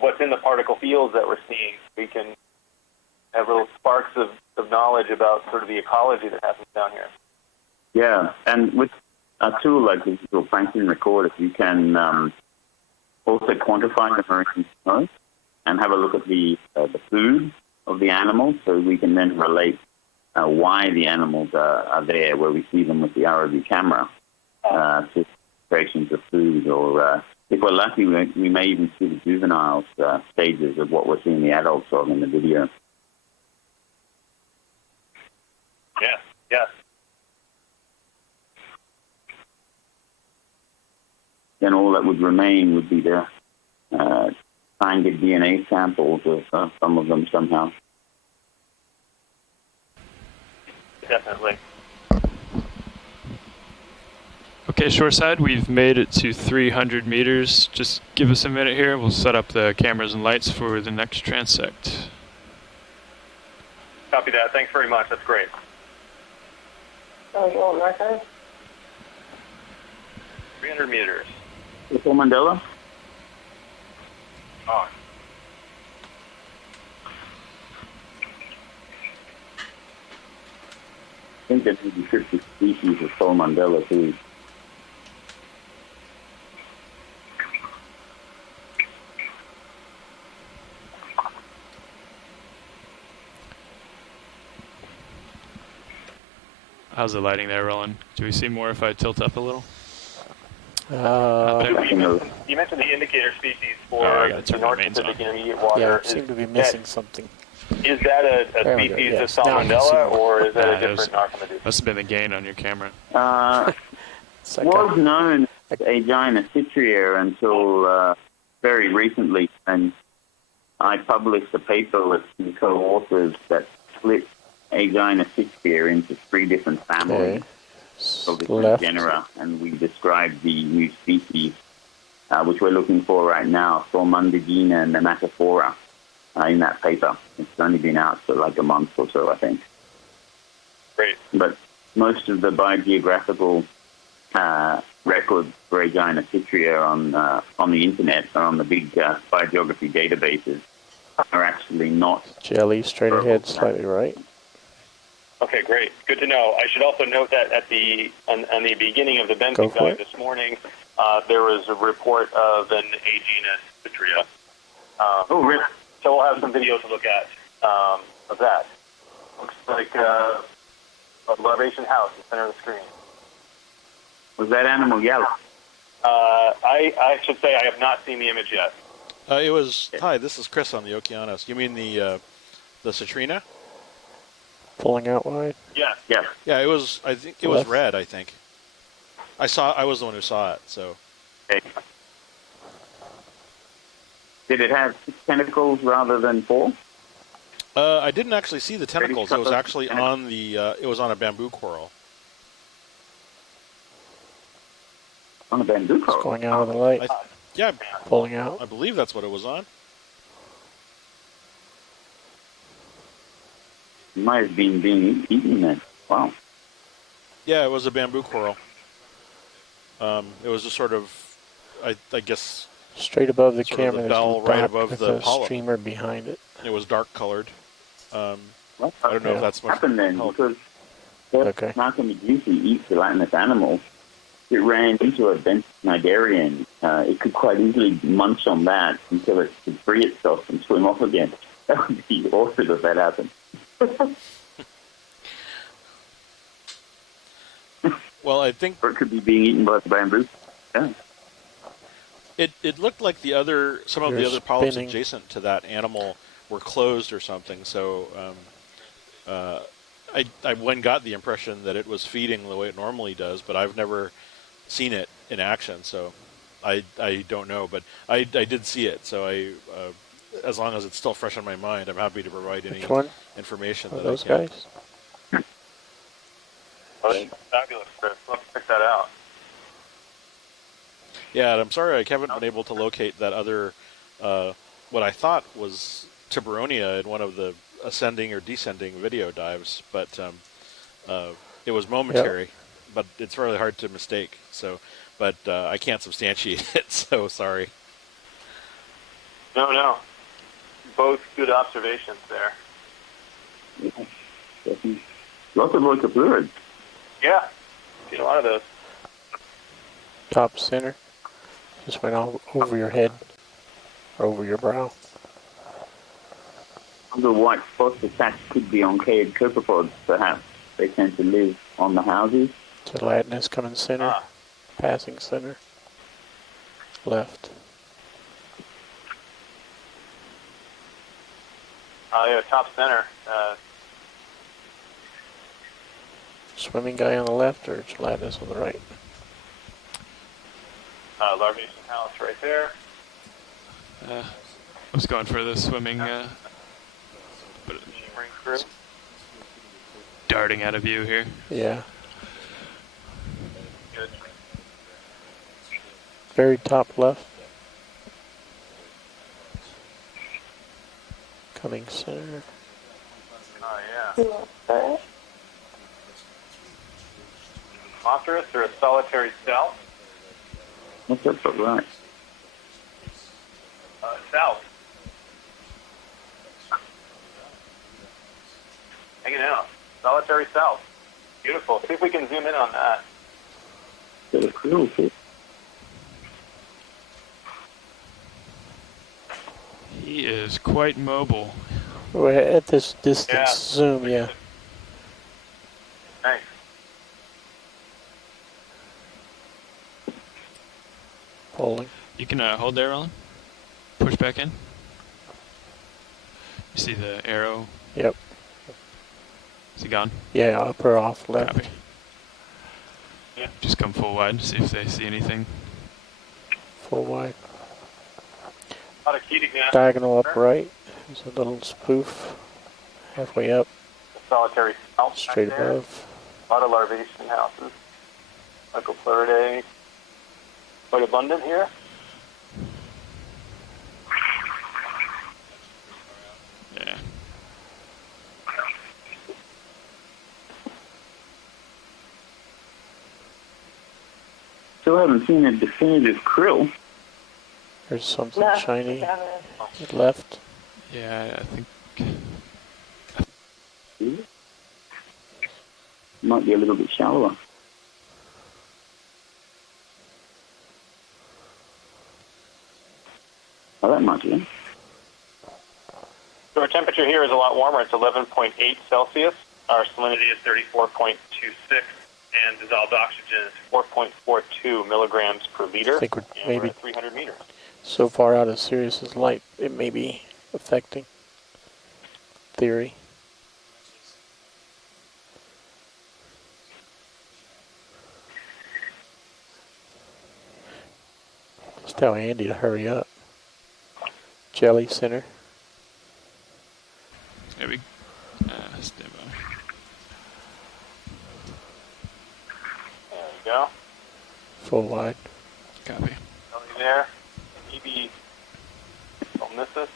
what's in the particle fields that we're seeing. We can have little sparks of knowledge about sort of the ecology that happens down here. Yeah, and with a tool like the digital plankton recorder, you can also quantify the marine snow and have a look at the food of the animals, so we can then relate why the animals are there where we see them with the ROV camera to concentrations of food, or if we're lucky, we may even see the juveniles stages of what we're seeing the adults of in the video. Yeah. Then all that would remain would be to try and get DNA samples of some of them somehow. Definitely. Okay, shoreside, we've made it to 300 meters. Just give us a minute here. We'll set up the cameras and lights for the next transect. Copy that. Thanks very much. That's great. Oh, you want marker? 300 meters. Before Mandela? Oh. I think there may be 50 species of Sol Mandela too. How's the lighting there, Roland? Do we see more if I tilt up a little? You mentioned the indicator species for the North Pacific Intermediate Water. Yeah, I seem to be missing something. Is that a species of Salmonella, or is that a different Archimedes? Must have been the gain on your camera. Was known as Aegina citria until very recently, and I published a paper with some co-authors that split Aegina citria into 3 different families of different genera, and we described the new species, which we're looking for right now, Thormundagina and Nematophora, in that paper. It's only been out for like a month or so, I think. Great. But most of the biogeographical records for Aegina citria on the internet or on the big biogeography databases are actually not jelly, straight ahead, slightly right. Okay, great. Good to know. I should also note that at on the beginning of the benzene guide this morning, there was a report of an Aegina citria. Oh, really? So we'll have some videos to look at of that. Looks like a larvation house in the center of the screen. Was that animal yellow? I should say I have not seen the image yet. It was. Hi, this is Chris on the Okeanos. You mean the citrina? Pulling out wide? Yeah. Yeah, it was, I think, it was red, I think. I was the one who saw it, so. Okay. Did it have 6 tentacles rather than 4? I didn't actually see the tentacles. It was actually on it was on a bamboo coral. On a bamboo coral? It's going out of the light. Yeah. Pulling out. I believe that's what it was on. Might have been being eaten then. Wow. Yeah, it was a bamboo coral. It was just sort of, I guess, straight above the camera. camera, The bell right above the polyp. Streamer behind it. It was dark colored. I don't know if that's much happened then because Narca Medusa eats gelatinous animals. It ran into a bent cnidarian. It could quite easily munch on that until it could free itself and swim off again. That would be awesome if that happened. Well, I think... Or it could be being eaten by the bamboo. Yeah. It looked like some of the other polyps adjacent to that animal were closed or something, so I got the impression that it was feeding the way it normally does, but I've never seen it in action, so I don't know, but I did see it, so as long as it's still fresh on my mind, I'm happy to provide any information that those I can. Guys? Oh, fabulous, Chris. Let's check that out. Yeah, and I'm sorry I haven't been able to locate that other, what I thought was Tiburonia in one of the ascending or descending video dives, but it was momentary, but it's really hard to mistake. So, but I can't substantiate it, so sorry. No. Both good observations there. Yeah, definitely. Lots of local fluids. Yeah, seen a lot of those. Top center. Just went all over your head, or over your brow. The white spots attached could be archaic copepods, perhaps. They tend to live on the houses. Gelatinous coming center. Passing center. Left. Yeah, top center. Swimming guy on the left or gelatinous on the right? Larvation house right there. I was going for the swimming, but darting out of view here. Yeah. Good. Very top left. Coming center. Oh, yeah. Monstrous or a solitary cell? What's up, but right? South. Hanging out. Solitary south. Beautiful. See if we can zoom in on that. Very cool, too. He is quite mobile. We're at this distance, zoom, yeah. Nice. Pulling. You can hold there, Roland. Push back in. You see the arrow? Yep. Is he gone? Yeah, up or off, left. Copy. Yeah. Just come full wide, see if they see anything. Full wide. A lot of keating now. Diagonal up right. There's a little spoof. Halfway up. Solitary south. Straight right there. above. A lot of larvation houses. Mycopleuridae. Quite abundant here. Yeah. Still haven't seen a definitive krill. There's something shiny. Left. Yeah, I think. Might be a little bit shallower. Oh, that might be. So our temperature here is a lot warmer. It's 11.8 Celsius. Our salinity is 34.26, and dissolved oxygen is 4.42 milligrams per liter. I think we're and maybe we're at 300 meters. so far out of Sirius's light, it may be affecting theory. Just tell Andy to hurry up. Jelly center. Maybe. Stand by. There we go. Full wide. Copy. Belly there. Maybe don't miss it.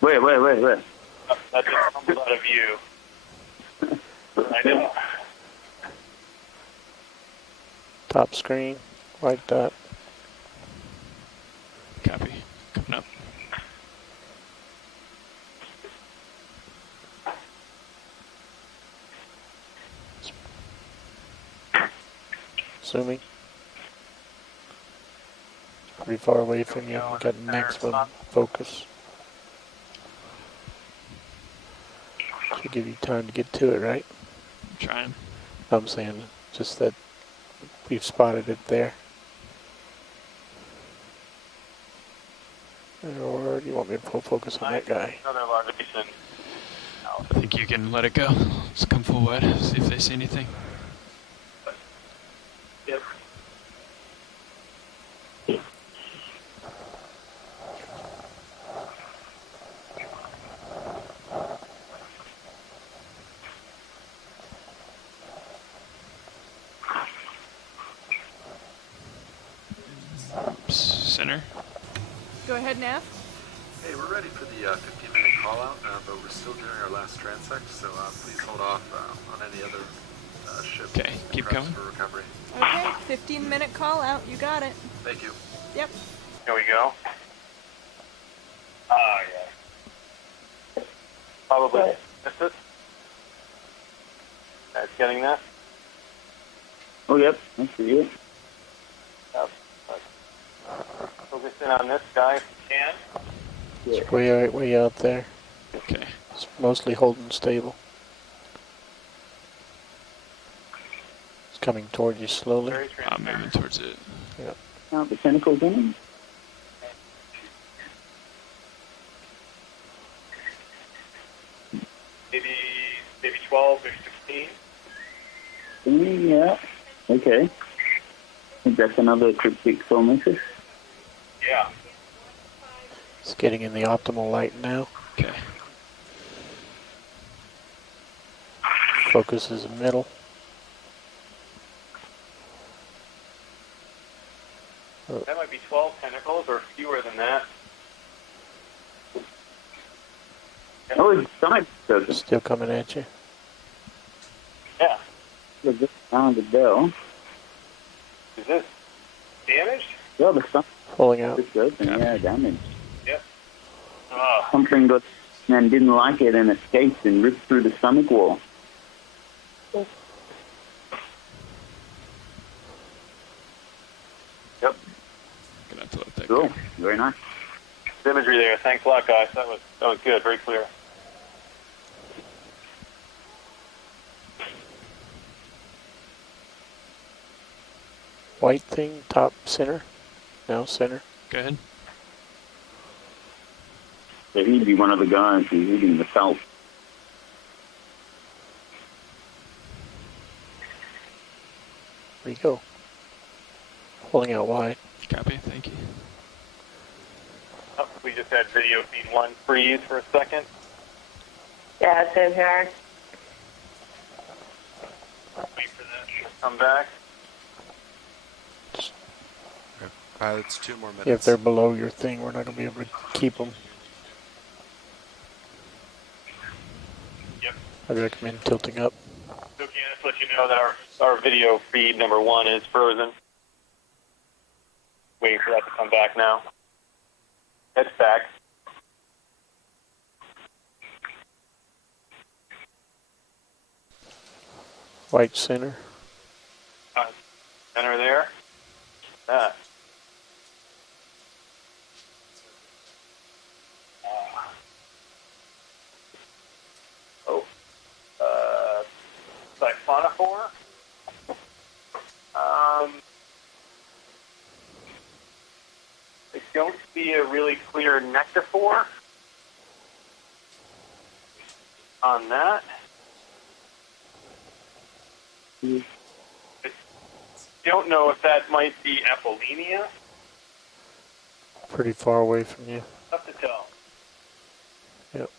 Where? Oh, that just comes out of view. I didn't. Top screen. White dot. Copy. Coming up. Zooming. Pretty far away from you. Got maximum focus. Should give you time to get to it, right? I'm trying. I'm saying just that we've spotted it there. Or do you want me to pull focus on that guy? Another larvation. I think you can let it go. Let's come full wide, see if they see anything. Yep. Center. Go ahead, Nav. Hey, we're ready for the 15-minute call out, but we're still doing our last transect, so please hold off on any other ships. Okay, keep coming. For recovery. Okay, 15-minute call out. You got it. Thank you. Yep. Here we go. Ah, yeah. Probably This? Guys getting that? Oh, yep. I see it. Yep. Focus in on this guy if you can. It's way out there. Okay. It's mostly holding stable. It's coming toward you slowly. I'm moving towards it. Yep. Now the tentacles in. Maybe 12 or 16. Yeah. Okay. I think that's another cryptic soulmaker. Yeah. It's getting in the optimal light now. Okay. Focus is in middle. That might be 12 tentacles or fewer than that. Oh, it's side circle. Still coming at you. Yeah. I just found the bell. Is this damaged? Yeah, the sun. Pulling out. It's open. Yeah, damage. Yep. Something got and didn't like it and escaped and ripped through the stomach wall. Yep. Gonna have to let that Cool. go. Very nice. Imagery there. Thanks a lot, guys. That was good. Very clear. White thing, top center. No, center. Go ahead. So he'd be one of the guys who's eating the salt. There you go. Pulling out wide. Copy. Thank you. Oh, we just had video feed 1 freeze for a second. Yeah, same here. Wait for that to come back. Pilots, 2 more minutes. If they're below your thing, we're not going to be able to keep them. Yep. I'd recommend tilting up. Okay, let's let you know that our video feed number 1 is frozen. Waiting for that to come back now. It's back. White center. Center there. That. Siphonophore. I don't see a really clear nectaphore on that. I don't know if that might be Apollinaria. Pretty far away from you. Tough to tell. Yep.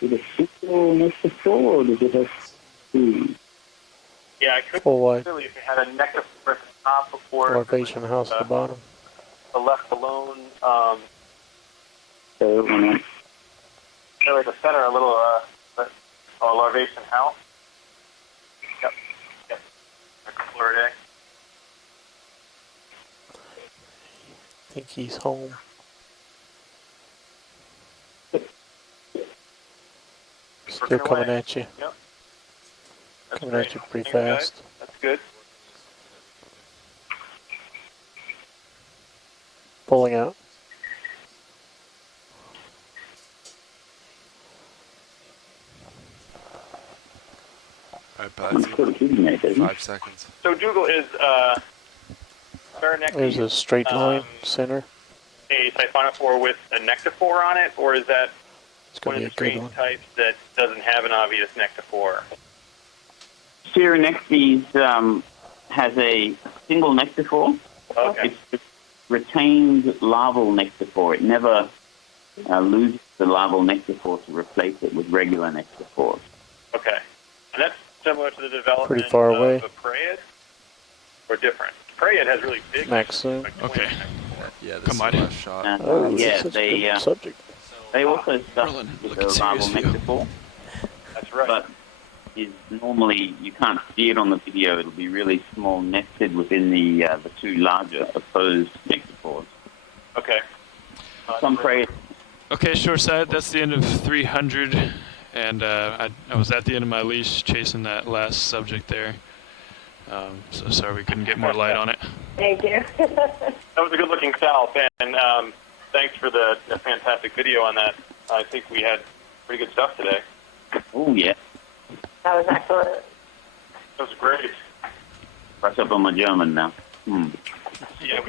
Did it signal nectaphore or did it have food? Yeah, I couldn't Full wide. really if it had a nectaphore at the top before Larvation house at the bottom. the left alone. So when I At the center, a little larvation house. Yep. Yep. Florida. I think he's home. Still coming at you. Yep. Coming at you pretty Thanks, fast. guys. That's good. Pulling out. Alright, pilots, 5 seconds. So Dougal is Baranecki, There's a straight line center. a siphonophore with a nectaphore on it, or is that It's one going of to the be a good strange one. types that doesn't have an obvious nectaphore? Serenexes has a single nectaphore. Okay. It's retained larval nectaphore. It never loses the larval nectaphore to replace it with regular nectaphores. Okay. And that's similar to the development Pretty far away. of a Prayed, or different? Prayed has really big Maxim. Okay. Yeah, this Come is on. the last shot. Oh, yeah, that's they a good subject. they also stuff Merlin, with looking a larval serious for you. nectaphore, That's right. but is normally you can't see it on the video. It'll be really small, nested within the 2 larger opposed nectaphores. Okay. Some prey. Okay, short side, that's the end of 300. and I was at the end of my leash chasing that last subject there. So sorry we couldn't get more light on it. Thank you. That was a good-looking south, and thanks for the fantastic video on that. I think we had pretty good stuff today. Oh, yeah. That was excellent. That was great. Brush up on my German now. Yeah,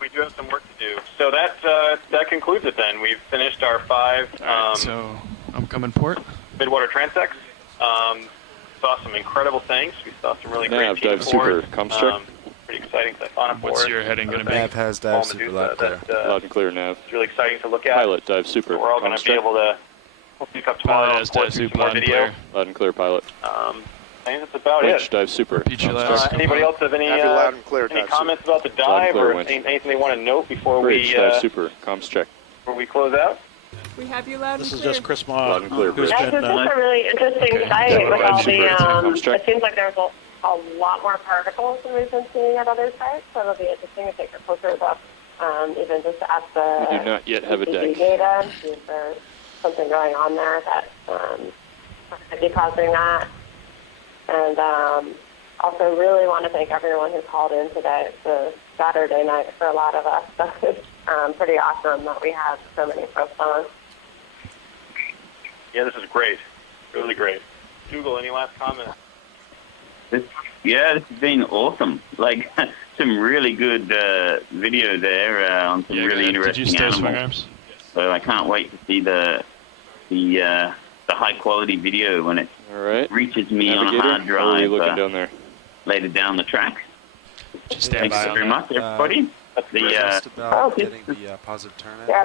we do have some work to do. So that concludes it then. We've finished our 5 so I'm coming port. Midwater transects. Saw some incredible things. We saw some really great team dive super, comms check. Pretty exciting stuff on board. What's your heading going to be? Nav has dive super, loud clear. Loud and clear, Nav. It's really exciting to look at. Pilot, dive super. So we're all going to be able to pick up tomorrow. Pilot has dive super, loud and clear. Loud and clear, pilot. I think that's about Winch, it. dive super. Anybody else have any comments about the dive or anything they want to note before Bridge, we dive super, comms check. before we close out? We have you loud This and is clear. just Chris Ma, who's That's been... just a really interesting site with all the, it seems like there's a lot more particles than we've been seeing at other sites, so it'll be interesting to take a closer look, even just at the We do not yet have a deck. data, and see if there's something going on there that could be causing that. And also really want to thank everyone who called in today. It's a Saturday night for a lot of us, so it's pretty awesome that we have so many folks on. Yeah, this is great. Really great. Dougal, any last comments? This has been awesome. Like, some really good video there on some really interesting Did you stay swing animals. arms? So I can't wait to see the high quality video when it reaches me on a hard How are drive you looking down there? later down the track. Stand Thanks by very much, everybody. Just about getting the positive turn in. Yeah,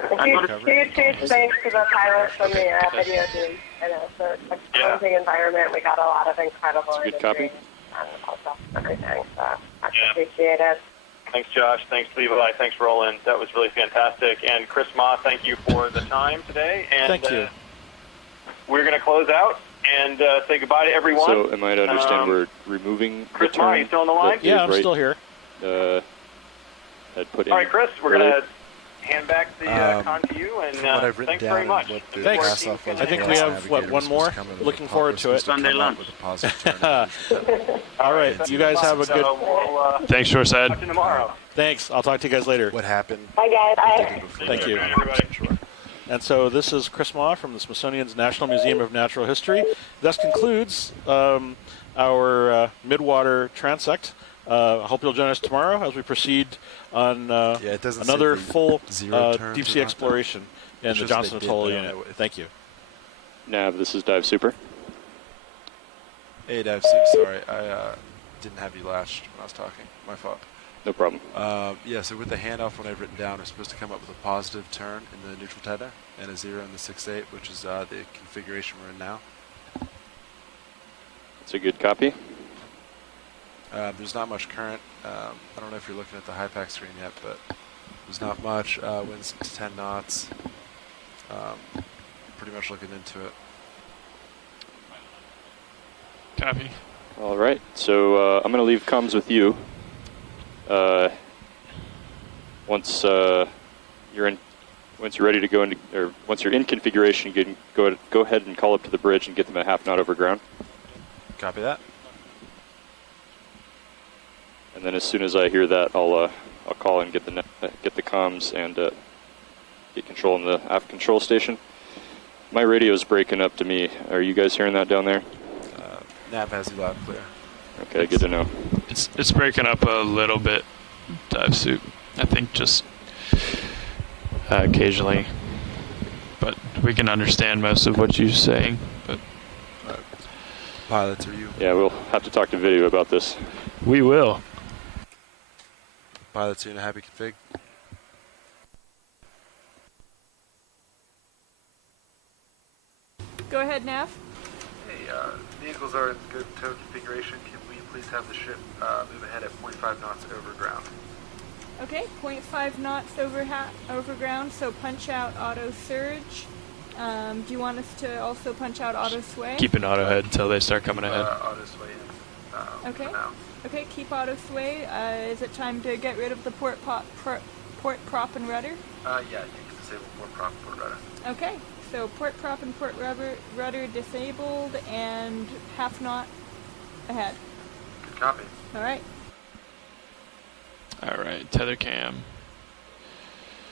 huge thanks to the pilots from the video team. I know, so it's a challenging environment. We got a lot of incredible Good copy. and everything, so I appreciate it. Thanks, Josh. Thanks, Levi. Thanks, Roland. That was really fantastic. And Chris Ma, thank you for the time today. And Thank you. We're going to close out and say goodbye to everyone. So, am I to understand we're removing Chris the Ma, turn? are you still on the line? Yeah, I'm still here. I'd put in. All right, Chris, we're going to hand back the con to you, and what I've written thanks down very much. Thanks. I think we have, one more? Looking forward to it. Sunday lunch. All right, you guys have a good... We'll, Thanks, Shoreside. talk to you tomorrow. Thanks. I'll talk to you guys later. What happened? Bye, guys. Thank you. Everybody. And so this is Chris Ma from the Smithsonian's National Museum of Natural History. Thus concludes our Midwater transect. I hope you'll join us tomorrow as we proceed on another full deep sea exploration in the Johnson Atoll unit. Thank you. Nav, this is Dive Super. Hey, Dive Super, sorry. I didn't have you lashed when I was talking. My fault. No problem. Yeah, so with the handoff, what I've written down, we're supposed to come up with a positive turn in the neutral tether and a 0 in the 6/8, which is the configuration we're in now. It's a good copy. There's not much current. I don't know if you're looking at the high pack screen yet, but there's not much. Winds to 10 knots. Pretty much looking into it. Copy. All right, so I'm going to leave comms with you. Once you're ready to go into, or once you're in configuration, you can go ahead and call up to the bridge and get them a half knot over ground. Copy that. And then as soon as I hear that, I'll call and get the comms and get control in the aft control station. My radio's breaking up to me. Are you guys hearing that down there? Nav has you loud and clear. Okay, good to know. It's breaking up a little bit, Dive Soup. I think just occasionally, but we can understand most of what you're saying. But pilots, are you? Yeah, we'll have to talk to video about this. We will. Pilots, are you in a happy config? Go ahead, Nav. Hey, vehicles are in good tow configuration. Can we please have the ship move ahead at 0.5 knots over ground? Okay, 0.5 knots over ground, so punch out auto surge. Do you want us to also punch out auto sway? Keep an auto head until they start coming ahead. Auto sway okay. Okay, keep auto sway. Is it time to get rid of the port, prop, and rudder? Yeah, you can disable port, prop, port, rudder. Okay, so port, prop, and port rudder disabled, and half knot ahead. Good copy. All right. All right, tether cam.